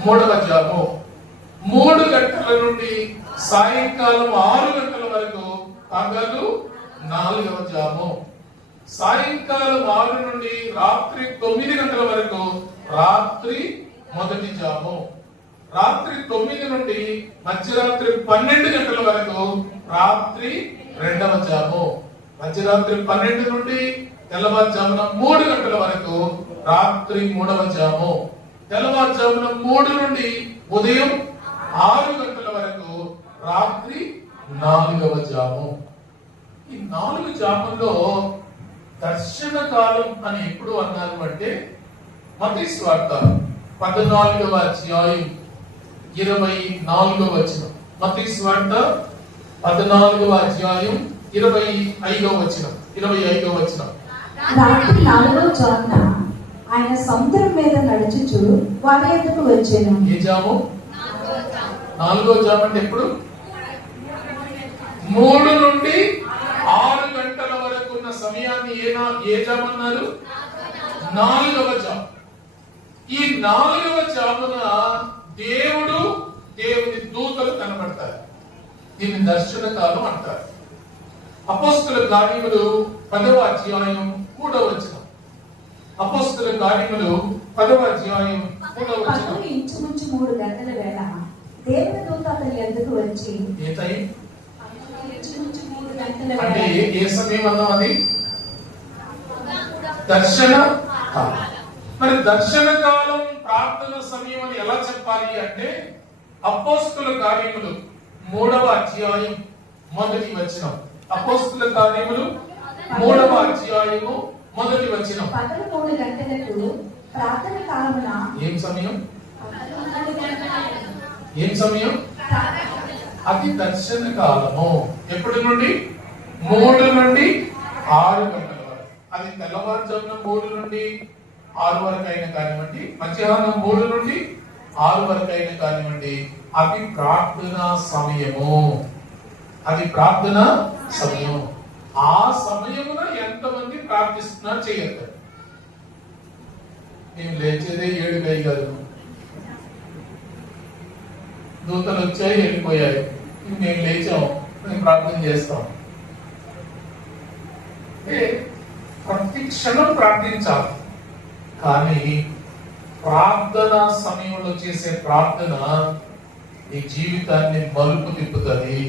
మూడవ జాము, 3 గంటల నుండి సాయంకాలం 6 గంటల వరకు పగలు 4వ జాము, సాయంకాలం 6 నుండి రాత్రి 9 గంటల వరకు రాత్రి మొదటి జాము, రాత్రి 9 నుండి మధ్యరాత్రి 12 గంటల వరకు రాత్రి రెండవ జాము, మధ్యరాత్రి 12 నుండి తెల్లవారుజామున 3 గంటల వరకు రాత్రి 3వ జాము, తెల్లవారుజామున 3 నుండి ఉదయం 6 గంటల వరకు రాత్రి 4వ జాము. ఈ 4 జాముల్లో దర్శన కాలం అని ఎప్పుడు అన్నారు అంటే మత్తయి సువార్త 14వ అధ్యాయం 24వ వచనం. మత్తయి సువార్త 14వ అధ్యాయం 25వ వచనం. రాత్రి 4వ జామున ఆయన సముద్రం మీద నడుచుచు వారి యొద్దకు వచ్చెను. ఏ జాము? 4వ జాము అంటే ఎప్పుడు? 3 నుండి 6 గంటల వరకు ఉన్న సమయాన్ని ఏ జాము అన్నారు? 4వ జాము. ఈ 4వ జామున దేవుని దూతలు కనబడతారు. దీన్ని దర్శన కాలం అంటారు. అపోస్తలుల కార్యములు 10వ అధ్యాయం 3వ వచనం. అపోస్తలుల కార్యములు 10వ అధ్యాయం 3వ వచనం. ఇంచుమించు 3 గంటల వేళ దేవుని దూత అతని యొద్దకు వచ్చి, ఏ టైం ఇంచుమించు 3 గంటల అంటే వేళ ఏ సమయం అన్నాం? అది దర్శన కాలం. మరి దర్శన కాలం ప్రార్థన సమయం అని ఎలా చెప్పాలి అంటే అపోస్తలుల కార్యములు 3వ అధ్యాయం 1వ వచనం. అపోస్తలుల కార్యములు 3వ అధ్యాయము 1వ వచనం. 13 గంటలకు ప్రార్థన కాలమున ఏం సమయం? 13 గంటలకు ఏం సమయం? అది దర్శన కాలము. ఎప్పటి నుండి? 3 నుండి 6 గంటల వరకు. అది తెల్లవారుజామున 3 నుండి 6 వరకు అయినా కానివ్వండి, మధ్యాహ్నం 3 నుండి 6 వరకు అయినా కానివ్వండి, అది ప్రార్థనా సమయము. అది ప్రార్థనా సమయం. ఆ సమయమున ఎంతమంది ప్రార్థిస్తున్నారు చేయొద్దు. మేము లేచేదే 7 కాదు, దూతలు వచ్చాయి వెళ్ళిపోయాయి, మేము లేచాం, మేము ప్రార్థన చేస్తాం. ప్రతి క్షణం ప్రార్థించాలి. కానీ ప్రార్థన సమయంలో చేసే ప్రార్థన నీ జీవితాన్ని మలుపు తిప్పుతుంది.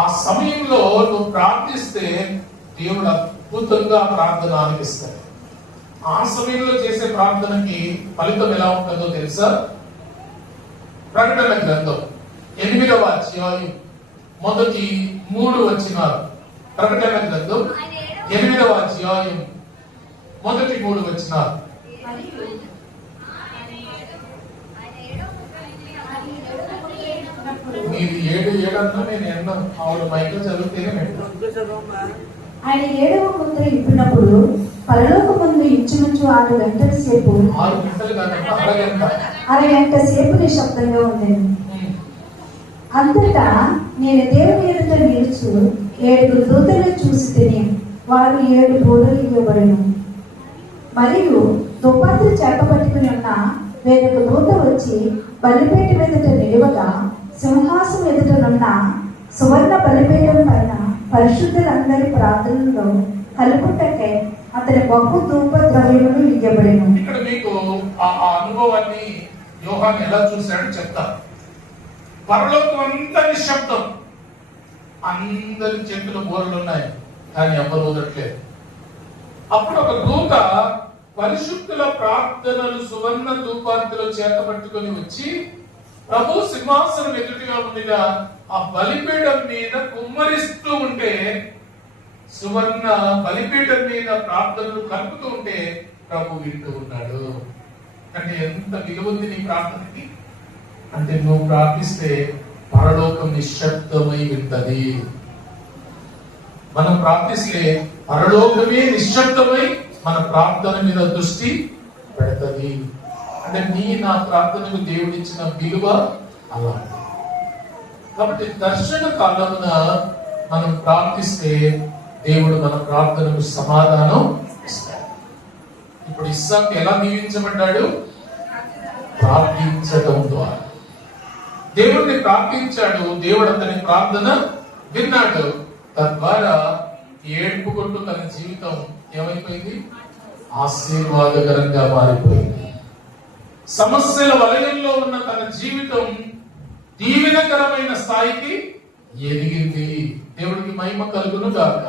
ఆ సమయంలో నువ్వు ప్రార్థిస్తే దేవుడు అద్భుతంగా ప్రార్థన ఆలకిస్తాడు. ఆ సమయంలో చేసే ప్రార్థనకి ఫలితం ఎలా ఉంటుందో తెలుసా? ప్రకటన గ్రంథం 8వ అధ్యాయం మొదటి 3 వచనాలు. ప్రకటన గ్రంథం 8వ అధ్యాయం మొదటి 3 వచనాలు. మీరు 7 అన్నా నేను ఎన్నో ఆవిడ మైక్ చదివితేనే ఆయన 7వ ముద్ర ఇప్పినప్పుడు పరలోకమందు ఇంచుమించు 6 గంటల సేపు 6 గంటలు కాదమ్మా, అరగంట సేపు నిశ్శబ్దంగా ఉండేది. అంతటా నేను దేవుని ఎదుట నిలుచు 7 దూతలను చూసి తిని వారు 7 బూరలు ఇవ్వబడెను. మరియు దుప్పట్లు చేపట్టుకుని ఉన్న వేరొక దూత వచ్చి బలిపీఠ ఎదుట నిలువగా సింహాసం ఎదుటనున్న సువర్ణ బలిపీఠం పైన పరిశుద్ధులందరి ప్రార్థనలో కలుపుటకై అతని బహు ధూప ద్రవ్యములు ఇవ్వబడెను. ఇక్కడ మీకు ఆ అనుభవాన్ని యోహాను ఎలా చూశాడో చెప్తా. పరలోకం అంతా నిశ్శబ్దం, అందరి చేతుల బోర్లు ఉన్నాయి, కానీ ఎవరు వదలట్లేదు. అప్పుడు ఒక దూత పరిశుద్ధుల ప్రార్థనలు సువర్ణ ధూపార్తిలో చేత పట్టుకొని వచ్చి ప్రభు సింహాసనం ఎదుటిగా ఉండిన ఆ బలిపీఠం మీద కుమ్మరిస్తూ ఉంటే, సువర్ణ బలిపీఠం మీద ప్రార్థనలు కలుపుతూ ఉంటే ప్రభు వింటూ ఉన్నాడు. అంటే ఎంత విలువ ఉంది నీ ప్రార్థనకి అంటే, నువ్వు ప్రార్థిస్తే పరలోకం నిశ్శబ్దమై వింటది. మనం ప్రార్థిస్తే పరలోకమే నిశ్శబ్దమై మన ప్రార్థన మీద దృష్టి పెడతది. అంటే నా ప్రార్థనకు దేవుడిచ్చిన విలువ అలా. కాబట్టి దర్శన కాలమున మనం ప్రార్థిస్తే దేవుడు మన ప్రార్థనకు సమాధానం ఇస్తాడు. ఇప్పుడు ఇస్సాకు ఎలా దీవించబడ్డాడు? ప్రార్థించడం ద్వారా. దేవుడిని ప్రార్థించాడు, దేవుడు అతని ప్రార్థన విన్నాడు. తద్వారా ఏడ్పుకుంటూ తన జీవితం ఏమైపోయింది? ఆశీర్వాదకరంగా మారిపోయింది. సమస్యల వలయంలో ఉన్న తన జీవితం దీవెనకరమైన స్థాయికి ఎదిగింది. దేవుడికి మహిమ కలుగును గాక.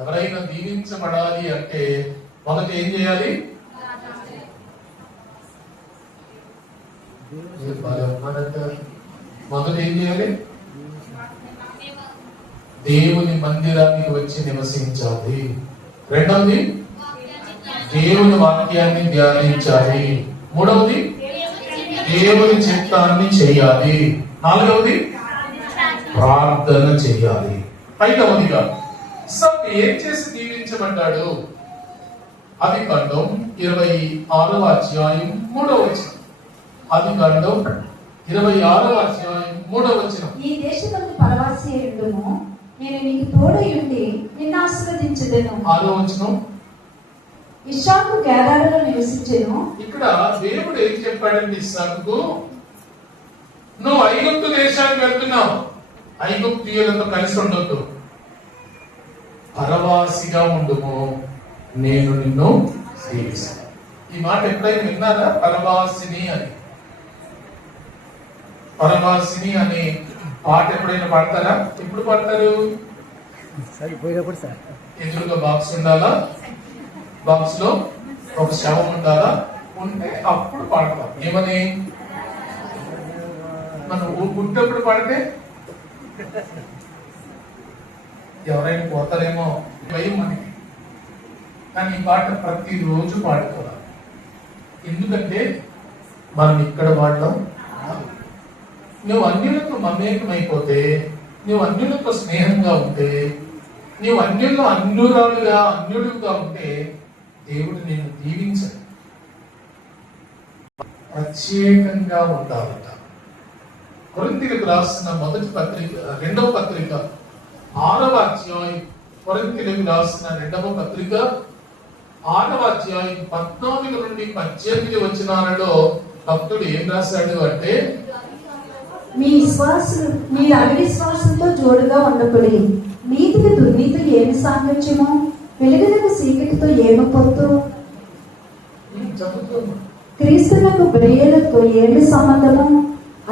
ఎవరైనా దీవించబడాలి అంటే మొదట ఏం చేయాలి? మొదట ఏం చేయాలి? దేవుని మందిరానికి వచ్చి నివసించాలి. రెండవది దేవుని వాక్యాన్ని ధ్యానించాలి. మూడవది దేవుని చిత్తాన్ని చేయాలి. నాలుగవది ప్రార్థన చేయాలి. ఐదవదిగా ఏం చేసి దీవించబడ్డాడు? ఆదికాండం 26వ అధ్యాయం 3వ వచనం. ఆదికాండం 26వ అధ్యాయం 3వ వచనం. ఈ దేశమందు పరవాసి అయ్యుండును, నేను నీకు తోడై ఉండి నిన్ను ఆశీర్వదించెదను. 6వ వచనం. ఇస్సాకు గెరారులో నివసించెను. ఇక్కడ దేవుడు ఏం చెప్పాడండి ఇస్సాకుకు? నువ్వు ఐగుప్తు దేశానికి వెళ్తున్నావు, ఐగుప్తీయులతో కలిసి ఉండొద్దు, పరవాసిగా ఉండుము, నేను నిన్ను దీవిస్తాను. ఈ మాట ఎప్పుడైనా విన్నారా? పరవాసిని అని, పరవాసిని అని పాట ఎప్పుడైనా పాడతారా? ఎప్పుడు పాడతారు? ఎదురుగా బాక్స్ ఉండాలా, బాక్స్ లో ఒక శవం ఉండాలా, ఉంటే అప్పుడు పాడతాం. ఏమని? మనం పుట్టినప్పుడు పాడితే ఎవరైనా పోతారేమో భయం మనకి. కానీ ఈ పాట ప్రతిరోజు పాడుకోవాలి. ఎందుకంటే మనం ఇక్కడ వాడడం, నువ్వు అన్యులతో మమేకమైపోతే, నువ్వు అన్యులతో స్నేహంగా ఉంటే, నువ్వు అన్యుల్లో అన్యుడుగా ఉంటే దేవుడు నేను దీవించడు. ప్రత్యేకంగా ఉండాలట. కొరింథీయులకు రాసిన మొదటి పత్రిక, 2వ పత్రిక 6వ అధ్యాయం, కొరింథీయులకు రాసిన 2వ పత్రిక 6వ అధ్యాయం 14 నుండి 18 వచనాలలో భక్తుడు ఏం రాశాడు అంటే, మీరు అవిశ్వాసంతో జోడుగా ఉండకుడి, నీతికి దుర్నీతికి ఏమి సాంగత్యము, వెలుగులకు చీకటితో ఏమి పొత్తు, క్రీస్తులకు బెరియలకు ఏమి సంబంధము,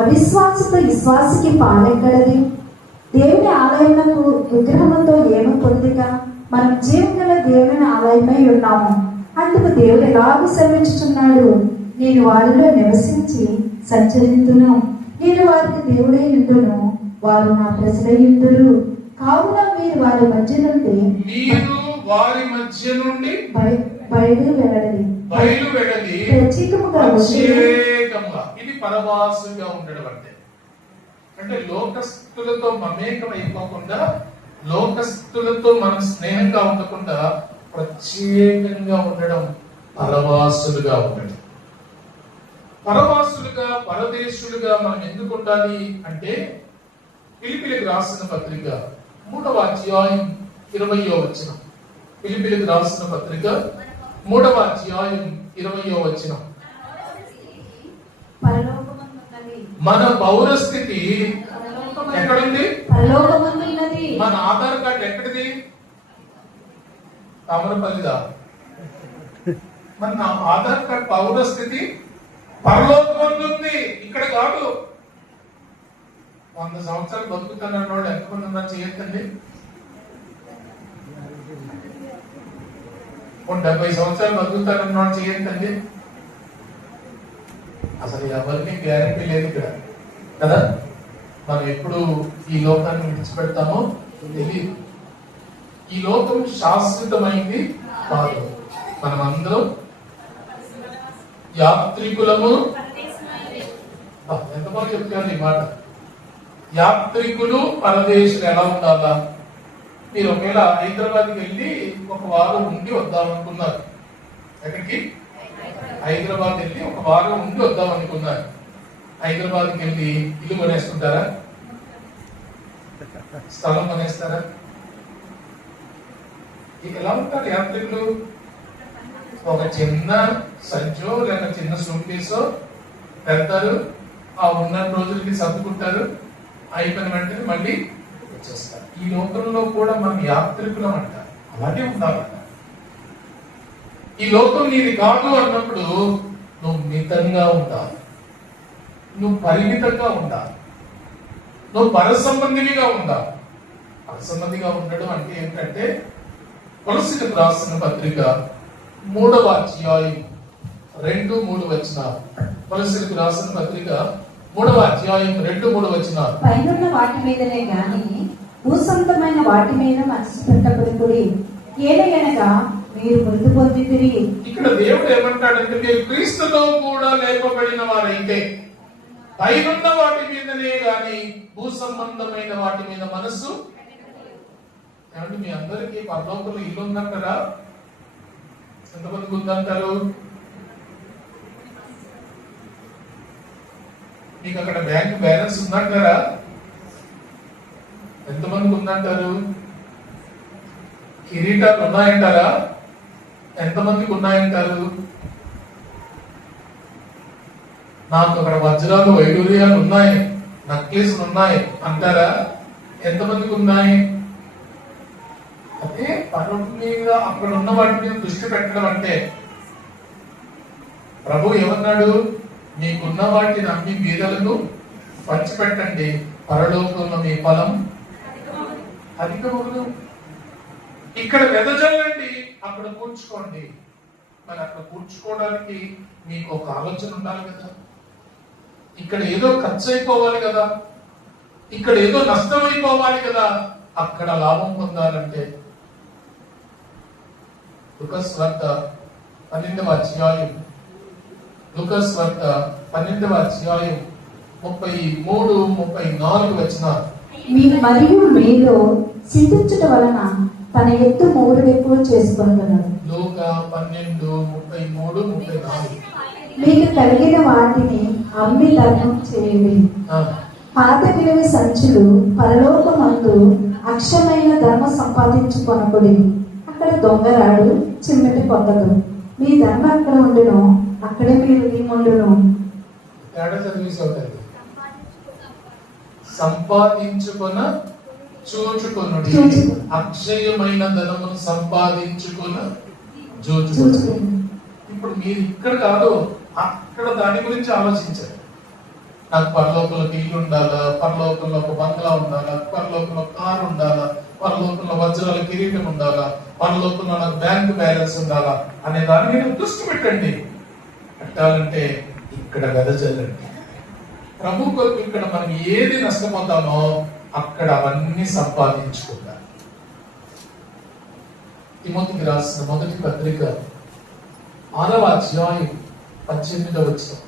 అవిశ్వాసతో విశ్వాసికి పాలెక్కడది, దేవుని ఆలయములకు విగ్రహముతో ఏమి పొందిక, మనం జీవగల దేవుని ఆలయమై ఉన్నాము. అందుకు దేవుడు ఎలాగూ సెలవిస్తున్నాడు, నేను వారిలో నివసించి సంచరింతును, నేను వారికి దేవుడై ఉండును, వారు నా ప్రజలై ఉందురు. కావున మీరు వారి మధ్య నుండి బయలు వెళ్ళడి ప్రత్యేకముగా. ఇది పరవాసుగా ఉండడం అంటే లోకస్తులతో మమేకం అయిపోకుండా, లోకస్తులతో మనం స్నేహంగా ఉండకుండా ప్రత్యేకంగా ఉండడం పరవాసులుగా ఉండడం. పరవాసులుగా, పరదేశులుగా మనం ఎందుకు ఉండాలి అంటే, ఫిలిప్పీలకు రాసిన పత్రిక 3వ అధ్యాయం 20వ వచనం. ఫిలిప్పీలకు రాసిన పత్రిక 3వ అధ్యాయం 20వ వచనం. మన పౌరస్థితి ఎక్కడుంది? మన ఆధార్ కార్డు ఎక్కడిది? తామరపల్లిదా? మన ఆధార్ కార్డు పౌరస్థితి పరలోకం ఉంది, ఇక్కడ కాదు. 100 సంవత్సరాలు బతుకుతున్న వాళ్ళు ఎంతమంది ఉన్నారు? చేయొద్దండి. 70 సంవత్సరాలు బతుకుతారన్న వాళ్ళు చేయొద్దండి. అసలు ఎవరికి గ్యారంటీ లేదు ఇక్కడ కదా. మనం ఎప్పుడు ఈ లోకాన్ని విడిచిపెడతామో తెలియదు. ఈ లోకం శాశ్వతమైంది కాదు. మనం అందరం యాత్రికులము. ఎంతమంది చెప్తారు ఈ మాట? యాత్రికులు, పరదేశులు ఎలా ఉండాలా? మీరు ఒకవేళ హైదరాబాద్కి వెళ్ళి ఒక వారం ఉండి వద్దాం అనుకున్నారు. ఎక్కడికి? హైదరాబాద్ వెళ్ళి ఒక వారం ఉండి వద్దాం అనుకున్నారు. హైదరాబాద్కి వెళ్ళి ఇల్లు కొనేసుకుంటారా? స్థలం కొనేస్తారా? ఇక ఎలా ఉంటారు యాత్రికులు? ఒక చిన్న సంచో లేక చిన్న సూట్ కేసో పెడతారు, ఆ ఉన్న రోజులకి సర్దుకుంటారు, అయిపోయిన వెంటనే మళ్ళీ వచ్చేస్తారు. ఈ లోకంలో కూడా మనం యాత్రికులం అంటారు. అలాగే ఉండాలట. ఈ లోకం నీది కాదు అన్నప్పుడు నువ్వు మితంగా ఉండాలి, నువ్వు పరిమితంగా ఉండాలి, నువ్వు పరసంబంధిగా ఉండాలి. పరసంబంధిగా ఉండడం అంటే ఏంటంటే కొలస్సీలకు రాసిన పత్రిక 3వ అధ్యాయం 2-3 వచనాలు. కొలస్సీలకు రాసిన పత్రిక 3వ అధ్యాయం 2-3 వచనాలు. పైనున్న వాటి మీదనే గాని భూసంతమైన వాటి మీద మనసు పెట్టబడుకుడి. ఏలయనగా మీరు మృతి పొందితిరి. ఇక్కడ దేవుడు ఏమంటాడంటే, మీరు క్రీస్తుతో కూడా లేపబడిన వారైతే పైనున్న వాటి మీదనే గాని భూ సంబంధమైన వాటి మీద మనసు. ఏమంటే మీ అందరికీ పరలోకంలో ఇల్లు ఉందంటారా? ఎంతమందికి ఉందంటారు? మీకు అక్కడ బ్యాంక్ బ్యాలెన్స్ ఉందంటారా? ఎంతమందికి ఉందంటారు? కిరీటాలు ఉన్నాయంటారా? ఎంతమందికి ఉన్నాయంటారు? నాకు అక్కడ వజ్రాలు వైడూర్యాలు ఉన్నాయి, నక్లెస్లు ఉన్నాయి అంటారా? ఎంతమందికి ఉన్నాయి? అదే పర్వతం మీద అక్కడ ఉన్న వాటి మీద దృష్టి పెట్టడం అంటే, ప్రభు ఏమన్నాడు? మీకున్న వాటిని అమ్మి బీదలకు పంచిపెట్టండి, పరలోకంలో మీ ఫలం అధికమగును. ఇక్కడ వెదజల్లండి, అక్కడ కూర్చుకోండి. మరి అక్కడ కూర్చుకోవడానికి మీకు ఒక ఆలోచన ఉండాలి కదా. ఇక్కడ ఏదో ఖర్చు అయిపోవాలి కదా, ఇక్కడ ఏదో నష్టం అయిపోవాలి కదా. అక్కడ లాభం పొందాలంటే లూకాసు వార్త 12వ అధ్యాయం 33-34 వచనాలు. మరియు మీలో చింతించుట వలన తన ఎత్తు 3 రెట్లు చేసుకొనున్నాడు. లూకా 12:33-34. మీకు కలిగిన వాటిని అమ్మి ధర్మం చేయండి. పాత విలువ సంచులు పరలోకమందు అక్షమైన ధర్మ సంపాదించుకొనకుడి. అక్కడ దొంగరాడు చిమ్మెటి పొందదు. మీ ధర్మం ఎక్కడ ఉండును, అక్కడే మీరు ఉండును. సంపాదించుకొన చూచుకొనుడి. అక్షయమైన ధనమును సంపాదించుకొన చూచుకొనుడి. ఇప్పుడు మీరు ఇక్కడ కాదు, అక్కడ దాని గురించి ఆలోచించారు. నాకు పరలోకంలో ఇల్లు ఉండాలా, పరలోకంలో ఒక బంగ్లా ఉండాలా, పరలోకంలో కారు ఉండాలా, పరలోకంలో వజ్రాల కిరీటం ఉండాలా, పరలోకంలో నాకు బ్యాంక్ బ్యాలెన్స్ ఉండాలా అనే దాని మీద దృష్టి పెట్టండి. పెట్టాలంటే ఇక్కడ వెదజల్లండి. ప్రభు కొరకు ఇక్కడ మనం ఏది నష్టపోతామో అక్కడ అవన్నీ సంపాదించుకుంటారు. తిమోతికి రాసిన మొదటి పత్రిక 6వ అధ్యాయం 18వ వచనం.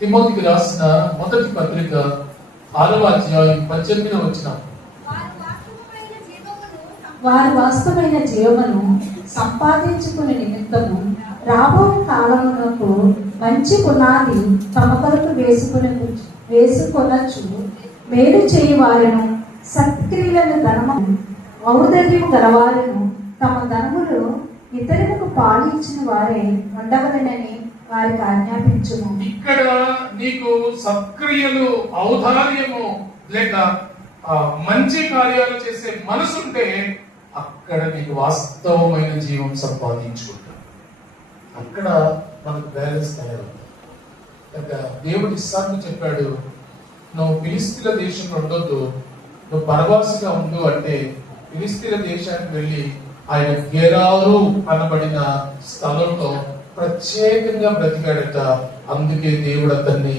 తిమోతికి రాసిన మొదటి పత్రిక 6వ అధ్యాయం 18వ వచనం. వారు వాస్తవమైన జీవమును సంపాదించుకునే నిమిత్తము రాబో కాలమునకు మంచి పునాది తమ కొరకు వేసుకొనచ్చు. మేలు చేయి వారిను, సత్క్రియలను ధనము ఔదర్యము గలవారును, తమ ధనములు ఇతరులకు పాలించిన వారే ఉండవలనని వారికి ఆజ్ఞాపించుము. ఇక్కడ నీకు సత్క్రియలు, ఔదార్యము లేక మంచి కార్యాలు చేసే మనసుంటే అక్కడ నీకు వాస్తవమైన జీవం సంపాదించుకుంటావు. అక్కడ మనకు బ్యాలెన్స్ తయారవుతుంది. దేవుడు ఇస్సాకు చెప్పాడు, నువ్వు ఫిలిస్తీన్ల దేశంలో ఉండొద్దు, నువ్వు పరవాసిగా ఉండు అంటే ఫిలిస్తీన్ల దేశానికి వెళ్ళి ఆయన గెరారు అనబడిన స్థలంలో ప్రత్యేకంగా బ్రతికాడట. అందుకే దేవుడు అతన్ని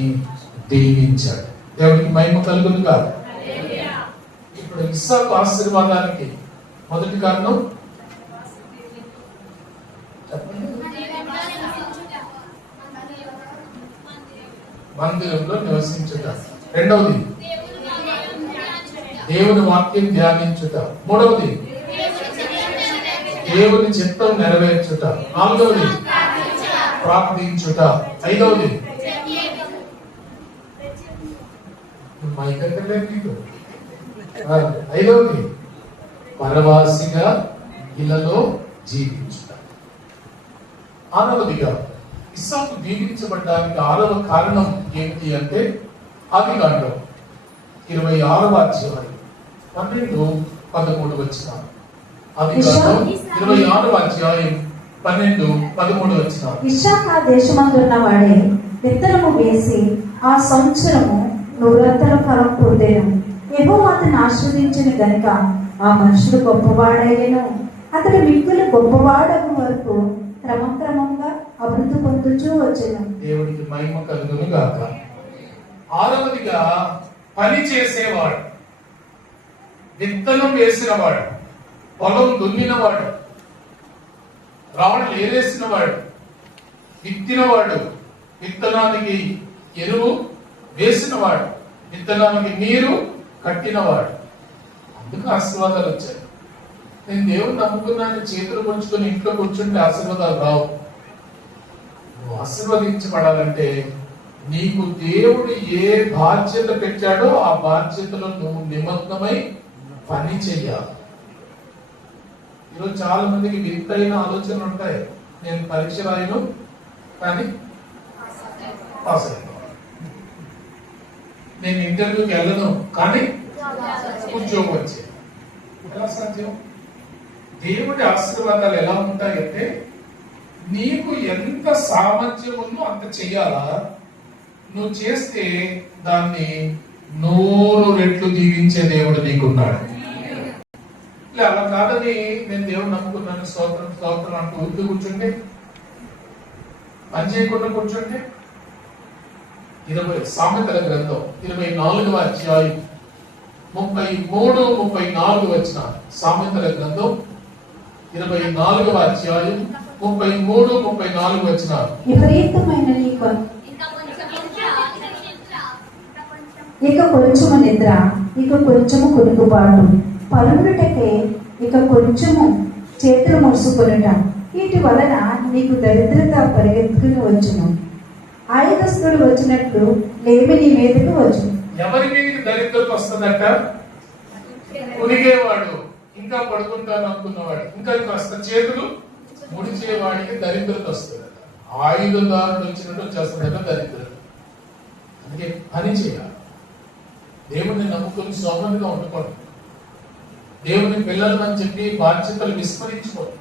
దీవించాడు. దేవుడికి మహిమ కలుగునుగా. ఇప్పుడు ఇస్సాకు ఆశీర్వాదానికి మొదటి కారణం మందిరంలో నివసించుట, రెండవది దేవుని వాక్యం ధ్యానించుట, మూడవది దేవుని చిత్తం నెరవేర్చుట, నాలుగవది ప్రార్థించుట, ఐదవది ఐదవది పరవాసిగా ఇళ్లలో జీవించుట. ఆరవదిగా ఇస్సాకు దీవించబడ్డానికి 6వ కారణం ఏమిటి అంటే ఆదికాండం 26వ అధ్యాయం 12-13 వచనాలు. ఆదికాండం 26వ అధ్యాయం 12-13 వచనాలు. ఇశ్శాఖా దేశమందున్న వాడే విత్తనము వేసి ఆ సంవత్సరము 100 ఫలం పొందెను. యెహోవా అతన్ని ఆశీర్వదించిన గనుక ఆ మనుషుడు గొప్పవాడయ్యెను. అతడు మిక్కులు గొప్పవాడగు వరకు క్రమక్రమంగా అభివృద్ధి పొందుతూ వచ్చాను. దేవుడికి మహిమ కలుగును గాక. ఆరవదిగా పని చేసేవాడు, విత్తనం వేసినవాడు, పొలం దున్నినవాడు, రాళ్ళు ఏరేసినవాడు, విత్తినవాడు, విత్తనానికి ఎరువు వేసినవాడు, విత్తనానికి నీరు కట్టినవాడు. అందుకు ఆశీర్వాదాలు వచ్చాయి. నేను దేవుని నమ్ముకున్నాను, చేతులు పుంచుకొని ఇంట్లో కూర్చుంటే ఆశీర్వాదాలు రావు. నువ్వు ఆశీర్వదించబడాలంటే నీకు దేవుడు ఏ బాధ్యత పెట్టాడో ఆ బాధ్యతలో నువ్వు నిమగ్నమై పని చెయ్యాలి. ఈరోజు చాలా మందికి వింతైన ఆలోచనలు ఉంటాయి. నేను పరీక్ష రాయను కానీ పాస్ అయినా, నేను ఇంటర్వ్యూకి వెళ్ళను కానీ ఉద్యోగం వచ్చే. ఎలా సాధ్యం? దేవుడి ఆశీర్వాదాలు ఎలా ఉంటాయంటే నీకు ఎంత సామర్థ్యం ఉందో అంత చెయ్యాలా, నువ్వు చేస్తే దాన్ని 100 రెట్లు దీవించే దేవుడు నీకున్నాడు. అలా కాదని నేను దేవుడు నమ్ముకున్నాను స్తోత్రం స్తోత్రం అంటూ ఊరికి కూర్చుంటే, పని చేయకుండా కూర్చుంటే, 20 సామెతల గ్రంథం 24వ అధ్యాయం 33-34 వచ్చిన సామెతల గ్రంథం 24వ అధ్యాయం 33-34 వచ్చిన విపరీతమైన ఇక కొంచెము నిద్ర, ఇక కొంచెము కునుకుబాటు, పలుకుటకే ఇక కొంచెము చేతులు ముడుచుకొనుట, వీటి వలన నీకు దరిద్రత పరిగెత్తుకుని వచ్చును. ఆయుధస్తుడు వచ్చినట్లు లేమి నీ మీదకి వచ్చును. ఎవరి మీదకి దరిద్రత వస్తుందట? ఉనిగేవాడు, ఇంకా పడుకుంటాను అనుకున్నవాడు, ఇంకా కాస్త చేతులు ముడిచేవాడికి దరిద్రత వస్తుందట. ఆయుధదారుడు వచ్చినట్టు వచ్చేస్తుందట దరిద్రత. అందుకే పని చేయాలి. దేవుని నమ్ముకుని సోమరిగా ఉండకూడదు. దేవుని పిల్లలు అని చెప్పి బాధ్యతలు విస్మరించుకోండి.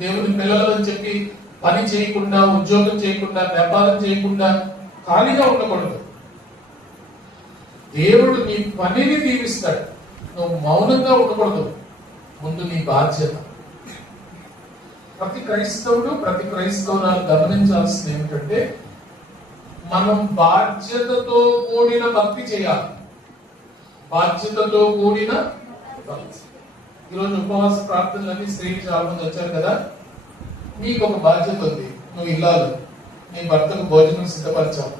దేవుని పిల్లలు అని చెప్పి పని చేయకుండా, ఉద్యోగం చేయకుండా, వ్యాపారం చేయకుండా ఖాళీగా ఉండకూడదు. దేవుడు నీ పనిని దీవిస్తాడు, నువ్వు మౌనంగా ఉండకూడదు. ముందు నీ బాధ్యత. ప్రతి క్రైస్తవురాలు గమనించాల్సింది ఏమిటంటే మనం బాధ్యతతో కూడిన భక్తి చేయాలి. బాధ్యతతో కూడిన భక్తి. ఈరోజు ఉపవాస ప్రార్థనలన్నీ స్త్రీలు చాలా మంది వచ్చారు కదా. నీకు ఒక బాధ్యత ఉంది. నువ్వు ఇల్లాలు, నీ భర్తకు భోజనం సిద్ధపరచావు,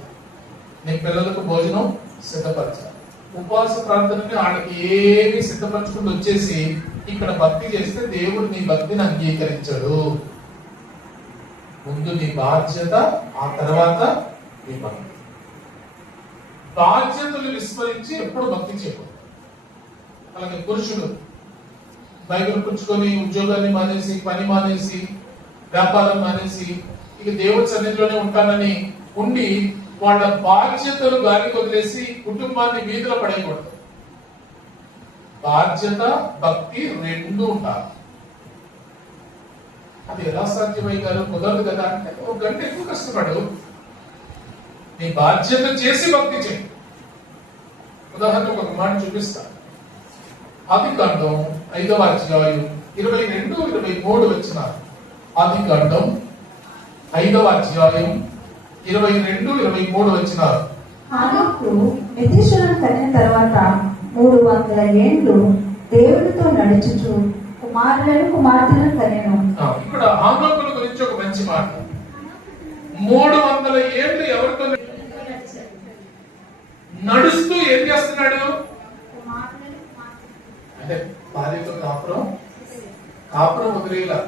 నీ పిల్లలకు భోజనం సిద్ధపరచావు. ఉపవాస ప్రార్థనని వాళ్ళకి ఏమి సిద్ధపరచుకుంటూ వచ్చేసి ఇక్కడ భక్తి చేస్తే దేవుడు నీ భక్తిని అంగీకరించడు. ముందు నీ బాధ్యత, ఆ తర్వాత నీ భక్తి. బాధ్యతలు విస్మరించి ఎప్పుడు భక్తి చేయకూడదు. అలాగే పురుషుడు బైబిల్ పుచ్చుకొని ఉద్యోగాన్ని మానేసి, పని మానేసి, వ్యాపారం మానేసి ఇక దేవుడి సన్నిధిలోనే ఉంటానని ఉండి వాళ్ళ బాధ్యతలు గాలి వదిలేసి కుటుంబాన్ని వీధిలో పడేయకూడదు. బాధ్యత, భక్తి రెండు ఉండాలి. అది ఎలా సాధ్యమయ్యారు? కుదరదు కదా అంటే 1 గంట ఎక్కువ కష్టపడు, నీ బాధ్యత చేసి భక్తి చేయి. ఉదాహరణకు ఒక మాట చూపిస్తా. ఆదికాండం 5వ అధ్యాయం 22-23 వచ్చిన ఆదికాండం 5వ అధ్యాయం 22-23 వచ్చిన హనోకు మెతూషెలను కనిన తర్వాత 300 ఏండ్లు దేవుడితో నడుచుచు కుమారులను కుమార్తెలను కనెను. ఇక్కడ హనోకుల గురించి ఒక మంచి మాట. 300 ఏళ్ళు ఎవరితో నడుస్తూ ఏం చేస్తున్నాడు అంటే భార్యతో కాపురం వదిలేలా.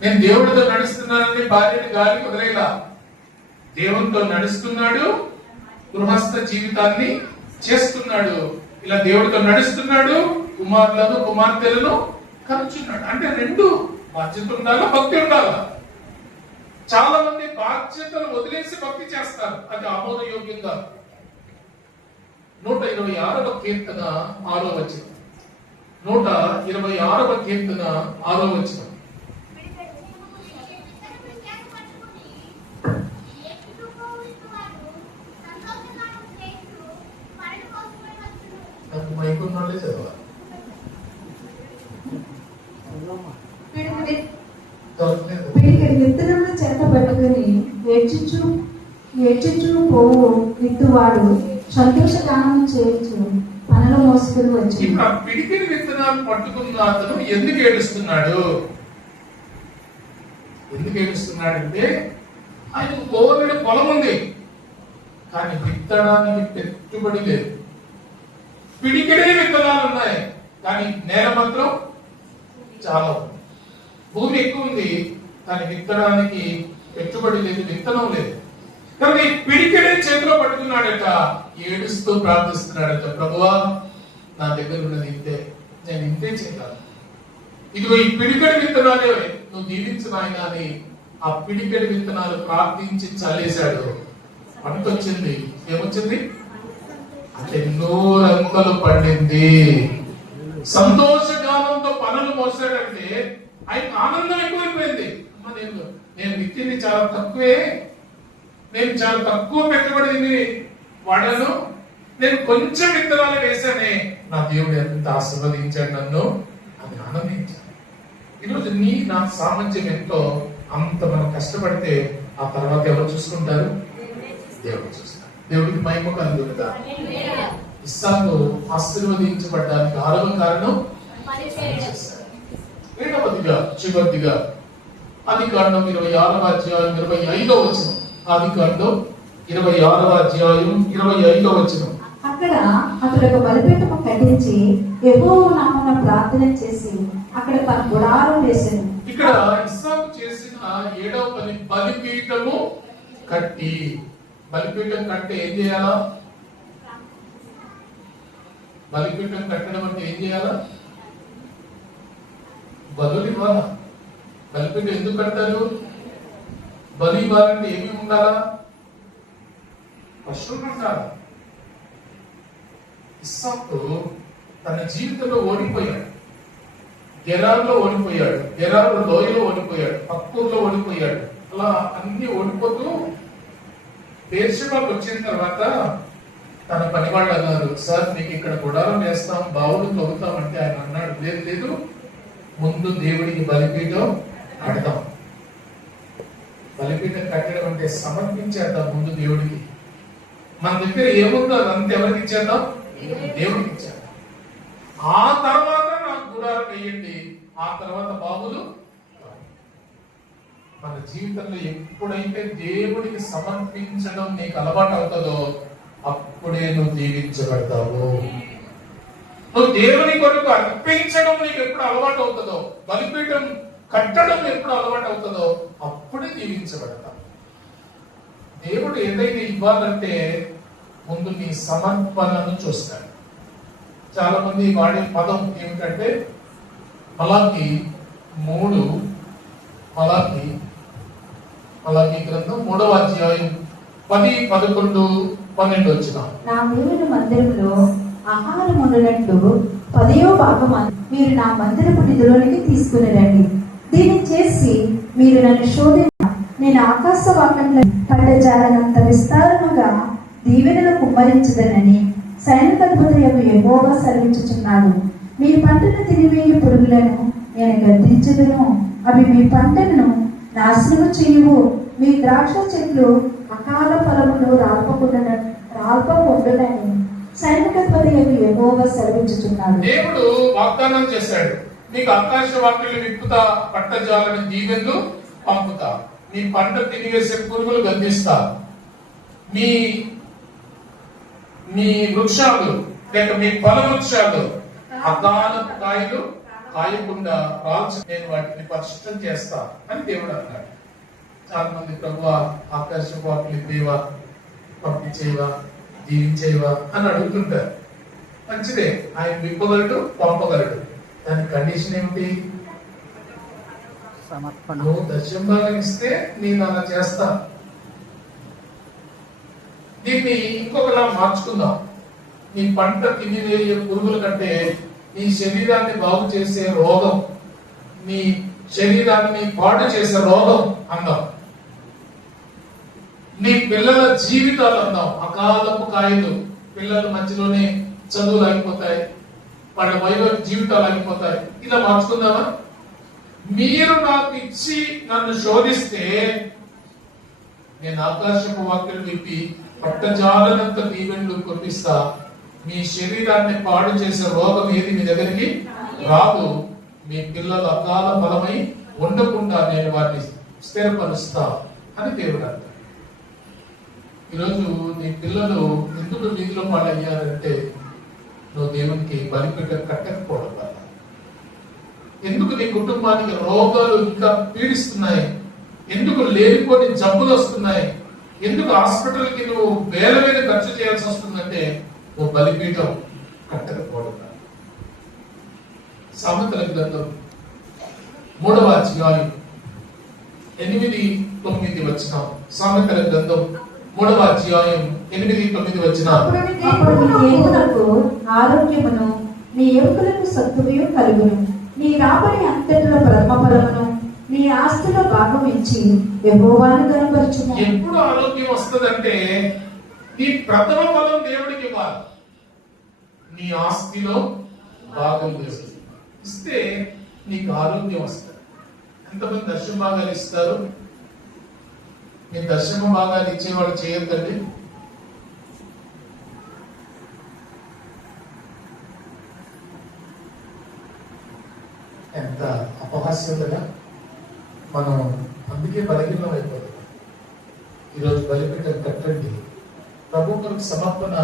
నేను దేవుడితో నడుస్తున్నానని భార్యని గాలి వదిలేలా. దేవునితో నడుస్తున్నాడు, గృహస్థ జీవితాన్ని చేస్తున్నాడు. ఇలా దేవుడితో నడుస్తున్నాడు, కుమారులను కుమార్తెలను కనుచున్నాడు. అంటే 2 బాధ్యత ఉండాలా, భక్తి ఉండాలా. చాలా మంది బాధ్యతలు వదిలేసి భక్తి చేస్తారు, అది ఆమోదయోగ్యంగా. 126వ కీర్తన 6వ వచనం. 126వ కీర్తన 6వ వచనం. అన్నం పిడికెడు విత్తనములు చేత పట్టుకుని ఏడ్చుచు పోవు విత్తువాడు సంతోషగానం చేయొచ్చు పనులు మోసుకుని వచ్చి. ఇప్పుడు ఆ పిడికిడి విత్తనాలు పట్టుకున్న అతను ఎందుకు ఏడుస్తున్నాడు? ఎందుకు ఏడుస్తున్నాడంటే ఆయనకు బోలెడు పొలం ఉంది, కానీ విత్తడానికి పెట్టుబడి లేదు. పిడికిడే విత్తనాలు ఉన్నాయి, కానీ నేల మాత్రం చాలా ఉంది. భూమి ఎక్కువ ఉంది, కానీ విత్తడానికి పెట్టుబడి లేదు, విత్తనం లేదు. కాబట్టి పిడికిడే చేతిలో పట్టుకున్నాడట, ఏడుస్తూ ప్రార్థిస్తున్నాడట, ప్రభువా నా దగ్గర ఉన్నది ఇంతే, నేను ఇంతే చేయగలను. ఇదిగో ఈ పిడికెడు విత్తనాలే నువ్వు దీవించు నాయనా అని ఆ పిడికెడు విత్తనాలు ప్రార్థించి చల్లేశాడు. పంట వచ్చింది. ఏమొచ్చింది? అంటే 100 అంకలు పండింది. సంతోషగానంతో పనులు మోసాడంటే ఆయన ఆనందం ఎక్కువైపోయింది. అమ్మ నేను విత్తింది చాలా తక్కువే, నేను చాలా తక్కువ పెట్టుబడిని వాడాను, నేను కొంచెం విత్తనాలు వేశానే, నా దేవుడు ఎంత ఆశీర్వదించాడు నన్ను, అది ఆనందించాను. ఈరోజు నా సామర్థ్యం ఎంతో అంత మనం కష్టపడితే ఆ తర్వాత ఎవరు చూసుకుంటారు? దేవుడు చూస్తారు. దేవుడికి మహిమ కలుగుతా. ఇస్సాకు ఆశీర్వదించబడ్డానికి 6వ కారణం చేశాడు. 7వదిగా చివరిదిగా ఆదికాండం 26వ అధ్యాయం 25వ వచనం. ఆదికాండం 26వ అధ్యాయం 25వ వచనం. అక్కడ అతడు ఒక బలిపీఠము కట్టించి యెహోవా నామమున ప్రార్థన చేసి అక్కడ తన గుడారం వేసాడు. ఇక్కడ ఇస్సాకు చేసిన 7వ పని బలిపీఠము కట్టి. బలిపీఠం కట్టే ఏం చేయాలా? బలిపీఠం కట్టడం అంటే ఏం చేయాలా? బలులు ఇవ్వాలా. బలిపీఠం ఎందుకు కట్టారు? బలి ఇవ్వాలంటే ఏమి ఉండాలా? పశువులు ఉండాలి. ఇస్సాకు తన జీవితంలో ఓడిపోయాడు. గెరారులో ఓడిపోయాడు, గెరారు లోయలో ఓడిపోయాడు, పక్కూరులో ఓడిపోయాడు. అలా అన్ని ఓడిపోతూ బేర్షెబాకు వచ్చిన తర్వాత తన పని వాళ్ళు అన్నారు, సార్ మీకు ఇక్కడ గుడారం వేస్తాం, బావులు తవ్వుతాం అంటే ఆయన అన్నాడు, లేదు లేదు, ముందు దేవుడికి బలిపీఠం కడతాం. బలిపీఠం కట్టడం అంటే సమర్పించేద్దాం ముందు దేవుడికి. మన దగ్గర ఏముందో అదంతా ఎవరికి ఇచ్చేద్దాం? దేవుడికి ఇచ్చేద్దాం. ఆ తర్వాత నాకు గుడారం వేయండి, ఆ తర్వాత బాబులు. మన జీవితంలో ఎప్పుడైతే దేవుడికి సమర్పించడం నీకు అలవాటు అవుతుందో అప్పుడే నువ్వు దీవించబడతావు. నువ్వు దేవుని కొరకు అర్పించడం నీకు ఎప్పుడు అలవాటు అవుతుందో, బలిపీఠం కట్టడం ఎప్పుడు అలవాటు అవుతుందో అప్పుడే దీవించబడతావు. దేవుడు ఏదైతే ఇవ్వాలంటే ముందు నీ సమర్పణను చూస్తాడు. చాలా మంది వాడే పదం ఏమిటంటే మలాకి గ్రంథం 3వ అధ్యాయం 10, 11, 12 వచ్చిన. నా దేవుని మందిరంలో ఆహారం ఉండనట్లు 10వ భాగం మీరు నా మందిరపు నిధిలోనికి తీసుకుని రండి. దీన్ని చేసి మీరు నన్ను శోధించ, నేను ఆకాశ వాకంలో పడ్డజాలనంత విస్తారముగా దీవెనలు కుమ్మరించదనని సైనికాధిపతి యెహోవా సెలవిచ్చుచున్నాడు. మీ పంటను తినివేయు పురుగులను నేను గద్దించదును, అవి మీ పంటను నాశనము చేయవు. మీ ద్రాక్ష చెట్లు అకాల ఫలములు రాల్పకుండునని సైనికాధిపతి యెహోవా సెలవిచ్చుచున్నాడు. దేవుడు వాగ్దానం చేశాడు, మీకు ఆకాశ వాక్యులు విప్పుతా, పట్టజాలని దీవెనలు పంపుతా, మీ పంట తినివేసే పురుగులు గద్దిస్తా, మీ వృక్షాలు లేక మీ ఫల వృక్షాలు అకాలపు కాయలు కాయకుండా రాల్చి నేను వాటిని పరిశుద్ధం చేస్తా అని దేవుడు అన్నాడు. చాలా మంది ప్రభువా ఆకాశ వాక్యులు ఇవ్వేవా, పంపించేవా, దీవించేవా అని అడుగుతుంటారు. మంచిదే, ఆయన విప్పగలడు, పంపగలడు. దాని కండిషన్ ఏమిటి? సమర్పణ. నువ్వు దశంభాగం ఇస్తే నేను అలా చేస్తా. దీన్ని ఇంకొకలా మార్చుకుందాం. నీ పంట తినివేయే పురుగుల కంటే నీ శరీరాన్ని బాగు చేసే రోగం, నీ శరీరాన్ని పాడు చేసే రోగం అందాం. నీ పిల్లల జీవితాలు అందాం. అకాలపు కాయలు, పిల్లల మధ్యలోనే చదువులు ఆగిపోతాయి, వాళ్ళ వైభవ జీవితాలు ఆగిపోతాయి. ఇలా మార్చుకుందామా? మీరు నాకు ఇచ్చి నన్ను శోధిస్తే నేను ఆకాశపు వాక్యం విప్పి పట్టజాలనంత దీవెనలు కురిపిస్తా. మీ శరీరాన్ని పాడు చేసే రోగం ఏది మీ దగ్గరికి రాదు. మీ పిల్లలు అకాల బలమై ఉండకుండా నేను వారిని స్థిరపరుస్తా అని దేవుడు అంటారు. ఈరోజు నీ పిల్లలు ఎందుకు వీధిలో పాడయ్యారంటే నువ్వు దేవునికి బలిపీఠ కట్టకపోవడం వల్ల. ఎందుకు నీ కుటుంబానికి రోగాలు ఇంకా పీడిస్తున్నాయి? ఎందుకు లేనిపోని జబ్బులు వస్తున్నాయి? ఎందుకు హాస్పిటల్కి నువ్వు వేల వేల ఖర్చు చేయాల్సి వస్తుందంటే నువ్వు బలిపీఠం కట్టకపోవడం. సామెతల గ్రంథం 3వ అధ్యాయం 8-9 వచనం. సామెతల గ్రంథం 3వ అధ్యాయం 8-9 వచనం. అప్పుడు నీ దేవునకు ఆరోగ్యమును నీ ఎముకలకు సత్తువయు కలుగును. నీ రాబడి అంతటిలో బ్రహ్మఫలమును నీ ఆస్తిలో భాగం ఇచ్చి యెహోవాను కనపరచుము. ఎప్పుడు ఆరోగ్యం వస్తుందంటే నీ ప్రథమ ఫలం దేవుడికి ఇవ్వాలి. నీ ఆస్తిలో భాగం ఇస్తే నీకు ఆరోగ్యం వస్తుంది. ఎంతమంది దర్శన భాగాలు ఇస్తారు? మీ దర్శన భాగాలు ఇచ్చేవాడు చేయొద్దండి. ఎంత అపహాస్యం కదా. మనం అందుకే బలహీనం అయిపోతాం. ఈరోజు బలిపీఠం కట్టండి. ప్రభు కొరకు సమర్పణ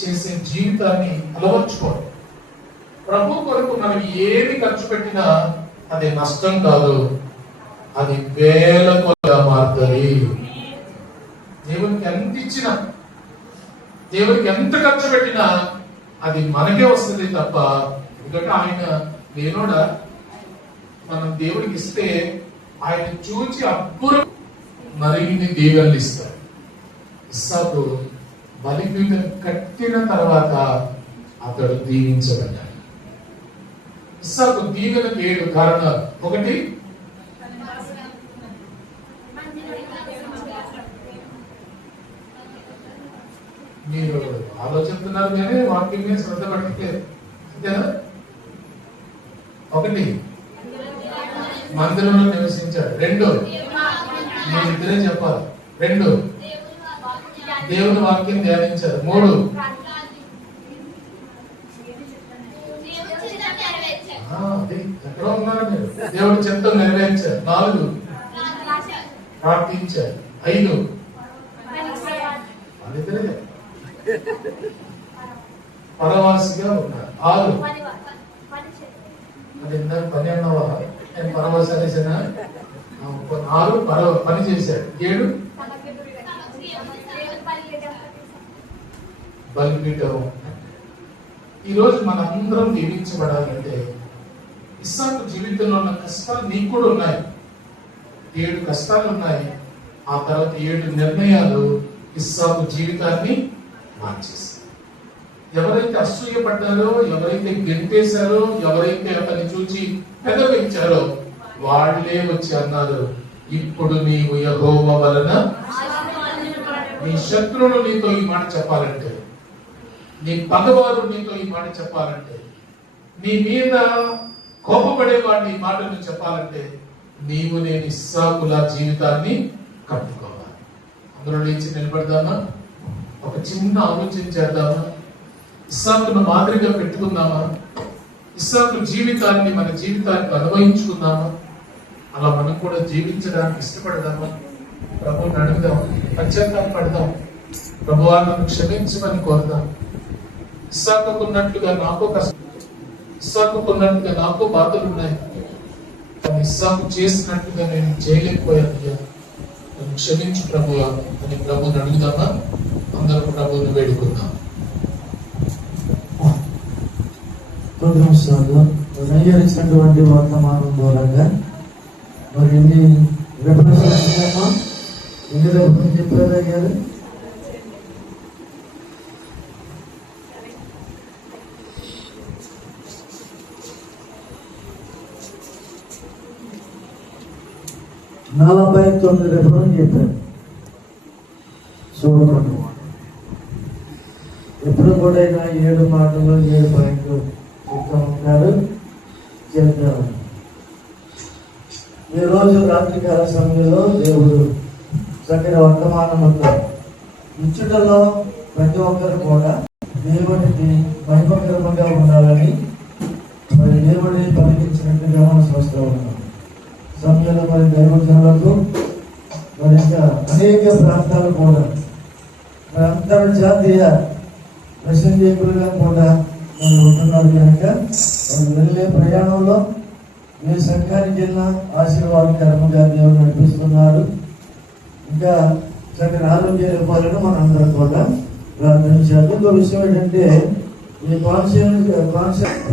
చేసే జీవితాన్ని అలవర్చుకోండి. ప్రభు కొరకు మనం ఏమి ఖర్చు పెట్టినా అది నష్టం కాదు, అది వేల కొలగా మారుతుంది. దేవునికి ఎంత ఇచ్చినా, దేవునికి ఎంత ఖర్చు పెట్టినా అది మనకే వస్తుంది తప్ప, ఎందుకంటే ఆయన లేనోడా. మనం దేవుడికి ఇస్తే ఆయన చూచి అప్పుడు మరిన్ని దీవెనలు ఇస్తాడు. ఇస్సాకు బలిపీఠం కట్టిన తర్వాత అతడు దీవించబడ్డాడు. ఇస్సాకు దీవెనకు 7 కారణాలు. 1, మీరు ఆలోచిస్తున్నారు కానీ వాక్యం మీద శ్రద్ధ పెట్టట్లేదు, అంతేనా? 1, మందిరంలో నివసించాడు. 2, మీరు ఇద్దరే చెప్పాలి. 2, దేవుని వాక్యం ధ్యానించారు. 3, ఎక్కడో ఉన్నారు మీరు. దేవుడి చిత్తం నెరవేర్చారు. 4, ప్రార్థించారు. 5, వాళ్ళిద్దరే పరవాసిగా ఉన్నారు. 6, అది ఇందాక పని అన్నావా? నేను పరవాసి అనేసానా? 6 పని చేశాడు. 7 బలిపీఠం. ఈరోజు మనందరం దీవించబడాలంటే ఇస్సాకు జీవితంలో ఉన్న కష్టాలు నీకు కూడా ఉన్నాయి. 7 కష్టాలు ఉన్నాయి. ఆ తర్వాత 7 నిర్ణయాలు ఇస్సాకు జీవితాన్ని మార్చేశారు. ఎవరైతే అసూయపడ్డారో, ఎవరైతే గెంటేశారో, ఎవరైతే అతన్ని చూచి పెదవించారో వాళ్ళే వచ్చి అన్నారు, ఇప్పుడు నీవు యెహోవా వలన. నీ శత్రువులు నీతో ఈ మాట చెప్పాలంటే, నీ పగవారు నీతో ఈ మాట చెప్పాలంటే, నీ మీద కోపపడే వాడిని ఈ మాటను చెప్పాలంటే నీవు నేను ఇస్సాకుల జీవితాన్ని కట్టుకోవాలి. అందులో లేచి నిలబడదామా? ఒక చిన్న ఆలోచన చేద్దామా? ఇస్సాకును మాదిరిగా పెట్టుకుందామా? ఇస్సాకు జీవితాన్ని మన జీవితానికి అనుభవించుకుందామా? అలా మనం కూడా జీవించడానికి ఇష్టపడదామా? ప్రభువుని అడుగుదాం, పశ్చాత్తాపడదాం, ప్రభువా నన్ను క్షమించమని కోరుదాం. ఇస్సాకున్నట్లుగా నాకు కష్టం, ఇస్సాకున్నట్లుగా నాకు బాధలు ఉన్నాయి, కానీ ఇస్సాకు చేసినట్టుగా నేను చేయలేకపోయాను, నన్ను క్షమించు ప్రభువా అని ప్రభువుని అడుగుదామా? అందరూ ప్రభువుని వేడుకుందాం. నయ్యరిచినటువంటి వర్తమానం మూలంగా మరి ఎన్ని రెఫరెన్స్మా, ఎన్ని రెఫరెన్స్ చెప్పారా గారు? నలభై 9 రెఫరెన్స్ చెప్పారు. చూడకుండా ఎప్పుడు కూడా 7 మాటలు 7 పాయింట్లు చెప్తా ఉంటారు, చెప్తారు. ఈరోజు రాత్రికాల సమయంలో దేవుడు చక్కని వర్తమానముతో ఇచ్చుటలో ప్రతి ఒక్కరు కూడా దేవుడికి మహిమకరంగా ఉండాలని మరి దేవుడిని పలికించినట్టుగా మనం చూస్తూ ఉన్నాం. సమయంలో మరి దైవజనులకు మరి ఇంకా అనేక ప్రాంతాలు కూడా మరి అంతర్జాతీయ ప్రసంగికులుగా కూడా మరి ఉంటున్నారు కనుక మరి వెళ్ళే ప్రయాణంలో ఏ సంఘానికి వెళ్ళినా ఆశీర్వాదకరంగా దేవుడు నడిపిస్తున్నారు. ఇంకా చక్కని ఆరోగ్యాలు ఇవ్వాలని మనం అందరం కూడా ప్రార్థించాలి. ఇంకో విషయం ఏంటంటే ఈ కాన్సెప్ట్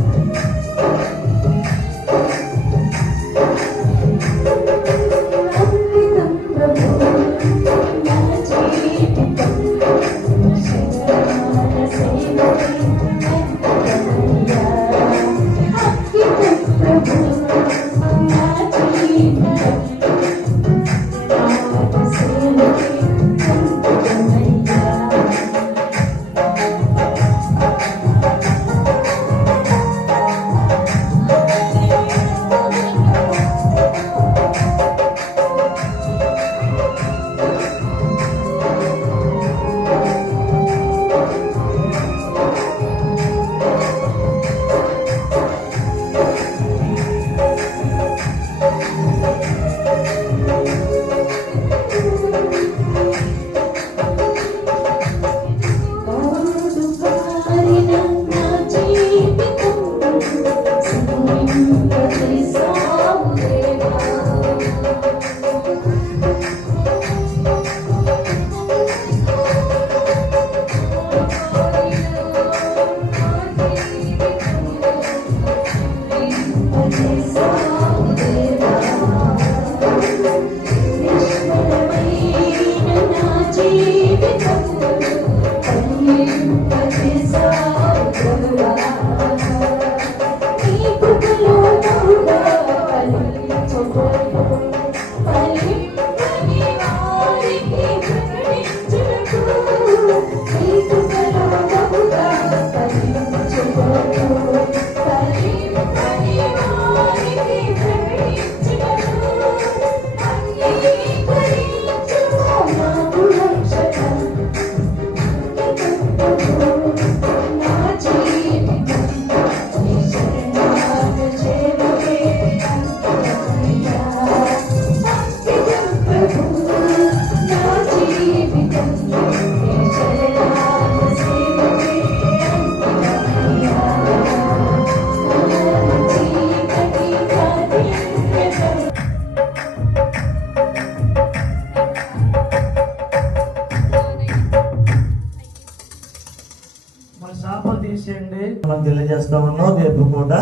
మనం తెలియజేస్తా ఉన్నాం. రేపు కూడా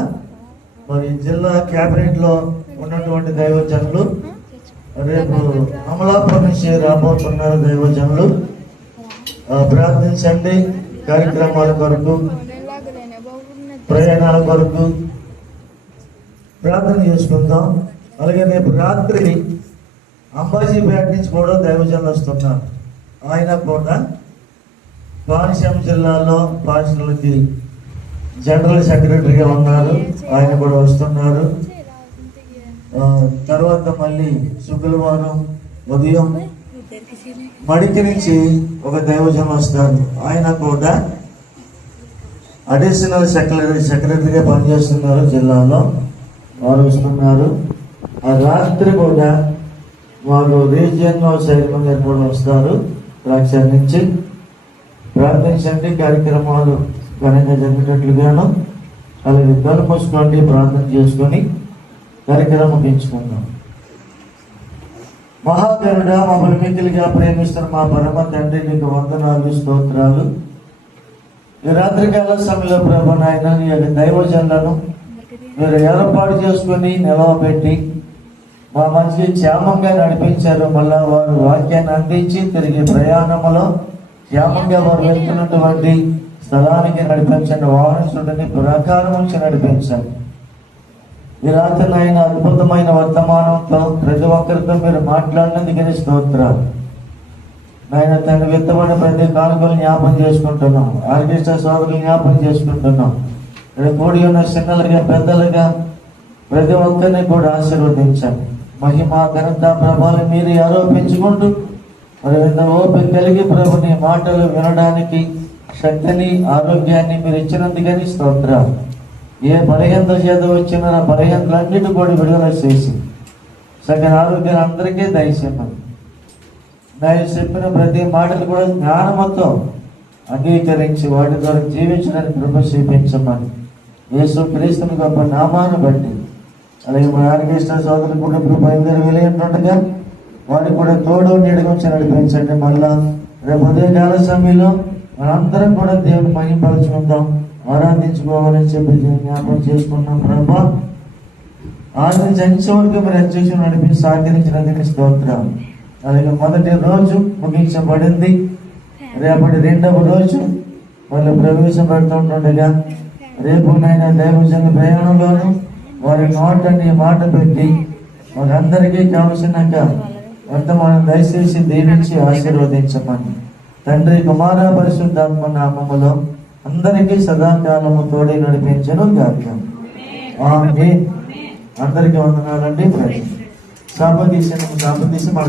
మరి జిల్లా క్యాబినెట్ లో ఉన్నటువంటి దైవజనులు రేపు అమలాపురం నుంచి రాబోతున్నారు. దైవజనులు ప్రార్థించండి. కార్యక్రమాల కొరకు, ప్రయాణాల కొరకు ప్రార్థన చేసుకుందాం. అలాగే రేపు రాత్రి అంబాజీపేట నుంచి కూడా దైవజనులు వస్తున్నారు. ఆయన కూడా కోనసీమ జిల్లాలో పాస్టర్లకి జనరల్ సెక్రటరీగా ఉన్నారు. ఆయన కూడా వస్తున్నారు. తర్వాత మళ్ళీ శుక్రవారం ఉదయం మడికి నుంచి ఒక దైవజనం వస్తారు. ఆయన కూడా అడిషనల్ సెక్రటరీగా పనిచేస్తున్నారు జిల్లాలో. వారు వస్తున్నారు. ఆ రాత్రి కూడా వారు రీజియన్ చైర్మన్ గారు కూడా వస్తారు రాక్షర్ నుంచి. ప్రార్థించండి. కార్యక్రమాలు ఘనంగా జరిగేటట్లుగాను అలాగే కళ్ళు మూసుకోండి, ప్రార్థన చేసుకొని కార్యక్రమం పెంచుకుందాం. మహాగరుడ, మమ్మల్ని మిక్కిలిగా ప్రేమిస్తున్న మా పరమ తండ్రి, నీకు వందనాలు, స్తోత్రాలు. ఈ రాత్రికాల సమయంలో ప్రభు నాయన నీ యొక్క దైవజనులను మీరు ఏర్పాటు చేసుకుని నిలవబెట్టి మా మంచి క్షేమంగా నడిపించారు. మళ్ళా వారు వాక్యాన్ని అందించి తిరిగి ప్రయాణంలో క్షేమంగా వారు వెళ్తున్నటువంటి స్థలానికి నడిపించండి. వాహనసుడిని ప్రకారం నుంచి నడిపించండి. ఈ రాత్రి ఆయన అద్భుతమైన వర్తమానంతో ప్రతి ఒక్కరితో మీరు మాట్లాడినందుకని స్తోత్రాలు. నాయన తండ్రి విత్తమైన ప్రతి కానుకలు జ్ఞాపం చేసుకుంటున్నాం. ఆర్కెస్ట్రా సోదరులు జ్ఞాపం చేసుకుంటున్నాం. ఇక్కడ కూడి ఉన్న చిన్నలుగా పెద్దలుగా ప్రతి ఒక్కరిని కూడా ఆశీర్వదించండి. మహిమ ఘనత ప్రభావం మీరు ఆరోపించుకుంటూ మరి ఎంత ఓపిక కలిగి ప్రభు నీ మాటలు వినడానికి శక్తిని ఆరోగ్యాన్ని మీరు ఇచ్చినందుకని స్తోత్రాలు. ఏ బలహీనత చేత వచ్చిన ఆ బలహీనతలన్నిటి కూడా విడుదల చేసి సగం ఆరోగ్యాన్ని అందరికీ దయచేయమని, నేను చెప్పిన ప్రతి మాటలు కూడా జ్ఞానముతో అంగీకరించి వాటి ద్వారా జీవించడానికి కృప చూపించమని యేసు క్రీస్తుని గొప్ప నామాన్ని బట్టి, అలాగే మన ఆర్కెస్ట్రా సోదరులు కూడా ఇప్పుడు బయలుదేరి వెళ్ళినట్టుగా వాడికి కూడా తోడు నీడగా ఉంచి నడిపించండి. మళ్ళా రేపు ఉదయకాల సమయంలో మనందరం కూడా దేవుని మహిమపరచుకుందాం, ఆరాధించుకోవాలని చెప్పి జ్ఞాపకం చేసుకున్నాం. ప్రభా ఆయన జనించేవాడికి మరి అధ్యక్ష నడిపించి సహకరించినందుకు స్తోత్రం. అలాగే మొదటి రోజు ముగించబడింది, రేపటి రెండవ రోజు వాళ్ళు ప్రవేశపెడుతుండగా రేపు నాయన దైవజన ప్రయాణంలోనూ వారి నోటని మాట పెట్టి వారందరికీ కావలసిన వర్తమానం దయచేసి దీవించి ఆశీర్వదించమని తండ్రి కుమార పరిశుద్ధాత్మ నామములో అందరికీ సదాకాలము తోడి నడిపించను గాక. ఆమేన్. అందరికీ వందనాలండి. సాపదీసి మన